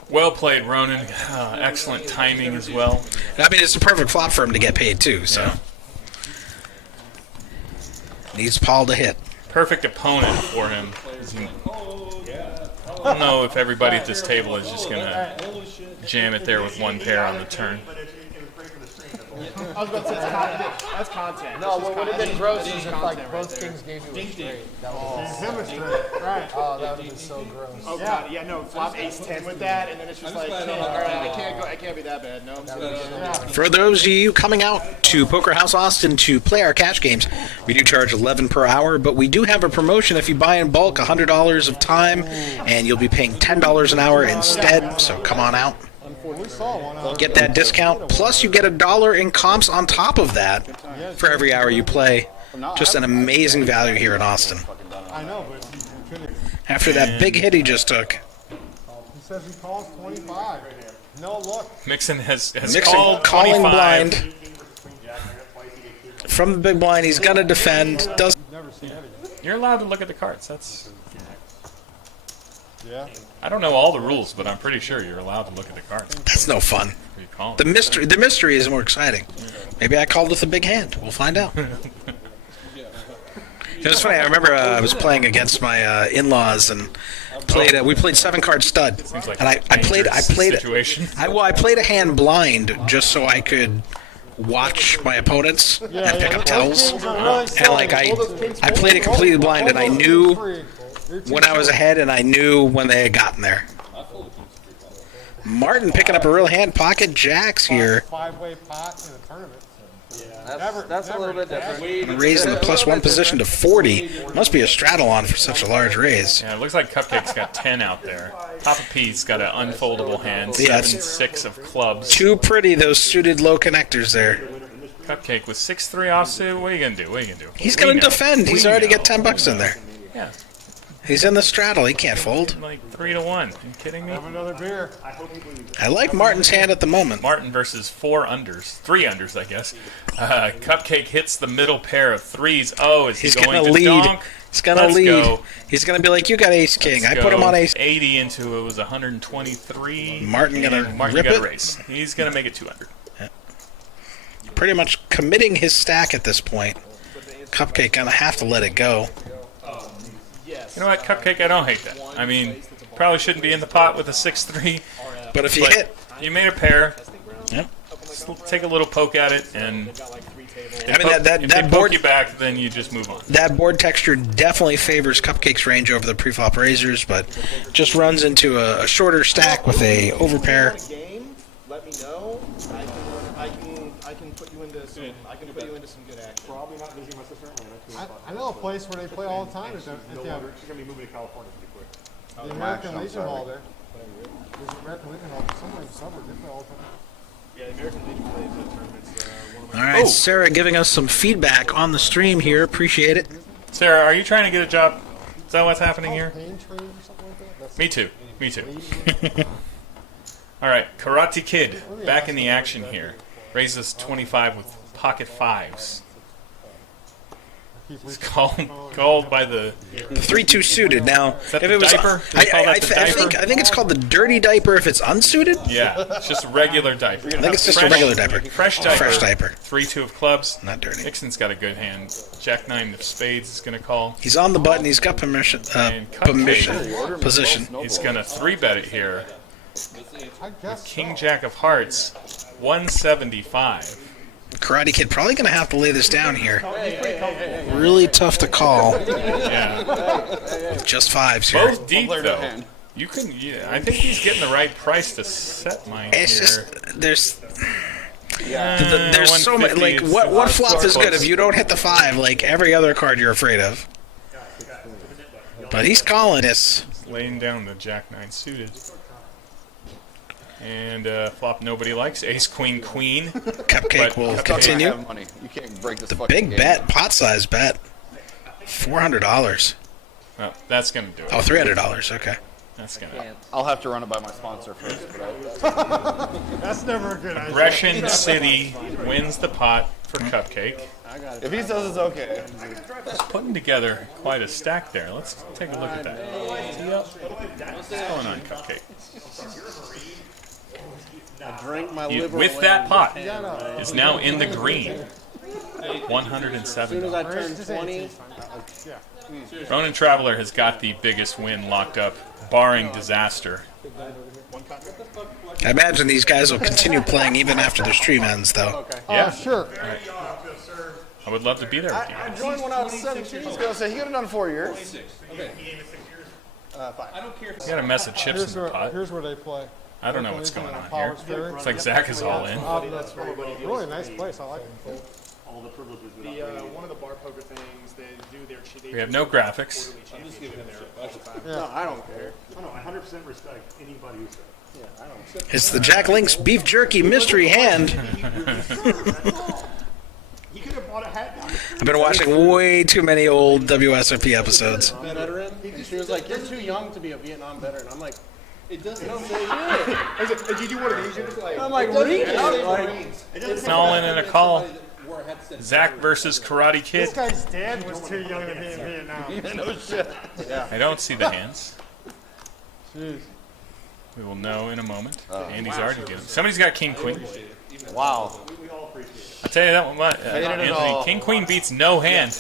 Well played, Ronan. Excellent timing as well. I mean, it's a perfect flop for him to get paid, too, so. Needs Paul to hit. Perfect opponent for him. I don't know if everybody at this table is just going to jam it there with 1 pair on the turn. I was about to say that's content. No, what would have been gross is if like both kings gave you a straight. That would have been right. Oh, that would have been so gross. Oh god, yeah, no, flop ace-10 with that, and then it's just like, all right, I can't be that bad, no. For those of you coming out to Poker House Austin to play our cash games, we do charge $11 per hour, but we do have a promotion if you buy in bulk, $100 of time, and you'll be paying $10 an hour instead, so come on out. Get that discount, plus you get $1 in comps on top of that for every hour you play. Just an amazing value here in Austin. I know, but After that big hit he just took. He says he calls 25. No look. Mixson has Mixson calling 25. blind. From the big blind, he's going to defend. You're allowed to look at the cards. That's. Yeah. I don't know all the rules, but I'm pretty sure you're allowed to look at the cards. That's no fun. You call The mystery is more exciting. Maybe I called with a big hand. We'll find out. It was funny. I remember I was playing against my in-laws and played. We played 7-card stud, like and I played a hand blind just so I could watch my opponents and pick up tells. And like I played it completely blind, and I knew when I was ahead, and I knew when they had gotten there. Martin picking up a real hand, pocket jacks here. 5-way pot in a tournament. That's a little bit different. Raising the +1 position to 40. Must be a straddle on for such a large raise. Yeah, it looks like Cupcake's got 10 out there. Papa P's got an unfoldable hand. Yeah, 7-6 of clubs. Too pretty, those suited low connectors there. Cupcake with 6-3 offsuit. What are you gonna do? What are you gonna do? He's going to defend. He's already got $10 in there. Yeah. He's in the straddle. He can't fold. Like 3-1. Are you kidding me? Have another beer. I like Martin's hand at the moment. Martin versus 4 unders. 3 unders, I guess. Cupcake hits the middle pair of threes. Oh, is he He's going gonna to lead. donk? He's going to Let's lead. go. He's going to be like, you got ace king. I Let's put him go. on ace. 80 into it was 123. Martin gonna Martin rip got it? a race. He's gonna make it 200. Pretty much committing his stack at this point. Cupcake going to have to let it go. You know what, Cupcake? I don't hate that. I mean, probably shouldn't be in the pot with a 6-3. But if you hit, you made a pair. Yep. Just take a little poke at it, and I mean, if that they board poke you back, then you just move on. That board texture definitely favors Cupcake's range over the preflop razors, but just runs into a shorter stack with a overpair. Let me know. I can put you into some. I can put you into some good action. Probably not visiting my sister. I know a place where they play all the time. She's gonna be moving to California pretty quick. The American Legion Hall there. There's an American Legion Hall somewhere in the suburbs. They play all the time. Yeah, the American Legion plays tournaments. One of my All right, Sarah giving us some feedback on the stream here. Appreciate it. Sarah, are you trying to get a job? Is that what's happening here? Pain train or something like that? Me too. Me too. All right, Karate Kid back in the action here. Raises 25 with pocket fives. It's called by the 3-2 suited. Now, Is that if the it was, diaper? Do they call that the diaper? I think it's called the dirty diaper if it's unsuited. Yeah, it's just a regular diaper. I think it's just a regular diaper. Fresh diaper. Fresh diaper. 3-2 of clubs. Not dirty. Mixson's got a good hand. Jack-9 of spades is going to call. He's on the button. He's got permission. Position. He's going to 3-bet it here. I guess King-Jack of hearts, 175. Karate Kid probably going to have to lay this down here. Really tough to call. Yeah. Just fives here. Both deep, though. You can. Yeah, I think he's getting the right price to set mine It's here. just there's so much. Like what flop is good if you don't hit the 5? Like every other card you're afraid of. But he's calling us. Laying down the Jack-9 suited. And flop nobody likes. Ace, Queen, Queen. Cupcake will continue. You can't break this The fucking big game. bet, pot size bet. $400. Oh, that's going to do it. Oh, $300. Okay. That's going to. I'll have to run it by my sponsor first. But that's never a good idea. Aggression City wins the pot for Cupcake. if he says it's okay. Putting together quite a stack there. Let's take a look at that. What's going on, Cupcake? With that pot is now in the green. 107. I turned 20. Ronin Traveler has got the biggest win locked up, barring disaster. I imagine these guys will continue playing even after the stream ends, though. Yeah. Sure. Right. I would love to be there with you I guys. joined when I was 17. I was gonna say he could have done 4 years. Okay. 5. I don't care. We got a mess of chips in the pot. Here's where they play. I don't know what's going on here. Looks like Zach is all in. That's really nice place. I like it. All the privileges. One of the bar poker things they do their. We have no graphics. I'm just giving it a No, I don't care. No, I 100% respect anybody who says. Yeah, I don't. It's the Jack Link's beef jerky mystery hand. He could have bought a hat. I've been watching way too many old WSOP episodes. Veteran. She was like, "You're too young to be a Vietnam veteran." I'm like, It doesn't say it. Did you do one of these? You're just like, I'm like, Marines. It's an all-in and a call. Zach versus Karate Kid. This guy's dad was too young to be in Vietnam. No shit. I don't see the hands. Jeez. We will know in a moment. Andy's already getting. Somebody's got King Queen. Wow. I'll tell you that one. Anthony, King Queen beats no hand.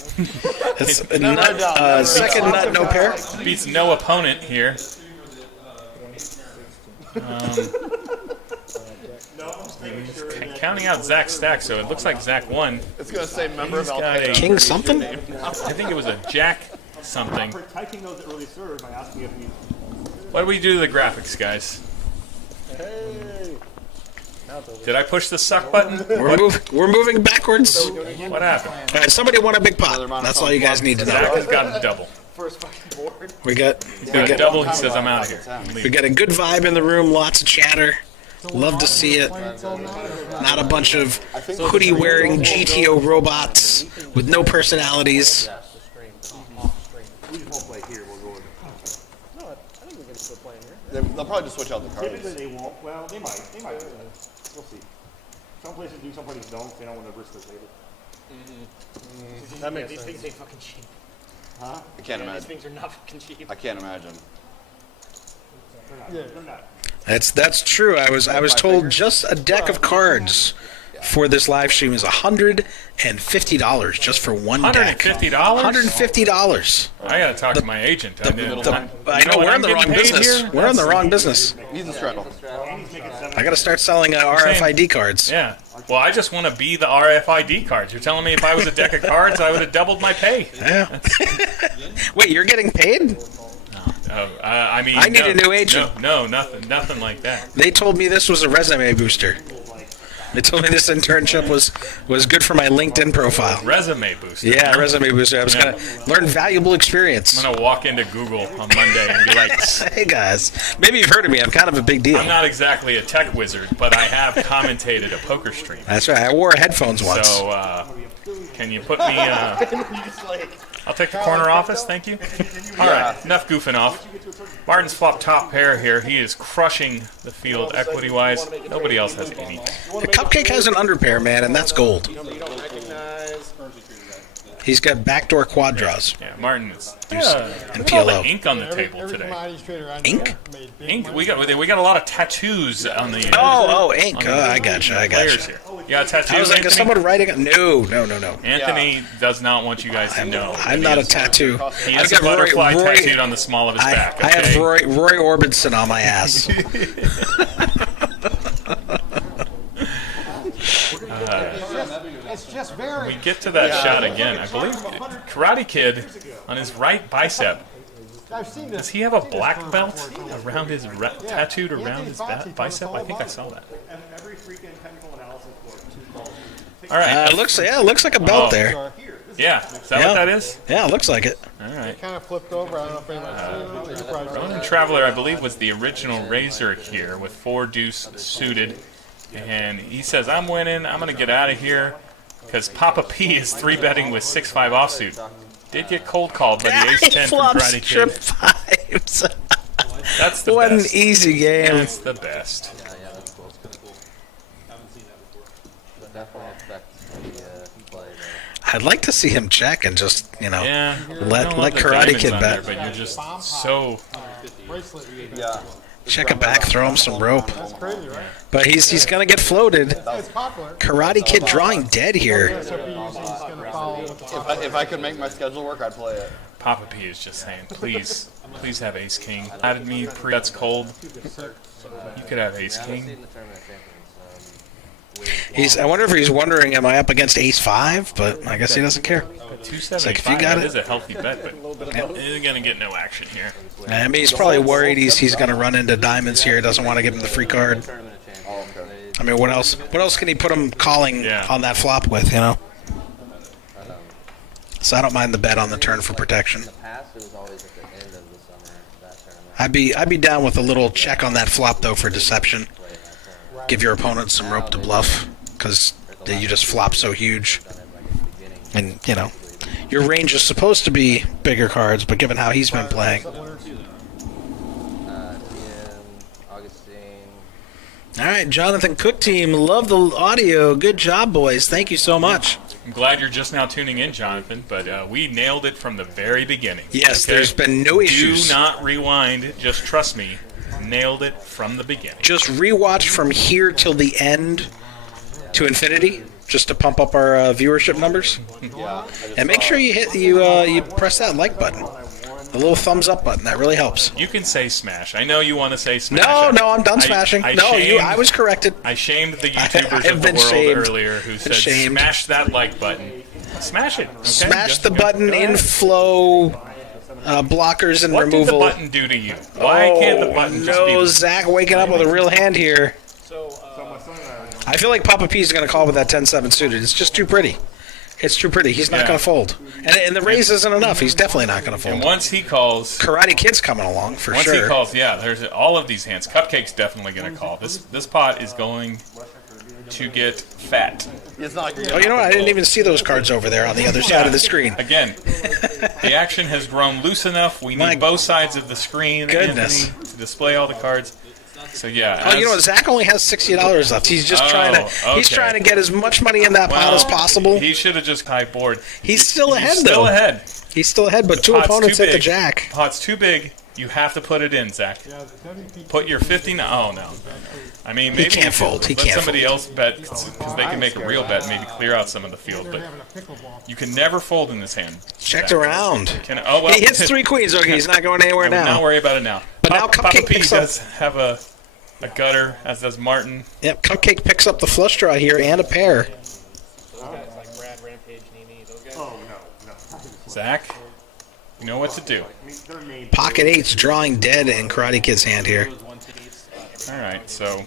It's a nut, second nut, no pair. Beats no opponent here. Counting out Zach's stack, so it looks like Zach won. It's gonna say member of He's got a King something? I think it was a Jack something. protecting those that really serve by asking if we. What do we do to the graphics, guys? Hey. Did I push the suck button? We're moving backwards. What happened? All right, somebody won a big pot. That's all you guys need to Zach know. has got a double. First fucking board. We got Double. He says I'm out of here. we got a good vibe in the room. Lots of chatter. Love to see it. Not a bunch of hoodie-wearing GTO robots with no personalities. They'll probably just switch out the Typically cards. they won't. Well, they might. They might. We'll see. Some places do, some places don't. They don't want to risk the table. That makes these things ain't fucking cheap. Huh? I can't These imagine. things are not fucking cheap. I can't imagine. They're not. That's true. I was told just a deck of cards for this live stream is $150 just for one deck. $150? $150. I gotta talk to my agent. I know we're in the wrong business. We're in the wrong business. He's a straddle. I gotta start selling RFID cards. Yeah. Well, I just want to be the RFID cards. You're telling me if I was a deck of cards, I would have doubled my pay. Yeah. Wait, you're getting paid? I mean, I need a new agent. No, nothing like that. They told me this was a resume booster. They told me this internship was good for my LinkedIn profile. Resume booster. Yeah, resume booster. I was gonna learn valuable experience. I'm gonna walk into Google on Monday and be like, "Hey guys, maybe you've heard of me. I'm kind of a big deal." I'm not exactly a tech wizard, but I have commentated a poker stream. That's right. I wore headphones once. So, can you put me? I'll take the corner office, thank you. All right, enough goofing off. Martin's flop top pair here. He is crushing the field equity-wise. Nobody else has any. The Cupcake has an underpair, man, and that's gold. He's got backdoor quad draws. Yeah, Martin is. And Look at all PLO. the ink on the table today. Ink? Ink. We got a lot of tattoos on the. Ink. I gotcha. Players here. You got a tattoo? I was like, Anthony? is someone writing it? No. Anthony does not want you guys to know. I'm not a tattoo. He has a butterfly tattooed on the small of his back. I have okay? Roy Orbison on my ass. It's just very. We get to that shot again. I believe Karate Kid on his right bicep. Does he have a black belt around his tattooed around his bicep? I think I saw that. All right. It looks like a belt there. Yeah, is that what that is? Yeah, it looks like it. All right. Kind of flipped over. I don't know if anybody's seen it. Ronin Traveler, I believe, was the original Razor here with 4 deuce suited. And he says, I'm winning. I'm going to get out of here because Papa P is 3-betting with 6-5 offsuit. Did get cold called by the ace-10 from Karate Kid. Fives. That's the what best. An easy game. That's the best. Yeah, that's cool. But definitely expect the play. I'd like to see him check and just, let the Karate diamonds Kid on bet. there, but you're just so. Check it back, throw him some rope. That's crazy, right? But he's gonna get floated. It's popular. Karate Kid drawing dead here. If I could make my schedule work, I'd play it. Papa P is just saying, please have Ace King. Added me that's cold. You could have Ace King. I wonder if he's wondering, am I up against Ace 5? But I guess he doesn't care. 275. Like, if you got it it. is a healthy bet, but he's gonna get no action here. I mean, he's probably worried he's gonna run into diamonds here. Doesn't want to give him the free card. I mean, what else? What else can he put him calling on that flop with? So I don't mind the bet on the turn for protection. I'd be down with a little check on that flop though for deception. Give your opponent some rope to bluff because you just flop so huge, and your range is supposed to be bigger cards, but given how he's been playing. All right, Jonathan Cook team, love the audio. Good job, boys. Thank you so much. I'm glad you're just now tuning in, Jonathan, but we nailed it from the very beginning. Yes, there's been no issues. Do not rewind. Just trust me. Nailed it from the beginning. Just rewatch from here till the end to infinity, just to pump up our viewership numbers. And make sure you press that like button, the little thumbs up button. That really helps. You can say smash. I know you want to say smash. No, I'm done smashing. I was corrected. I shamed the YouTubers of the world earlier who said smash that like button. Smash it. Okay? Smash the button, inflow. Blockers and what removal. What did the button do to you? Why can't the button just be... Zach waking up with a real hand here. So my son and I are I feel like Papa P is going to call with that 10-7 suited. It's just too pretty. It's too pretty. He's not going to fold. And the raise isn't enough. He's definitely not going to fold. And once he calls... Karate Kid's coming along, for once sure. Once he calls, yeah, there's all of these hands. Cupcake's definitely going to call. This pot is going to get fat. Oh, you know what? I didn't even see those cards over there on the other side of the screen. Again, the action has grown loose enough. We need both sides of the screen, Goodness. Anthony, to display all the cards. So yeah. Oh, you know what? Zach only has $60 left. He's just trying to. He's trying to get as much money in that pot as possible. He should have just high board. He's still ahead, Still ahead. He's still ahead, but two opponents hit the jack. Pot's too big. You have to put it in, Zach. Put your 50. Oh no. I mean, maybe he can't fold. He let can't somebody fold. else bet because they can make a real bet, maybe clear out some of the field. But you can never fold in this hand. Checked Zach. around. Oh well. He hits 3 queens. Okay, he's not going anywhere now. Not worry about it now. But now Papa Cupcake P picks up. does have a gutter, as does Martin. Yep, Cupcake picks up the flush draw here and a pair. Zach, you know what to do. Pocket 8's drawing dead in Karate Kid's hand here. All right, so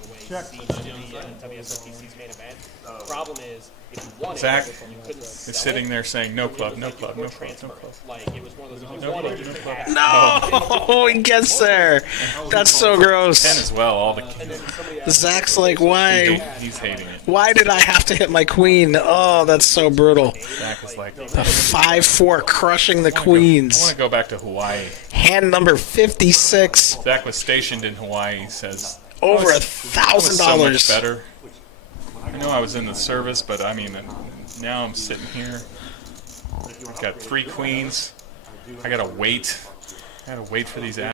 Problem is, if you want Zach it, is sitting there saying, no club, no club, no club, no club. like it was one of those. You wanted it, you could have it. No, he gets there. That's so gross. 10 as well, all the Zach's like, why? He's hating it. Why did I have to hit my queen? Oh, that's so brutal. Zach is like, The 5-4 crushing the queens. I want to go back to Hawaii. Hand number 56. Zach was stationed in Hawaii, he says. Over $1,000. So much $1,000. better. I know I was in the service, but I mean, now I'm sitting here. Got 3 queens. I gotta wait. I gotta wait for these